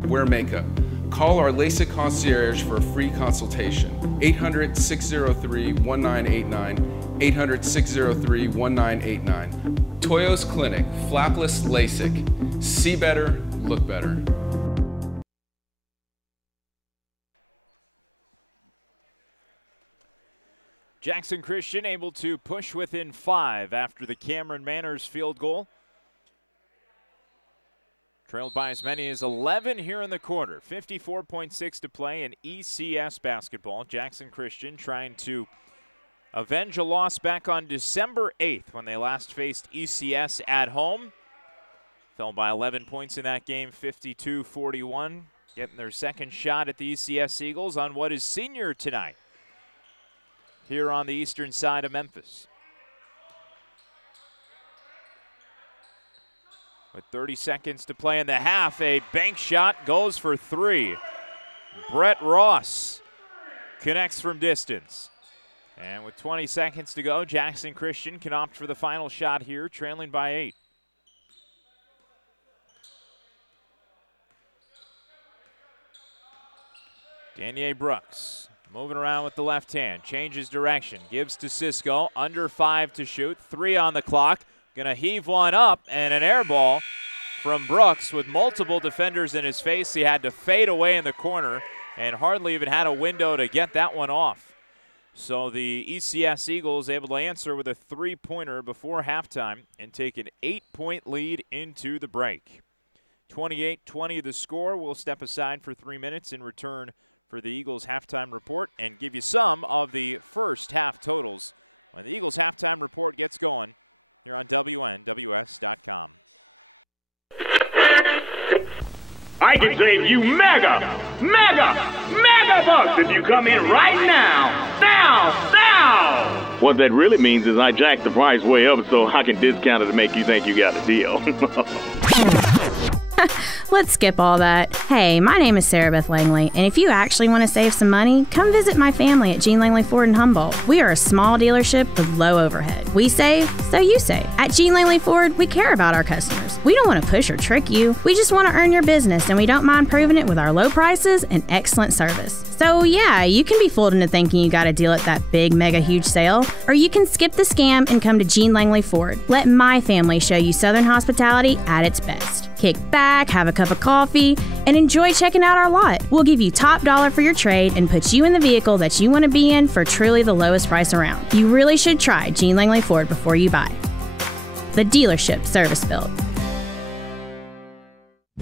wear makeup. Call our LASIK concierge for a free consultation. 800-603-1989, 800-603-1989. Toyos Clinic, flapless LASIK. See better, look better. Jackson Christian able to push within 5 after the Cameron Manners field goal. Trailed by as many as 11 here in the quarter. 54.6 to play in ECS basketball. Jackson Christian trying to avenge a loss back on December 8th when they last faced ECS at home. Fell by 11 points in that game, 52-41. Getting their second shot at the ECS Eagles on what is senior tonight here on the eastern side of Memphis. With 30 seconds to play in the half, a bank shot goes for 3. Brett Ross connects from distance. And with 20 seconds to go, Jackson Christian can opt for the final shot here, trailing by 8. Danier Brooks moving around with the left hand, changes direction, gives to Cisco, under 5 to shoot, 3 on the clock. Gonna heave one up, and an air ball from Brooks with multiple defenders in his face. He had to fade away in the corner and hardly even had a window to get that one off. So the ECS Eagles able to answer with a 3-pointer before halftime and take an 8-point lead into the break. 28-20 the score. We'll step aside for 3 minutes in return for the Eagles halftime report and give you some of the first half totals when the Eagles halftime report gets going here on WNWS.com. I can save you mega bucks if you come in right now. What that really means is I jacked the price way up so I can discount it to make you think you got a deal. Let's skip all that. Hey, my name is Sarah Beth Langley, and if you actually want to save some money, come visit my family at Jean Langley Ford in Humboldt. We are a small dealership with low overhead. We save, so you save. At Jean Langley Ford, we care about our customers. We don't want to push or trick you. We just want to earn your business, and we don't mind proving it with our low prices and excellent service. So yeah, you can be fooled into thinking you got a deal at that big, mega, huge sale, or you can skip the scam and come to Jean Langley Ford. Let my family show you Southern hospitality at its best. Kick back, have a cup of coffee, and enjoy checking out our lot. We'll give you top dollar for your trade and put you in the vehicle that you want to be in for truly the lowest price around. You really should try Jean Langley Ford before you buy. The dealership service built.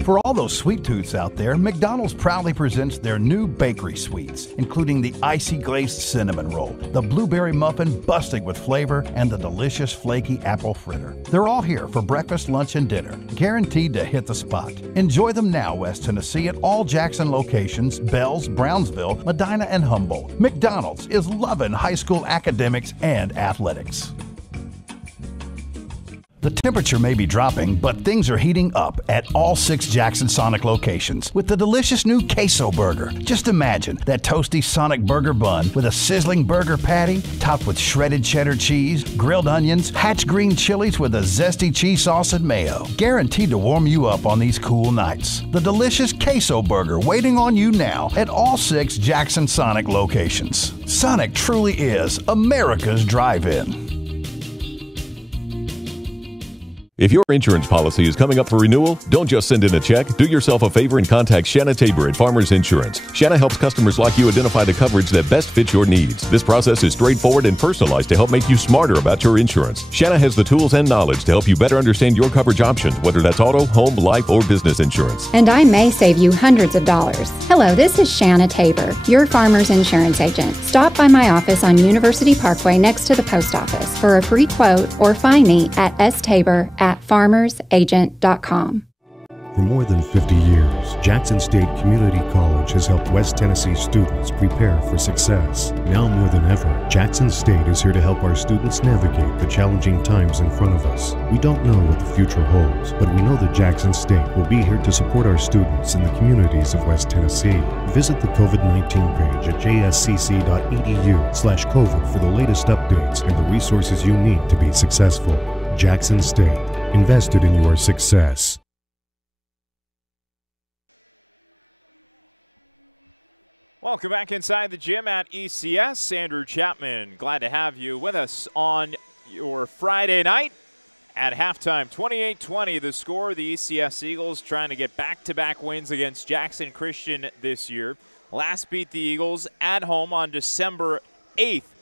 For all those sweet tooths out there, McDonald's proudly presents their new bakery sweets, including the icy glazed cinnamon roll, the blueberry muffin busting with flavor, and the delicious flaky apple fritter. They're all here for breakfast, lunch, and dinner, guaranteed to hit the spot. Enjoy them now, West Tennessee, at all Jackson locations, Bells, Brownsville, Medina, and Humboldt. McDonald's is loving high school academics and athletics. The temperature may be dropping, but things are heating up at all 6 Jackson Sonic locations with the delicious new Queso Burger. Just imagine that toasty Sonic burger bun with a sizzling burger patty topped with shredded cheddar cheese, grilled onions, hatch green chilies with a zesty cheese sauce and mayo. Guaranteed to warm you up on these cool nights. The delicious Queso Burger waiting on you now at all 6 Jackson Sonic locations. Sonic truly is America's drive-in. If your insurance policy is coming up for renewal, don't just send in a check. Do yourself a favor and contact Shanna Tabor at Farmers Insurance. Shanna helps customers like you identify the coverage that best fits your needs. This process is straightforward and personalized to help make you smarter about your insurance. Shanna has the tools and knowledge to help you better understand your coverage options, whether that's auto, home, life, or business insurance. And I may save you hundreds of dollars. Hello, this is Shanna Tabor, your Farmers Insurance agent. Stop by my office on University Parkway next to the post office for a free quote or find me at stabor@farmersagent.com. For more than 50 years, Jackson State Community College has helped West Tennessee students prepare for success. Now more than ever, Jackson State is here to help our students navigate the challenging times in front of us. We don't know what the future holds, but we know that Jackson State will be here to support our students in the communities of West Tennessee. Visit the COVID-19 page at jscc.edu/COVID for the latest updates and the resources you need to be successful. Jackson State, invested in your success. Welcome back inside the gym at ECS. Andrew Chapman, glad to have you with us on your Friday night. At halftime, 28-20 the score. The ECS Eagles trying to get back-to-back wins against Jackson Christian this year. Last beat the Eagles at home on December 8th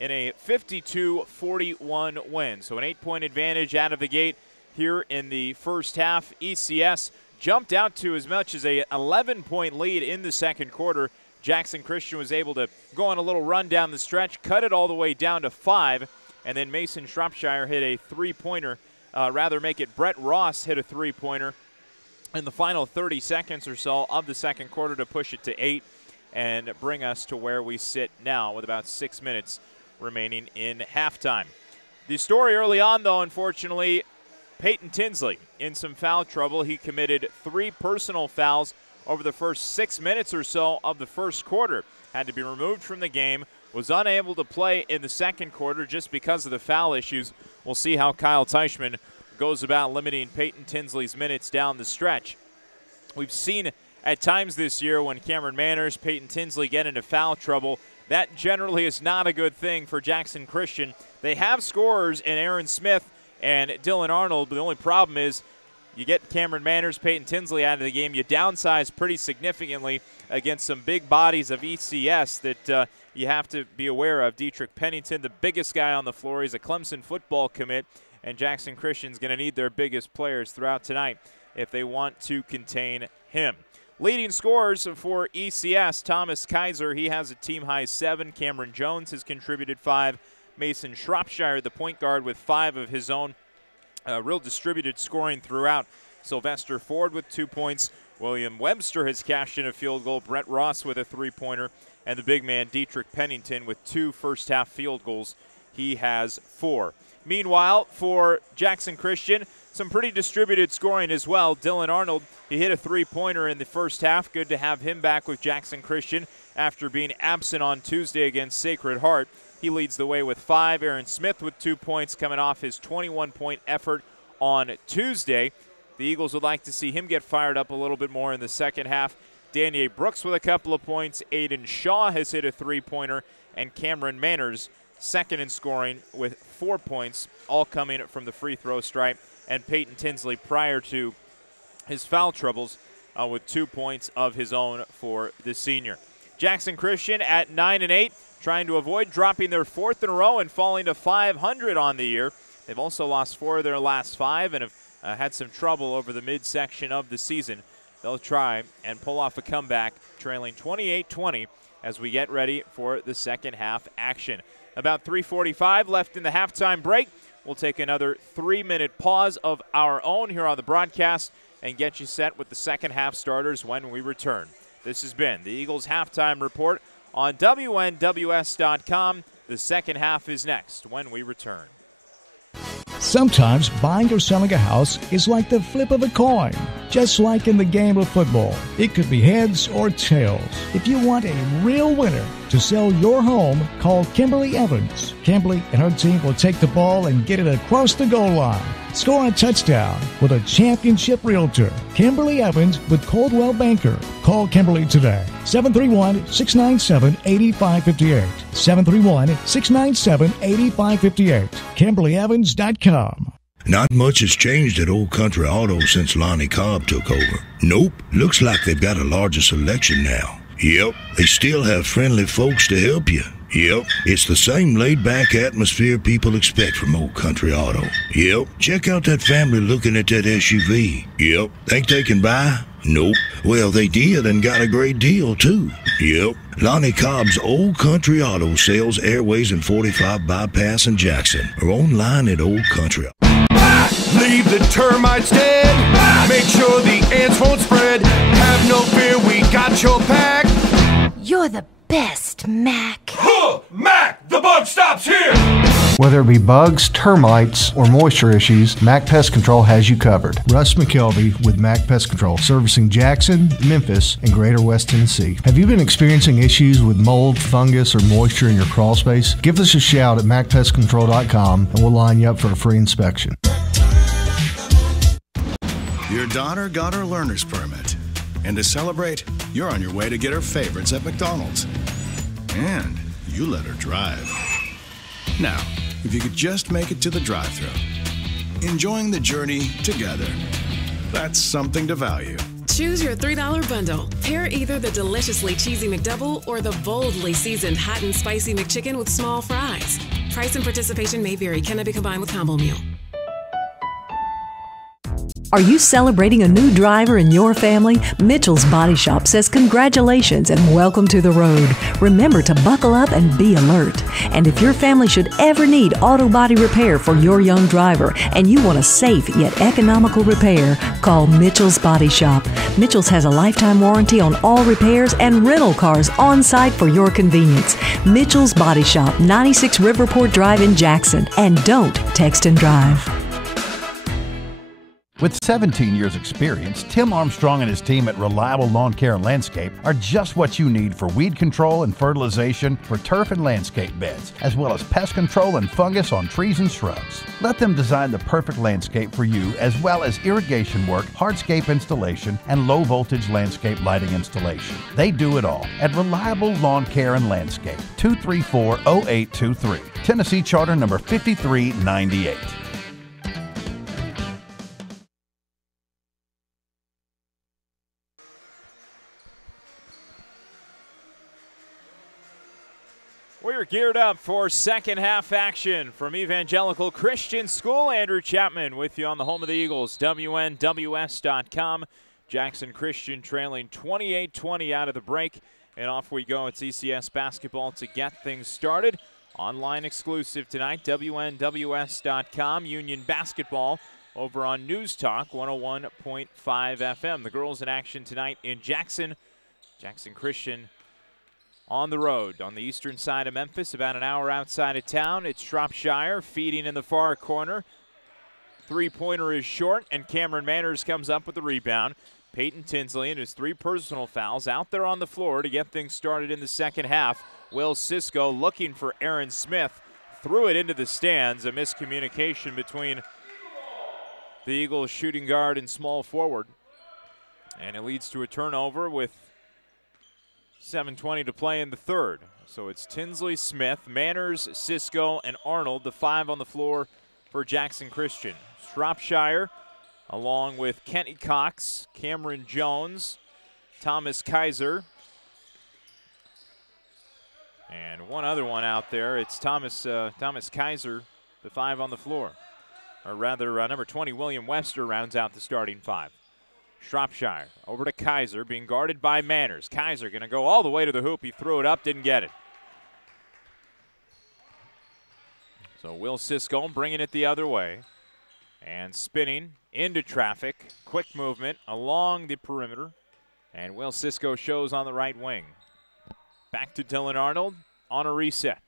in a 52-41 win. So an 8-point advantage out of the gate here in the first half. ECS jumped out to as much as a 11-point lead in the second quarter. Jackson Christian was able to go on a little run down the stretch, cut it all the way down to 5, and then Mason Shropshire hit a three-pointer, make it Brett Ross hit a three-pointer in the final 30 seconds or so of the second quarter to push it to 8 and bring us to where we sit now with about 6 minutes remaining in halftime. The story early on, though, unfortunately, Peyton Tinsley in some foul trouble. He committed 3 personal fouls over the first 6 minutes or so of the first quarter. Had to be removed from the game, was unable to play in the second quarter just because of the foul issues. We'll see how Kyle Teichman goes about limiting Peyton Tinsley's minutes down the stretch. We've seen at times this year when Cameron Manners, Peyton Tinsley get into foul trouble, that generally is not a good thing for Jackson Christian. They have scorers in Aaron Smith and Dylan Arnold, but the only problem is you get Cameron Manners, Peyton Tinsley out of the game, you downsize pretty significantly against some big bodies of ECS that you have to be aware of. Dietrich Pennington, the biggest guy on the floor, he's a Clemson football commit, and Jackson Christian's going to need their biggest players throughout tonight if they want to contain him. Leading scorers for ECS, Thomas Kaiser, he has a team-high 7. Cameron Jones has contributed 5. Mason Shropshire, the point guard, with 5 of his own. Real distributed scoring throughout. Sylvester Ford with 2 points. William Webster has cashed in a field goal. Brett Ross with a three-pointer. And the big man, Dietrich Pennington, with 2 first-half field goals. He has 4. Meanwhile, for Jackson Christian, some pretty distributed scoring as well. Dylan Arnold, he hit a three-pointer in the first half. Good to have him back with Jackson Christian after being absent on Tuesday against Sacred Heart. He leads the way with 5. Aaron Smith with 2 points coming off his 21-point effort on Tuesday. The Eagles would like to see him get fired up a little bit more in the second half. Danier Brooks with a couple of points. Aiden Shaw has hit a three-pointer. And Cameron Manners, second in scoring with 4 points, all coming from the free throw stripe. And Peyton Tinsley, prior to his foul troubles, with 2 points of his own for the senior. Jackson Christian at 9-8. Trying to avoid dropping their 4th in a row and falling to 500 on the year. They've also lost 4 of their last 5 and have had some trouble over the midsection of the season. They'll try and pull off a comeback, trailing 28-20 as we get ready for the second half action. About 3:45 left in the halftime break. We'll take another 3-minute pause of our own here on the broadcast and get you set with the second half starters when we return. This has been the Eagles Halftime Report on WNWS.com. The second half is next when we return. Sometimes buying or selling a house is like the flip of a coin. Just like in the game of football, it could be heads or tails. If you want a real winner to sell your home, call Kimberly Evans. Kimberly and her team will take the ball and get it across the goal line. Score a touchdown with a championship realtor, Kimberly Evans with Coldwell Banker. Call Kimberly today, 731-697-8558. 731-697-8558. KimberlyEvans.com. Not much has changed at Old Country Auto since Lonnie Cobb took over. Nope, looks like they've got a larger selection now. Yep, they still have friendly folks to help you. Yep, it's the same laid-back atmosphere people expect from Old Country Auto. Yep, check out that family looking at that SUV. Yep, think they can buy? Nope. Well, they did and got a great deal, too. Yep, Lonnie Cobb's Old Country Auto sells Airways and 45 Bypass in Jackson or online at Old Country. Leave the termites dead. Make sure the ants won't spread. Have no fear, we got your back. You're the best, Mac. Mac, the bug stops here. Whether it be bugs, termites, or moisture issues, Mac Pest Control has you covered. Russ McKelvey with Mac Pest Control, servicing Jackson, Memphis, and Greater West Tennessee. Have you been experiencing issues with mold, fungus, or moisture in your crawl space? Give us a shout at macpestcontrol.com and we'll line you up for a free inspection. Your daughter got her learner's permit. And to celebrate, you're on your way to get her favorites at McDonald's. And you let her drive. Now, if you could just make it to the drive-thru, enjoying the journey together, that's something to value. Choose your $3 bundle. Pair either the deliciously cheesy McDouble or the boldly seasoned hot and spicy McChicken with small fries. Price and participation may vary. Cannot be combined with combo meal. Are you celebrating a new driver in your family? Mitchell's Body Shop says congratulations and welcome to the road. Remember to buckle up and be alert. And if your family should ever need auto body repair for your young driver and you want a safe yet economical repair, call Mitchell's Body Shop. Mitchell's has a lifetime warranty on all repairs and rental cars on site for your convenience. Mitchell's Body Shop, 96 Riverport Drive in Jackson. And don't text and drive. With 17 years experience, Tim Armstrong and his team at Reliable Lawn Care and Landscape are just what you need for weed control and fertilization for turf and landscape beds, as well as pest control and fungus on trees and shrubs. Let them design the perfect landscape for you, as well as irrigation work, hardscape installation, and low voltage landscape lighting installation. They do it all at Reliable Lawn Care and Landscape, 234-0823, Tennessee Charter number 5398. We're geared up for second half action from Evangelical Christian School. Andrew Chapman with you on the home of the Eagles, WNWS.com. Jackson Christian trailing 28-20 out of the break. And off we go. It's ECS basketball to get things started. Online exclusive tonight, WNWS.com. Union basketball over on News Talk 101.5 FM. The girls in action tonight in Jackson. Jackson Christian on the road on the eastern side of Memphis, about an hour outside of town. It's Shropshire feeding in the far corner. Three-pointer is short, and Cameron Manners comes up with the rebound. Peyton Tinsley and his 3 personal fouls out there on the floor to get things started in the second half. Will Cisco looking for Aaron Smith. Threw it into the stands. A miscommunication between the Eagles shooting guard and small forward. And it leads to a turnover with 7:20 to play in the third. So it's Tinsley, Smith, Manners, Cisco, and Arnold, the 5 on the floor for Jackson Christian. Shropshire, along with Kenny Cox, Cameron Jones, Thomas Kaiser, and one other one out there. It's Thomas Kaiser, the 5 on the floor. Or rather, number 20, William Webster, rounds out the starting 5. Shropshire over to Kaiser, being guarded by Manners. Kaiser going to go all the way to the hoop. He threw it up, didn't get it. So Will Cisco bringing it the other way. And spinning into traffic. Quick movement along the perimeter. And Will Cisco shows on the right wing. Back to Dylan Arnold on a reset.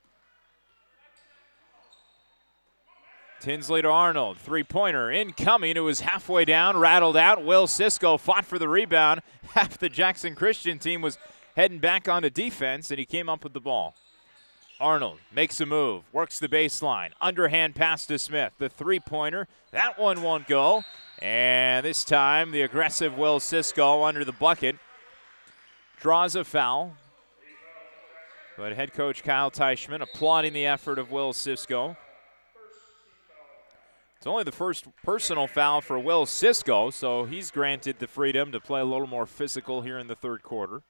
Tinsley to Arnold. Three-pointer incoming. It was halfway down, rattled out. Will Cisco fought for the rebound. Half the Jackson Christian team was heading back onto defense, and he came up with the ball. Arnold makes a move, works the baseline. Underhand pass to Smith. The three-pointer, that one won't go. And this time, the aggressive Will Cisco under the bucket draws a foul. But head coach Kyle Teichman applauding the effort of Will Cisco. It's only the first personal foul for Will Cisco, so he's granted the freedom to play a little more physical here in the third quarter.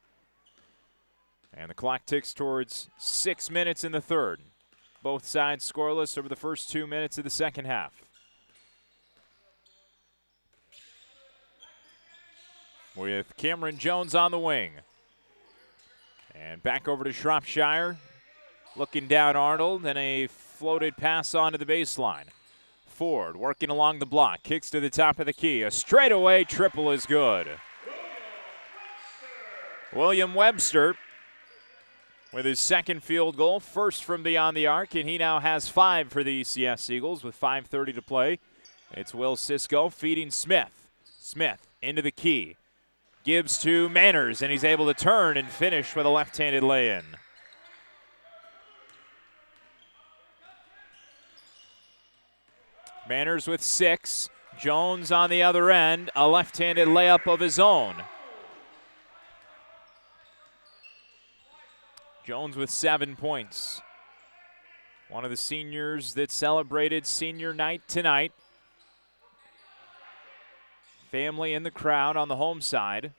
And the clock ticks towards 6 minutes in the third. Both sides scoreless over the first 2 minutes of the second half. With Cameron Jones on the wing. And back over to Shropshire. Looking down Arnold, and a floated pass onto the baseline. Ford working along the block, kicks to the top of the key. A straightaway triple is good. William Webster with his second field goal, first from beyond the arc, and he now has 5 for the ECS Eagles with 5:30 to play. It's Will Cisco feeding Smith. Smith into the key. Gives to Manners, and he's able to turn and finish with a left-handed lay-in. Manners with 6. Jones on the other end, a left-handed layup of his own. Jones with 7 points. One of the seniors that celebrated senior night tonight. Family in the crowd on the home side.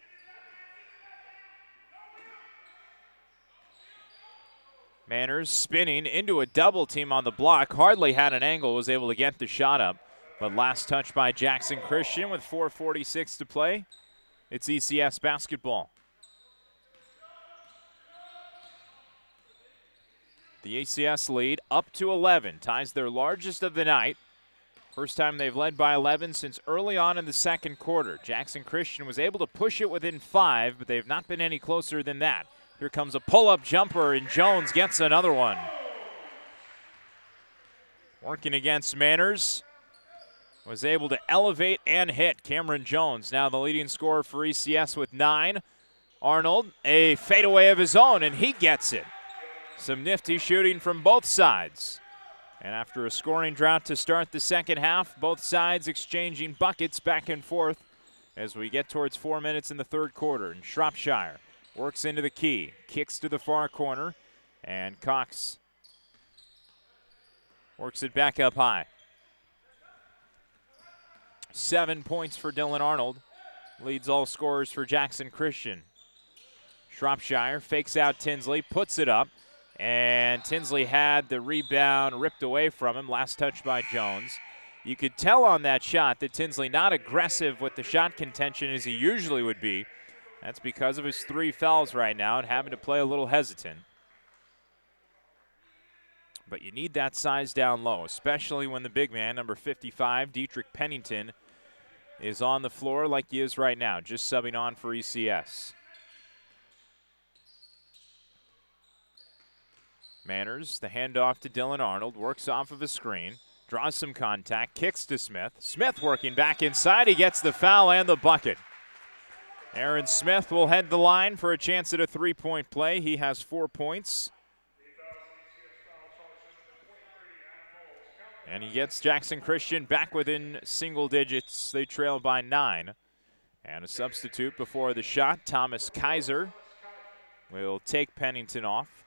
Manners spinning into a double team on the block. Hardly had an angle, was able to get the shot up. But last touch by Jackson Christian with 4:46 to play. It's ECS basketball. The ECS lead up to 11, ties their largest of the night. First time they've led by 11 since early on in the second quarter. Jackson Christian was able to push it within 5, but they've not been any closer than that. Here comes a pull-up jumper, and Jones gets another one. Working against Manners. Was able to elevate and hit. Cameron Jones, now the leading scorer for ECS with 9. Arnold, a fadeaway of his own, and he gets it. Some nifty shooting from both sides. And after a scoring drought to start the second half, both sides exchanging buckets back and forth as we get towards 4 minutes in the third quarter. And Shropshire works into the key, kicks to the far corner, and Cox works it back up high. 7 points for Dylan Arnold, leads all scorers for Jackson Christian. Shropshire fakes out Tinsley, puts it up. And Tinsley had the rebound ripped away from him. Last touch by Jones. You could tell on that shot that Tinsley not aggressive with the shot contention as he usually would be. That's because of his 3 fouls right now and having to play a little hesitant. But you need that size down low, especially when the big man, number 55, Dietrich Pennington, is on the floor like he is right now, just subbing on for ECS. Manners, the handoff to Dylan Arnold, works off of a screen, draws some contact, kicks to Smith. Smith working back inside, he gets the foul and the bucket. Aaron Smith will head the line for a chance at a 3-point play. He has 4 points. And he gets Jackson Christian back within single digits. They trail by 9. And a substitute before the shot, Thomas Kaiser will take Pennington off.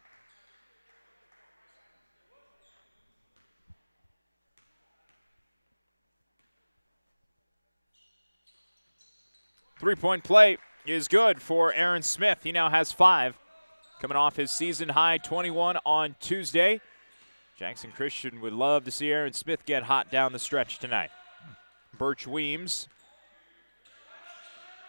Three-point play is good for Aaron Smith. He now has 5, coming off his season-high 21 on Tuesday. Jackson Christian would love to see Aaron Smith get hot down the stretch tonight. Birch Weems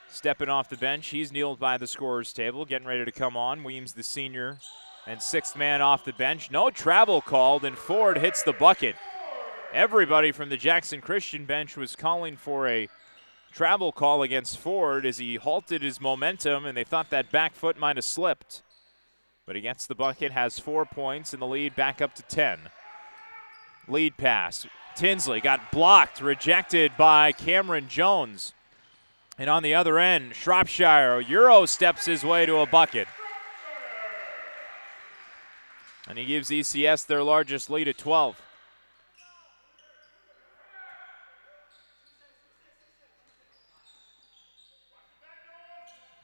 stepping off the bench. He's kneeled by the scorer's table, getting ready to come on. Weems, the senior, and 6th man off the bench. No travel called, and Ford hits the bucket. Everybody from the Jackson Christian bench was calling for a travel call against Ford as he halted his momentum, and they thought that back foot might have slipped. But he gets the bucket, has 4 points, and the lead back up to 10. Lead pass. Tinsley got blocked, rejected by Cameron Jones. And on the other end, Shropshire Euro steps his way to a bucket. And he gives ECS their largest lead at 12.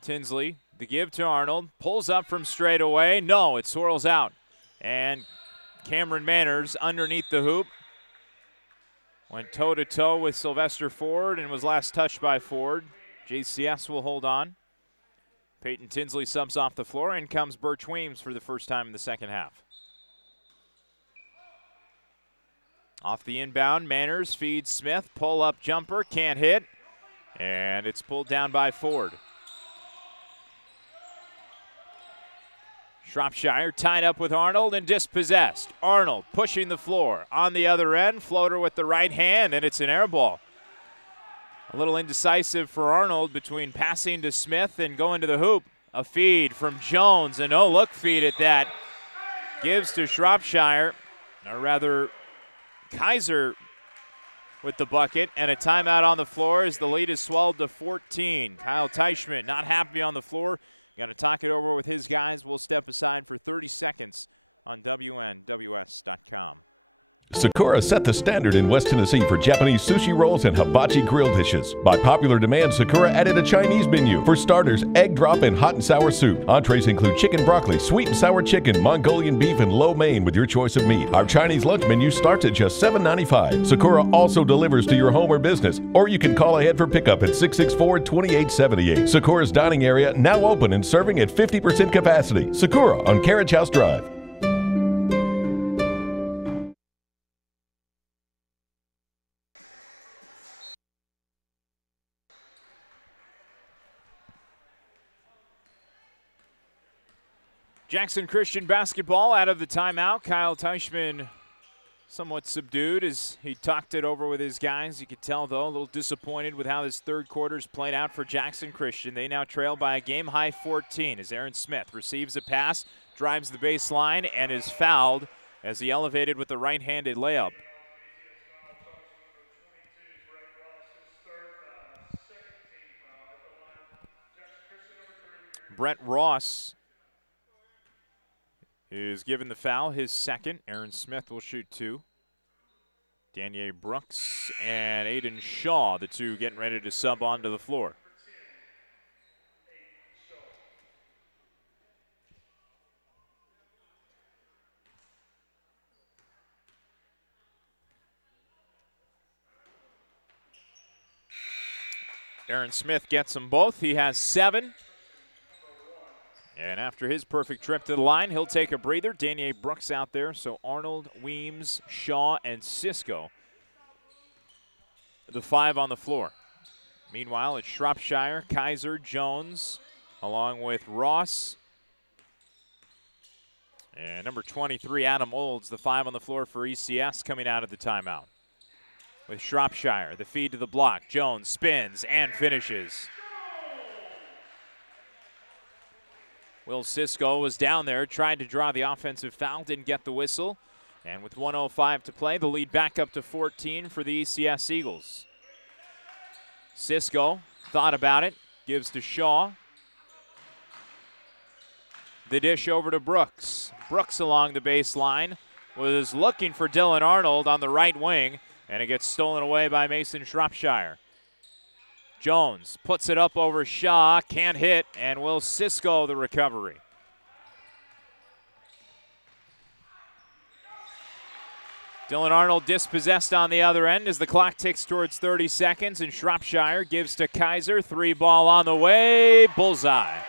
Tinsley, the give to Arnold, pulls up from straight away. No, it swirls out. And Cameron Manners underneath the hoop. Went toe-to-toe with Sylvester Ford and was last touched by Ford. JCS will hold on. Peyton Tinsley subs off the floor. In comes Birch Weems for the first time in the second half. Off the inbound, Manners feeds Smith. Pull-up jumper, can't hit. And it's pulled down by Ford. Shropshire tied up with Arnold and dispossessed. Arnold pushing the floor. On the other end, floater with the right hand, and it's an air ball. A little indecisive for Arnold between passing to Smith and going to the hoop. A feed from Jones, a no-look feed at that. Gives to Shropshire, or rather Kaiser with the bucket, and a timeout on the floor as the lead is swelled to 14. Kyle Teichman not happy on the floor. Got to talk it over with his guys. We'll step aside for 30 seconds on WNWS.com. Sakura set the standard in West Tennessee for Japanese sushi rolls and hibachi grill dishes. By popular demand, Sakura added a Chinese menu. For starters, egg drop and hot and sour soup. Entrees include chicken broccoli, sweet and sour chicken, Mongolian beef, and lo mein with your choice of meat. Our Chinese lunch menu starts at just $7.95. Sakura also delivers to your home or business, or you can call ahead for pickup at 664-2878. Sakura's dining area now open and serving at 50% capacity. Sakura on Carriage House Drive. Jackson Christian basketball out of the timeout. Kyle Teichman somewhat subdued as he talked it over with his guys. You could tell, though, a little disappointed with how this third quarter's played out for Jackson Christian. They now trail by a game-high 14 as Aaron Smith receives a pass, drives the baseline, and is fouled as he elevated with the right-handed layup. Brent Ross is given the foul, his second. Aaron Smith will shoot two. Danier Brooks and Aiden Shaw, the two getting ready to sub onto the floor. Aaron Smith gets them both. He has 7. And after his perfect trip to the line, he'll take a breather. Danier Brooks out there, so Arnold, Weems, Shaw, and Cisco, the 5 on the floor. Meanwhile, it's Shropshire, Kaiser, Jones, along with Ross. And number 23, Adam Olds, the 5 on the floor for ECS, coming out of the timeout. With Shropshire, the feed to the block. Jones spins and finishes. Will Cisco was down there, tried to draw the offensive foul, didn't get the whistle. And with 1:05 to play, the lead back up to 14 for the ECS Eagles. Cisco thought about it, gives to Shaw. The dish over to Brooks. Brooks along the baseline was looking for Dylan Arnold on the right wing, and it gets stolen away by Mason Shropshire. Jones puts it up over Shaw, can't hit, and Will Cisco the recovery. Dylan Arnold dispossessed on the other end as the clock ticks towards 30 seconds, and Shropshire gives to Kaiser. 3 ball on the way, bullseye.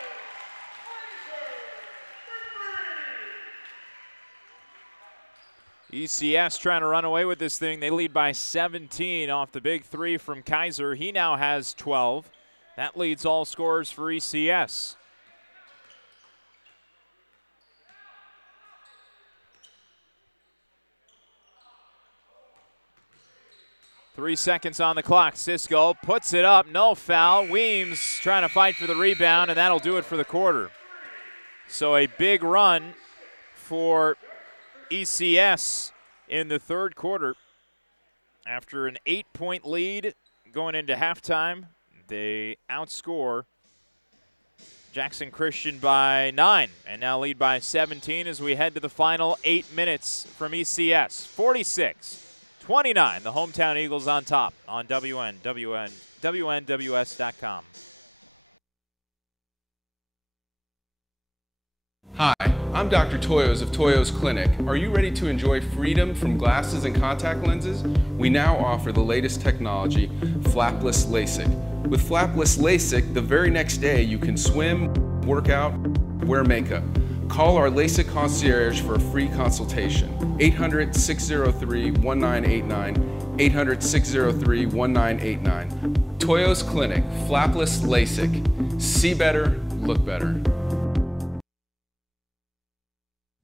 ECS trying to run away with this thing. They lead by 17 off the big 3 from Kaiser. He now has 12. That leads all scorers for ECS. Three seconds on the clock. Cisco puts it up, no foul. Weems trying to fight for the rebound, and that'll do it for the quarter. So a big run for ECS in the third quarter. After an 8-point lead going into halftime, they outscore Jackson Christian by 9 and now lead by 17 as we head to the final 8 minutes from ECS. 46-29, the hometown Eagles on top on WNWS.com. Hi, I'm Dr. Toyos of Toyos Clinic. Are you ready to enjoy freedom from glasses and contact lenses? We now offer the latest technology, flapless LASIK. With flapless LASIK, the very next day you can swim, work out, wear makeup. Call our LASIK concierge for a free consultation. 800-603-1989, 800-603-1989. Toyos Clinic, flapless LASIK. See better, look better.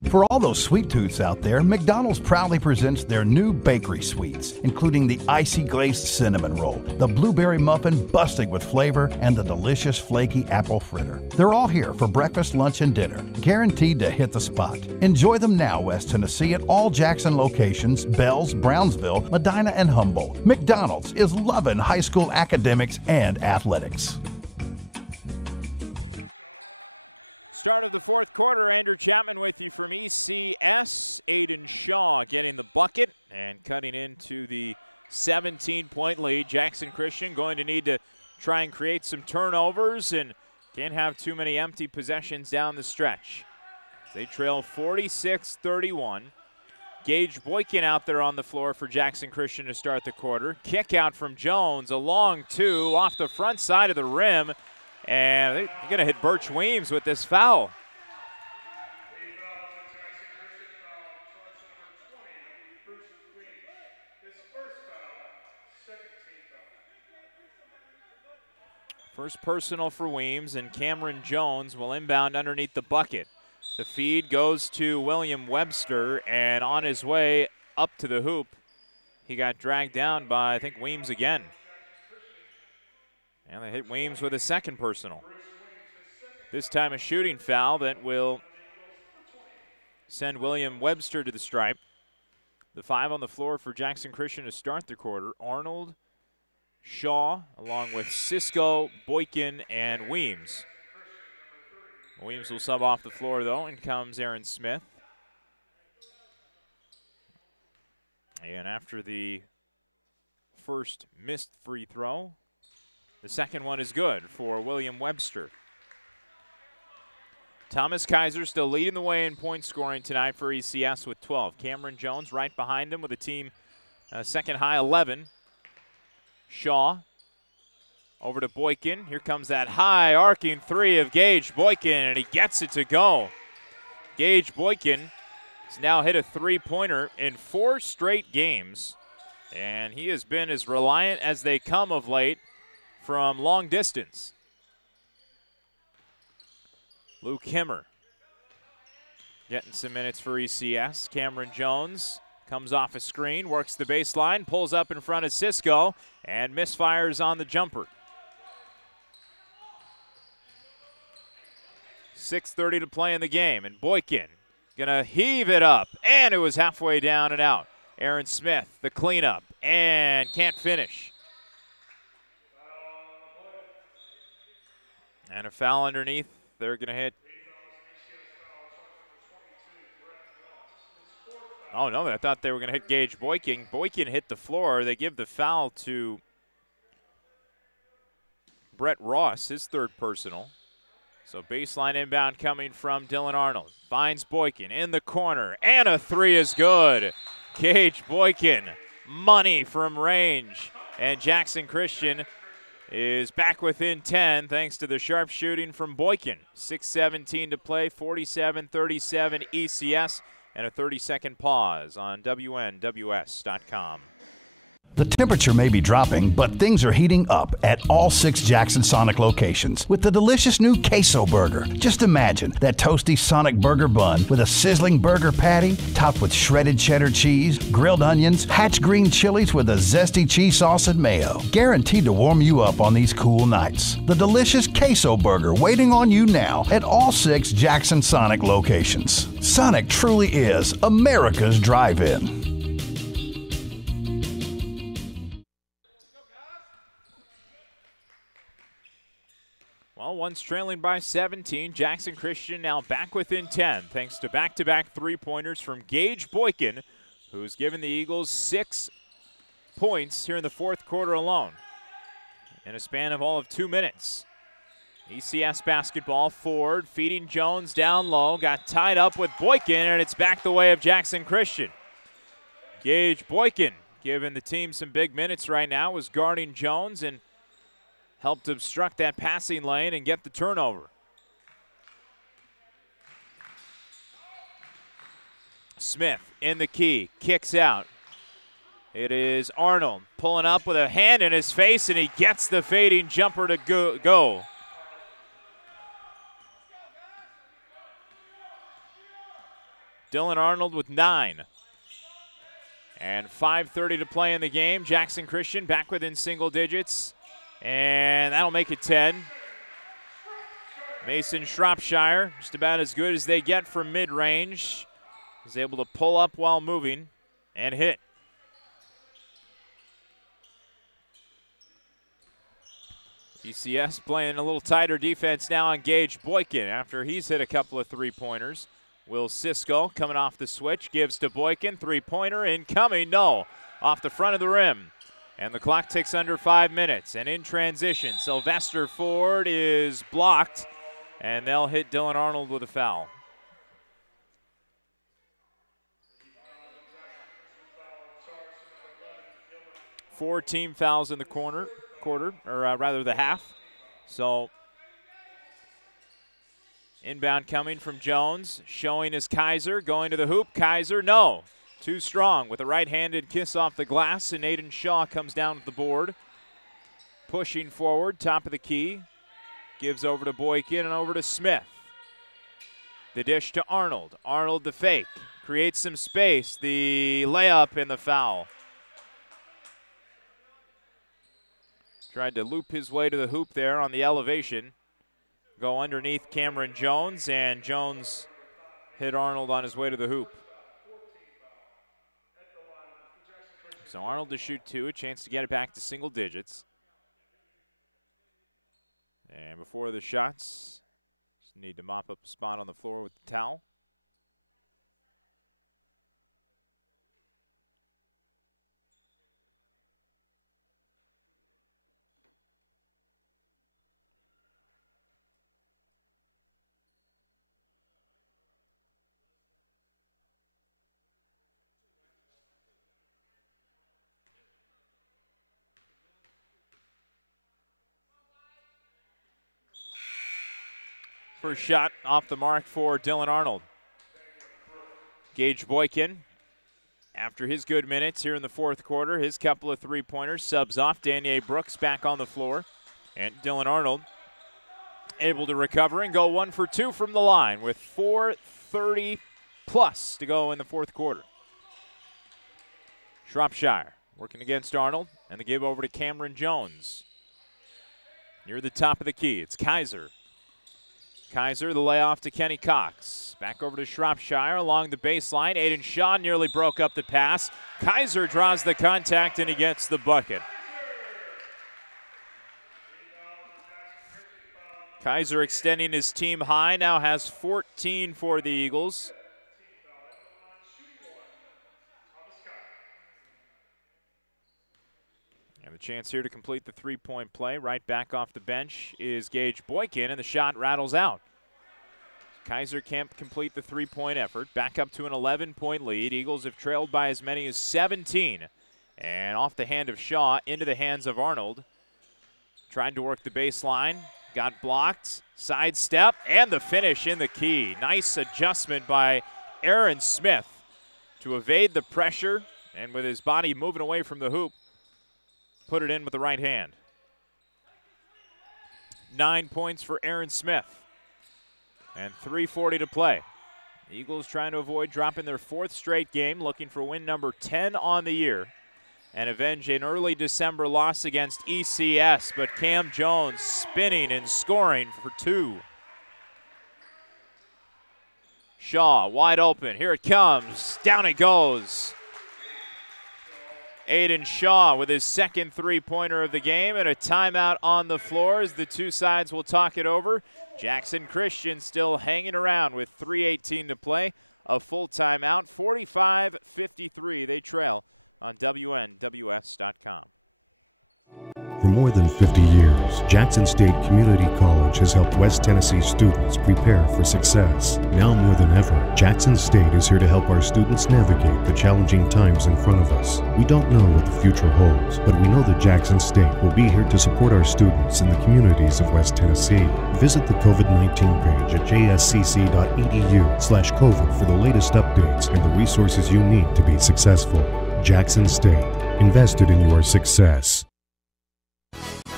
For all those sweet tooths out there, McDonald's proudly presents their new bakery sweets, including the icy glazed cinnamon roll, the blueberry muffin busting with flavor, and the delicious flaky apple fritter. They're all here for breakfast, lunch, and dinner, guaranteed to hit the spot. Enjoy them now, West Tennessee, at all Jackson locations, Bells, Brownsville, Medina, and Humboldt. McDonald's is loving high school academics and athletics. Start of the fourth quarter, Andrew Chapman with you from ECS. Aiden Shaw getting the bucket and cutting into the 17-point lead. Jackson Christian going to need to try and create some turnovers and can't have too many empty possessions down the stretch. They trail 46-31. Gage Boykin out there on the floor for Jackson Christian to start the quarter. Kick out from Jones, a long two off the front side of the rim. And they're going to hit Birch Weems with this foul. First personal for Weems, and Cameron Jones will inbound underneath the bucket. The feed goes to William Webster, and on his way up to the hoop, he got dragged down by, I think, Weems again. And they hit Weems with a second personal. This time a shooting foul that will send William Webster to the stripe. The 5 on the floor for Jackson Christian to start the quarter. Arnold, Shaw, along with Cisco, Boykin, and Weems. Weems will sub off the floor, though, and comes Aaron Smith. And after the first missed free throw, the second one is good for William Webster. Thomas Kaiser still leading the way in point scoring tonight for ECS with 12. Cameron Jones right behind him with a team second high 11. Shaw over to Boykin. Here comes that high arcing three of Gage Boykin, and he gets it to go. Gage Boykin has now hit a three-pointer in 4 straight games, and he has been as reliant as they come of late from long distance. Luke Himmer getting some minutes for ECS. Cameron Jones comes off a screen, works the baseline, pulls up in front of Cisco, and misfires on the jumper. 6:30 to play in the game, and Boykin gonna heave it up, and it was halfway down and out. Aaron Smith, the cleanup, and can't finish. And a foul underneath. They're going to hit. Oh, no, I thought they were going to hit Gage Boykin. Boykin hit the floor. They give the foul to Brett Ross, his third personal. So baseline inbound coming from Dylan Arnold. Finds Boykin in the corner, and a three is good. Gage Boykin, money from range. And Jackson Christian is back within 10 thanks to the sharp shooting from Boykin. 6:17 to play, 47-37 ECS, and a 30-second pause on WNWS.com. The temperature may be dropping, but things are heating up at all 6 Jackson Sonic locations with the delicious new Queso Burger. Just imagine that toasty Sonic burger bun with a sizzling burger patty topped with shredded cheddar cheese, grilled onions, Hatch green chilies with a zesty cheese sauce and mayo. Guaranteed to warm you up on these cool nights. The delicious Queso Burger waiting on you now at all 6 Jackson Sonic locations. Sonic truly is America's drive-in. One's trailing by 17. Jackson Christian now back within 10 thanks to back-to-back three-pointers from Gage Boykin, who's given the Eagles 6 points here in the fourth quarter alone in a span of all of 2 minutes. ECS basketball. Ford feeding Jones down low. Got tied up with Boykin, and it's back the way of Jackson Christian. Gage Boykin giving the team some big minutes right now, was guarding Jones and helped obstruct that passing lane and get the turnover. Smith in the key, kicks out. It is Arnold pulling up with a hand in his face, and he gets the fading jumper to go. Dylan Arnold with 9. And 5:30 to play in the game. Jackson Christian back within single digits. And that'll make it 10. Mason Shropshire, just about as good as they get from mid-range. Is able to pull up while moving and hit. ECS playing a little tighter defense now on Gage Boykin after he's hit a couple of three-pointers. Will Cisco coming off the switch, gives to Boykin, three-pointer incoming, no, off the front of the rim. And the clock ticks under 5 minutes. And in transition, Sylvester Ford is blocked, and they'll hit Dylan Arnold with a foul. Four team fouls in the quarter, or rather the half. So inbound coming from Jones, showing is Kaiser, going to the hoop. Kaiser, no. Too strong with a right-handed kiss off the glass, and Aiden Shaw comes down with the board. Pushing forward, top of the key. Gives over to Boykin and over to Smith. The dish to Arnold. Arnold the fake. Creates some space. The layup and the foul. Tried to loop his way to the hoop there on the elevation. Go underneath Cameron Jones, and Jones hit Arnold on his way to the hoop. So Arnold to shoot 2, a chance to get it back to single digits. And before the shots, just need to mop up a spot on the floor with the towel. First shot off the mark for Dylan Arnold. Gage Boykin, after his good minutes here in the fourth quarter, his couple of three-pointers, subs off. Danier Brooks back on the floor. And Dylan Arnold able to recover and go 1 for 2 from the line with 4:30 plus to go in the fourth quarter. Shropshire working against Arnold, and the give over to Cameron Jones. Near the top of the key, it's Kaiser. Kaiser, the layoff to Kenny Cox. Back over to Shropshire along the baseline. Aiden Shaw nearly broke up the pass. Kaiser draws the contact, and he gets the bucket. Kaiser extending his team high, now has 14 for the Eagles. And the chance here to complete the three-point play right back off the bench is Gage Boykin, and the shot rattles out. Kaiser can't complete the three-point effort. Back up to an 11-point lead. Eagles have trailed by as many as 17. And off the hand of Shaw, into the hands of Arnold. Tried to work the baseline, got blocked, sidestep, and the finish in the key. Nice adjustment by Aaron Smith to evade the pressure, and with his body moving away from the hoop, put it in with the right hand. 9 points for Aaron Smith. And 3:40 to play. Eagles trying to avoid dropping their 4th straight game, looking for win number 10 on the year, and avenge an early December loss against ECS. But Cam Jones spinning and scoring for 2. Shaw wide open. Here it comes. Down it goes. Aiden Shaw with his second three-pointer of the game, and a timeout on the floor as the two sides will talk it over. Jackson Christian still hanging around with 3:18 to play. A full timeout, 45-53. They trail on WNWS.com. For more than 50 years, Jackson State Community College has helped West Tennessee students prepare for success. Now more than ever, Jackson State is here to help our students navigate the challenging times in front of us. We don't know what the future holds, but we know that Jackson State will be here to support our students in the communities of West Tennessee. Visit the COVID-19 page at jscc.edu/COVID for the latest updates and the resources you need to be successful. Jackson State, invested in your success.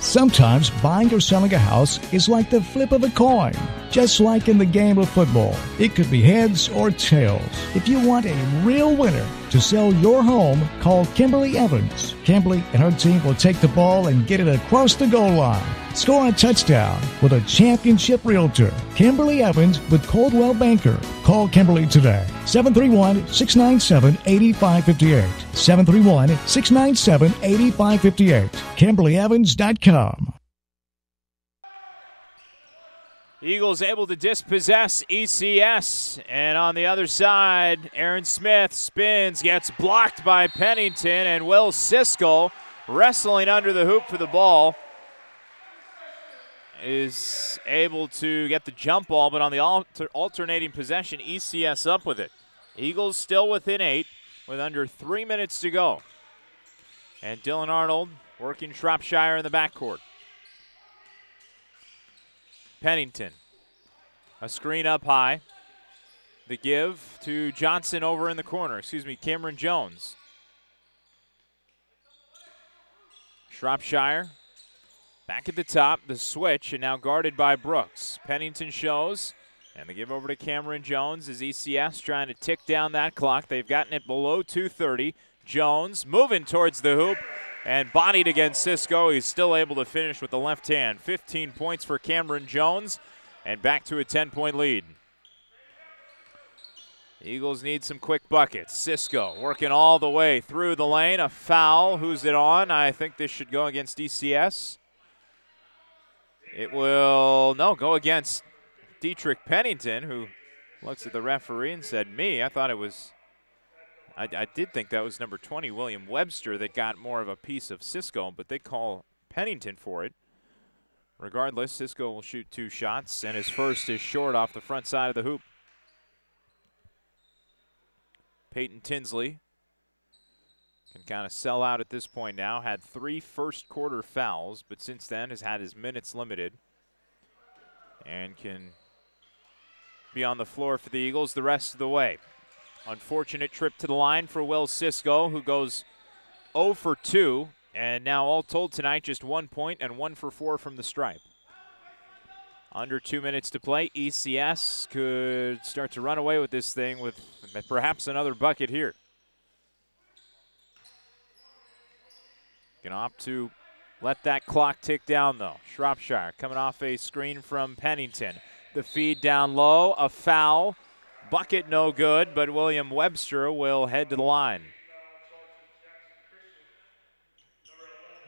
Sometimes buying or selling a house is like the flip of a coin. Just like in the game of football, it could be heads or tails. If you want a real winner to sell your home, call Kimberly Evans. Kimberly and her team will take the ball and get it across the goal line. Score a touchdown with a championship realtor, Kimberly Evans with Coldwell Banker. Call Kimberly today, 731-697-8558. 731-697-8558. KimberlyEvans.com. Eagles able to dispossess ECS, and on the other side, Aaron Smith spins, gets blocked by Pennington, and Will Siskel, wrestling under the hoop for the ball, is able to get the jump ball, but on the alternating possession, ECS up with it. Eagles still within 8 with under 3 minutes to go. And Dylan Arnold working Shropshire in the backcourt. Pennington, a screen up high. The give to Johnson over in the corner, Cameron Jones. Shropshire back at the top, the switch, and now guarded by Brooks. Pennington shows, and the give over to Cameron Jones as ECS trying to tick down that clock. They've gotten it below 2:30. Jones moving towards the hoop and bodied against Cisco. He's still able to finish with the left hand. 15 points for Cameron Jones, and back to a 10-point lead. Eagles need some quick buckets. Cisco working all the way through the lane. A foul. Who's it on? I think this should go against ECS. It will, go against Dietrich Pennington, who looks at the referee and said, me. I thought it was, I did think that was number 20, William Webster, that got more of a piece of Cisco, but they call Pennington for it. Regardless, Cisco will shoot 2 shots, and his first is short off the front side of the hoop. Peyton Tinsley can kind of sell out at this point now. Had 3 first-quarter fouls, but since then has had his minutes limited and can be on the floor for the Eagles the rest of the way. Unfortunate trip to the line for Will Cisco, who goes 0 for 2, and now all told tonight just 1 point and 1 for 4 from the stripe. Under 2 minutes to play. ECS could start to run away with this thing with perhaps another bucket here. Gonna opt to let that clock tick down, though. Shropshire coming off a screen from Pennington. The feed down low, a foul. Bucket no good, but William Webster will head to the line.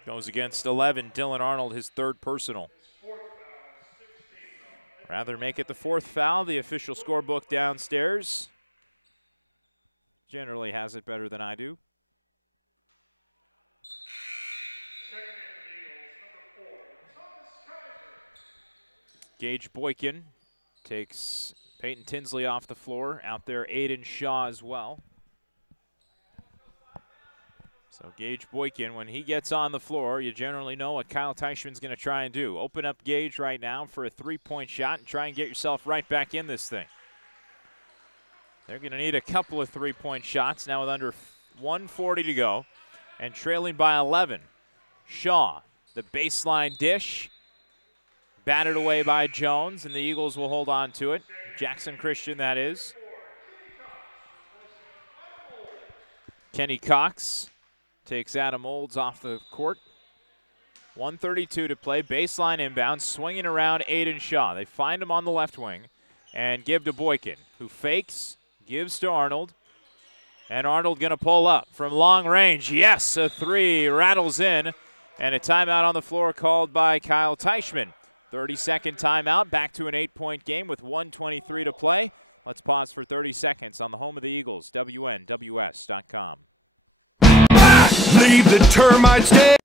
Goes against 11. Dylan Arnold, his 3rd personal. Rather make it the 4th foul. The official scorebook downstairs generally has it better than I do. Gage Boykin takes Peyton Tinsley off the floor. Out there, Aiden Shaw as well. So Gage Boykin, when he gets on the floor, you generally know what Kyle Teichman's going to try and do. Open up Gage right now for a 3-point shot and try and get yourself right back in this thing. They're going to need a couple of 3-point shots now with under 1:40 to go and trailing by 11. Shaw, the baseline dish. Batted away by Jones, and the Eagles will hold on to it. Jackson Christian, that is. Kenny Cox takes Adam Olds off the court. 1:32 to play. Baseline inbound, swinging around Aiden Shaw. They find him on the left wing and give to Boykin, who fakes, gives to Arnold. And Arnold going to pull up from long range. Yes, a three rattles in. And a timeout on the floor called by Kyle Teichman. 30-second timeout, back to an 8-point game with 1:23 to play. Let's pause for 30 seconds on the home of the Eagles, WNWS.com. Leave the termites dead.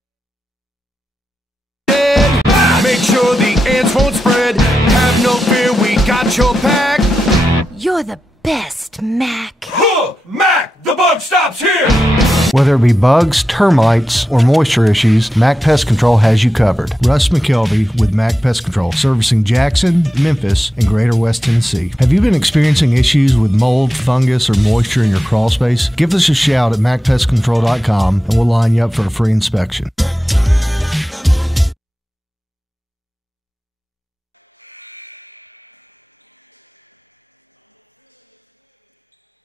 Make sure the ants won't spread. Have no fear, we got your back. You're the best, Mac. Mac, the bug stops here. Whether it be bugs, termites, or moisture issues, Mac Pest Control has you covered. Russ McKelvey with Mac Pest Control, servicing Jackson, Memphis, and Greater West Tennessee. Have you been experiencing issues with mold, fungus, or moisture in your crawl space? Give us a shout at MacPestControl.com and we'll line you up for a free inspection.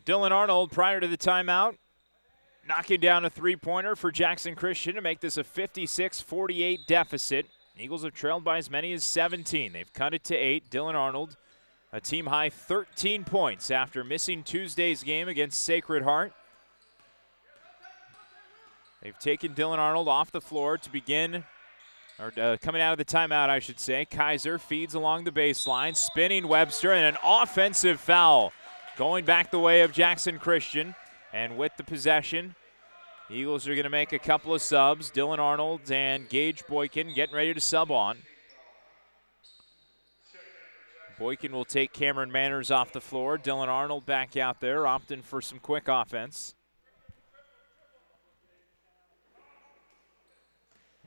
Dylan Arnold, prior to the timeout, knocking down a three-pointer for Jackson Christian to make this a 56-48 deficit. Eagles have trailed by as many as 17. They've cut it to 8. Dylan Arnold, a team-high 13 points after missing Tuesday's game against Sacred Heart. They've taken Dylan Arnold off the floor to begin, or coming out of the timeout, I should say. Kaiser feeds along the baseline, spinning Webster, and an offensive foul going back the way of Jackson Christian. And with the possession, the Eagles are going to make a couple of subs. Dylan Arnold and Gage Boykin getting ready to sub on. Boykin will take Cameron Manners off the floor. Dylan Arnold back out there, opting for some quick offense.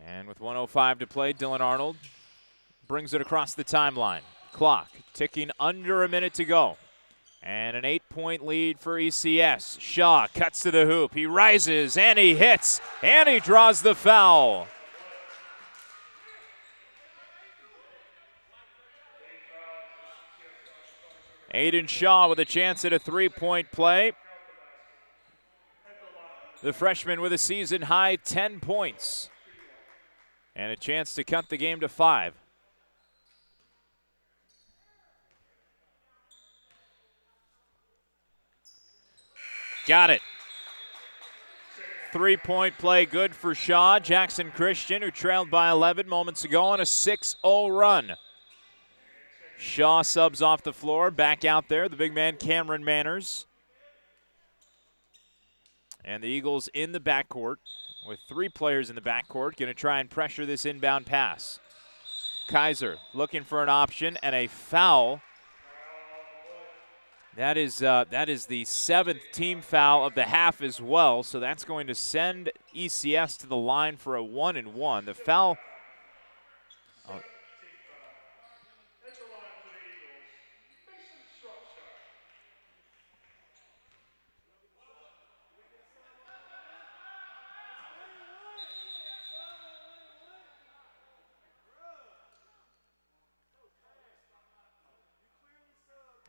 And with 1:05 to play, Dylan Arnold brings it across the timeline. Clock ticking under a minute to go. And an 8-point lead for ECS. Shaw cuts to the hoop. He rises and he hits and he draws the foul. Aiden Shaw with a chance at a three-point play. The freshman with a season-high 10 points. And a chance to cut the game to 5. Got it. Three-point play good for Shaw. Jackson Christian, who trailed by 11 moments ago, on a 6-0 run. Shaw subs off the floor. Back out there, the big man Cameron Manners. And the Eagles in the backcourt with 3 players in the backcourt, going to try and pressure this inbound pass. Kaiser looking for an option and a foul. That is the 7th team foul of the half as well, so that's going to send ECS to the line for a 1-and-1. The foul.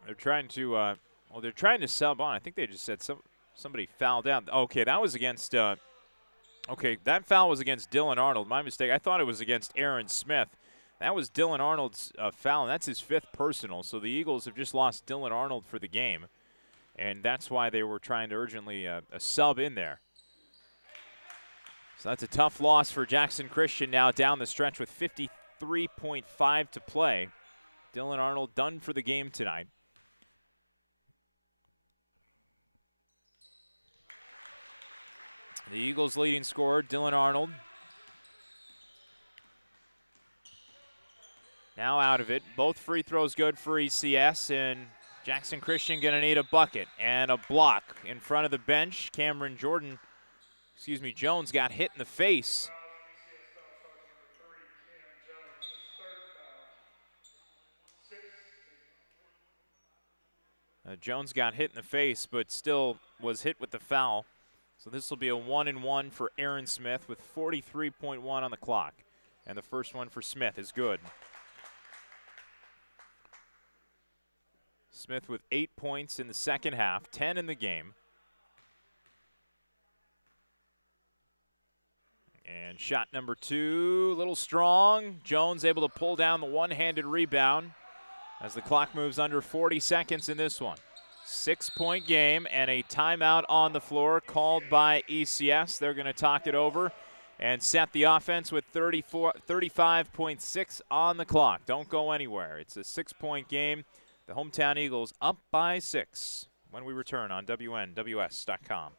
They're trying to sub on. I think they just said somebody fouled out. Okay, that was against. Okay, that foul was against Dylan Arnold. My mistake. I thought it was against Aaron Smith. That was Dylan Arnold's foul, and that's his 5th personal. So the Eagles have just lost Dylan Arnold for the game, and that's why they were trying to urgently a sub in there. So that's a tough loss for Jackson Christian now down the stretch with 53.5 to play. Dylan Arnold done for the game tonight. The Eagles' leading scorer, Dylan Arnold. Now out of it. Both free throws good for ECS, and Jackson Christian going to need a bucket and a block in front of the bench. Cameron Jones got hit in the face. Jones got hit in the face, but still was hit with the foul. So this will be a 1-and-1 for Aaron Smith with 43.1 on the clock. And the first one for Smith is good. Smith with 8 points in the second half, 10 in the game. And shot number 2, a little strong. Jones able to pull down the one-handed rebound as the clock moves under 40 seconds in this one. 6-point game and a timeout on the floor called by ECS. They're going to talk it over and set the offense with 35.6 on the clock. Don't go anywhere. It's a 6-point game. The hometown Eagles up by 6 when we return on WNWS.com.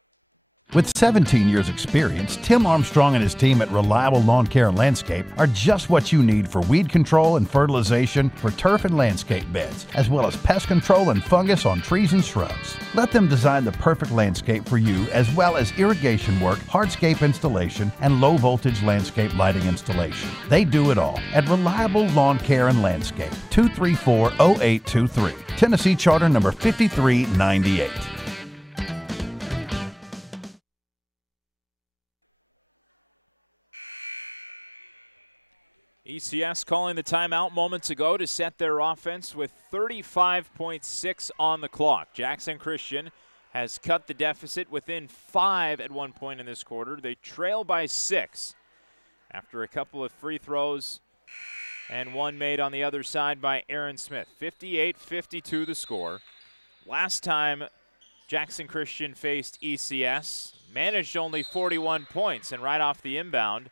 With 17 years experience, Tim Armstrong and his team at Reliable Lawn Care and Landscape are just what you need for weed control and fertilization for turf and landscape beds, as well as pest control and fungus on trees and shrubs. Let them design the perfect landscape for you, as well as irrigation work, hardscape installation, and low-voltage landscape lighting installation. They do it all at Reliable Lawn Care and Landscape, 234-0823, Tennessee Charter number 5398. ECS calling the timeout moments ago to set their offense with 35.6 on the clock. Jackson Christian has cut the deficit within 5 at one point in this quarter. They trail by 6 after a couple of free throws and one made on the other side by Aaron Smith. 58-52 the score. Last time Jackson Christian faced ECS, managed only 41 points, and right off the inbound,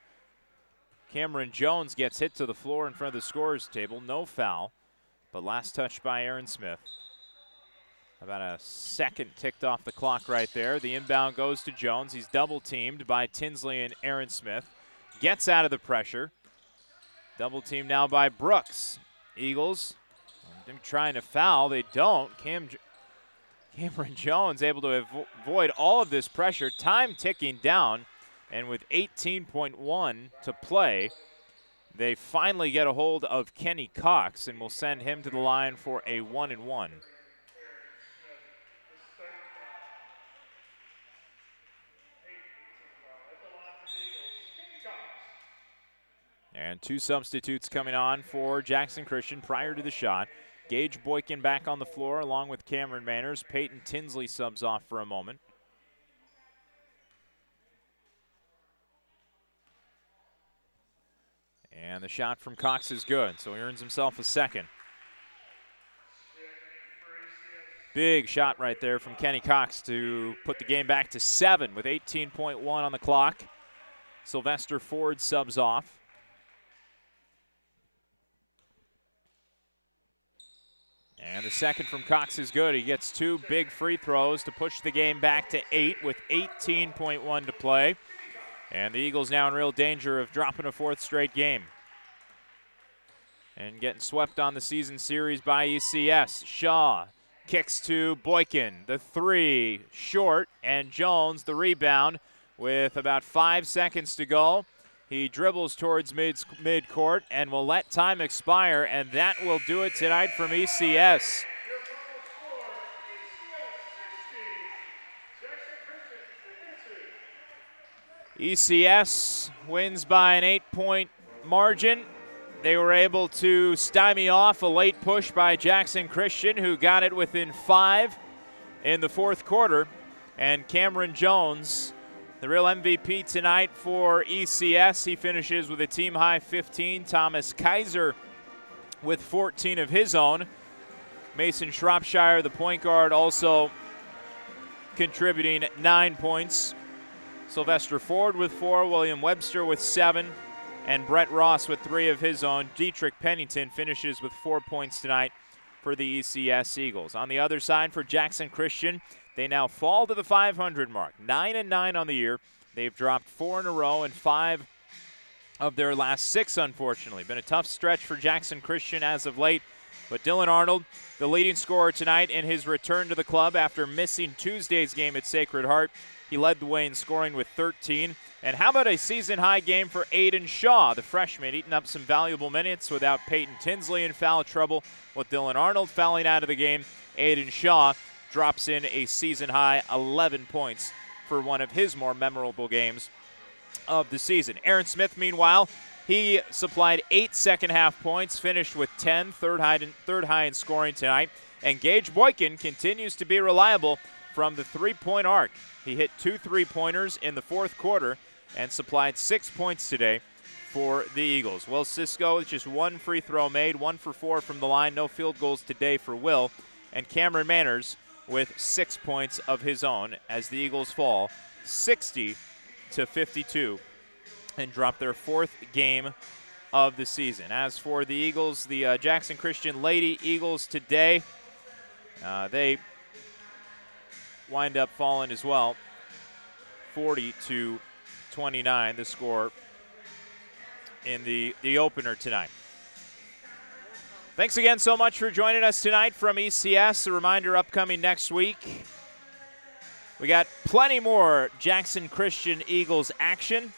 Cameron Jones gets hit to the floor in front of the scorer's table. No foul, but last touch by Aaron Smith. About a second ticked off the clock right there. The inbound goes to Jones. He's double-teamed by Tinsley and Aaron Smith. Gets out of the pressure. Double-teamed now by Brooks. Eagles trying to foul. They don't. Cameron Jones able to avoid all of this pressure. Time ticking down. And with 18.1 to play, they finally get a hold of Kenny Cox and will send him to the line for a 1-and-1. And 2 substitutes coming on for Jackson Christian prior to the shot. Gage Boykin back on the floor along with Cameron Manners. Peyton Tinsley subs off for a moment. And the shot from Cox is good, so he earns himself a second. Big shot right there from Kenny Cox to put the game back to 7 with 18.1 on the clock. Sylvester Ford subs off. And the second from Cox is good. He gets 2 big free throws to push the game back to 8 with 18.1 to play. And the Eagles now in real danger of dropping a 4th straight game. And getting swept on the season series by ECS. Shaw kicks to Boykin. The 3 short, and Jones the rebound with about 5 seconds to go. He dribbles towards mid-court and will let time expire, and that will do it tonight from ECS. ECS wins by an 8-point margin. They were able to stymie off a late push by Jackson Christian, who got it within 5 in the 4th quarter. And Cameron Jones, the real MVP tonight for ECS. He finishes with a team-high 15. Thomas Kaiser with 14 of his own. Mason Shropshire, the point guard, also contributing 9 points. Sylvester Ford with 4, William Webster with 7, and Brett Ross with 3 of his own. Dietrich Pennington finishes with 4 points tonight for the ECS Eagles. On the other side for Jackson Christian, they now fall to the 500 mark. 9-9 on the year. They've dropped 4 in a row and 5 of their last 6, unfortunately. Been a tough stretch for Jackson Christian as of late. But Dylan Arnold, the leading scorer tonight in his return to the club after missing Tuesday's game at Sacred Heart. He led the way in scoring with 13. And how about a season-high game for Aiden Shaw, the freshman, eating up some valuable minutes without Peyton Tinsley in foul trouble. With Dylan Arnold fouling out of the game, Aiden Shaw drops in a season-high 11 points for one of his more memorable games of the season. Aaron Smith, meanwhile, he supplied 8 second-half points, finished with 10, third high in scoring tonight. And Gage Boykin continues to be reliable from the three-point arc. He hit 2 3-pointers in the 4th quarter and supplied 6 points today for the Eagles. Will Cisco with just 1 free throw made, 1 for 4 from the line. No field goals today for Will. And Cameron Manners with 6 points of his own as the Eagles fall 60-52 and drop their 4th game of the season. As for the Eagles, the Jackson Christian Lady Eagles today, they wind up falling as well, 40-29, the score in the opener tonight. Thanks again so much for joining us tonight from ECS. A reminder, upcoming next week, we got plenty more Jackson Christian Eagles action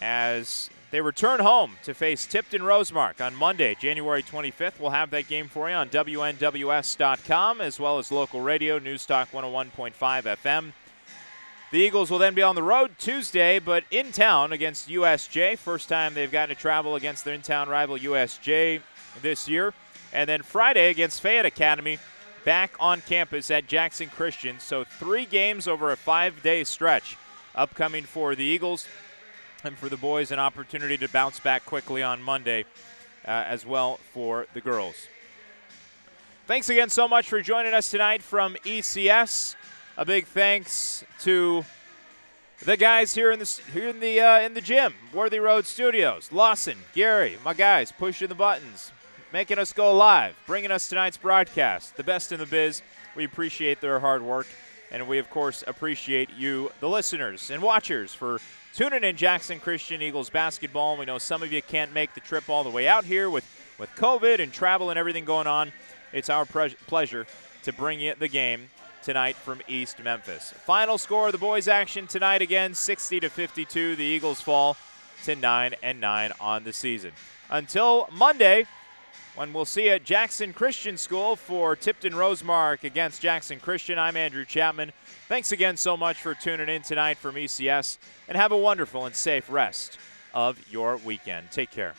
as they return home to face Tipton Rosemark on Monday, January 25th. We'll have that game for you on WNWS.com as well as local radio, Newstalk 101.5 FM. The Eagles will then be on the road Tuesday, but in town against USJ. First time they've gotten to travel against their in-town rival USJ this year. And then Friday against Fayette Academy, back on campus at Jackson Christian. So 3 games over a 5-day stretch upcoming for the Eagles, and for the boys an opportunity to bounce back quickly on Monday as well for the girls. Thanks again so much for joining us tonight from ECS. A big thanks to the guys here in the gym, Worthy Road Studios. Lawson, Gary, my guys, pushing the buttons, making us go live, bringing us tonight's broadcast. The best in the biz. We appreciate their hard work, and we, of course, appreciate you, the listeners and watchers, for tuning in Jackson Christian Eagles basketball. We know some of you can't make the trip all the way out here with COVID and travel and everything going on. It's our pleasure to bring you the game tonight from East Memphis. Final score of the boys' action tonight, again, 60-52. The Eagles fall to 9-9 on the season. Until Monday, when we'll see you at Jackson Christian School for Tipton Rosemark against Jackson Christian, I'm Andrew Chapman. Thanks again so much for tuning in tonight from ECS, and have a wonderful and safe rest of your weekend. Take care.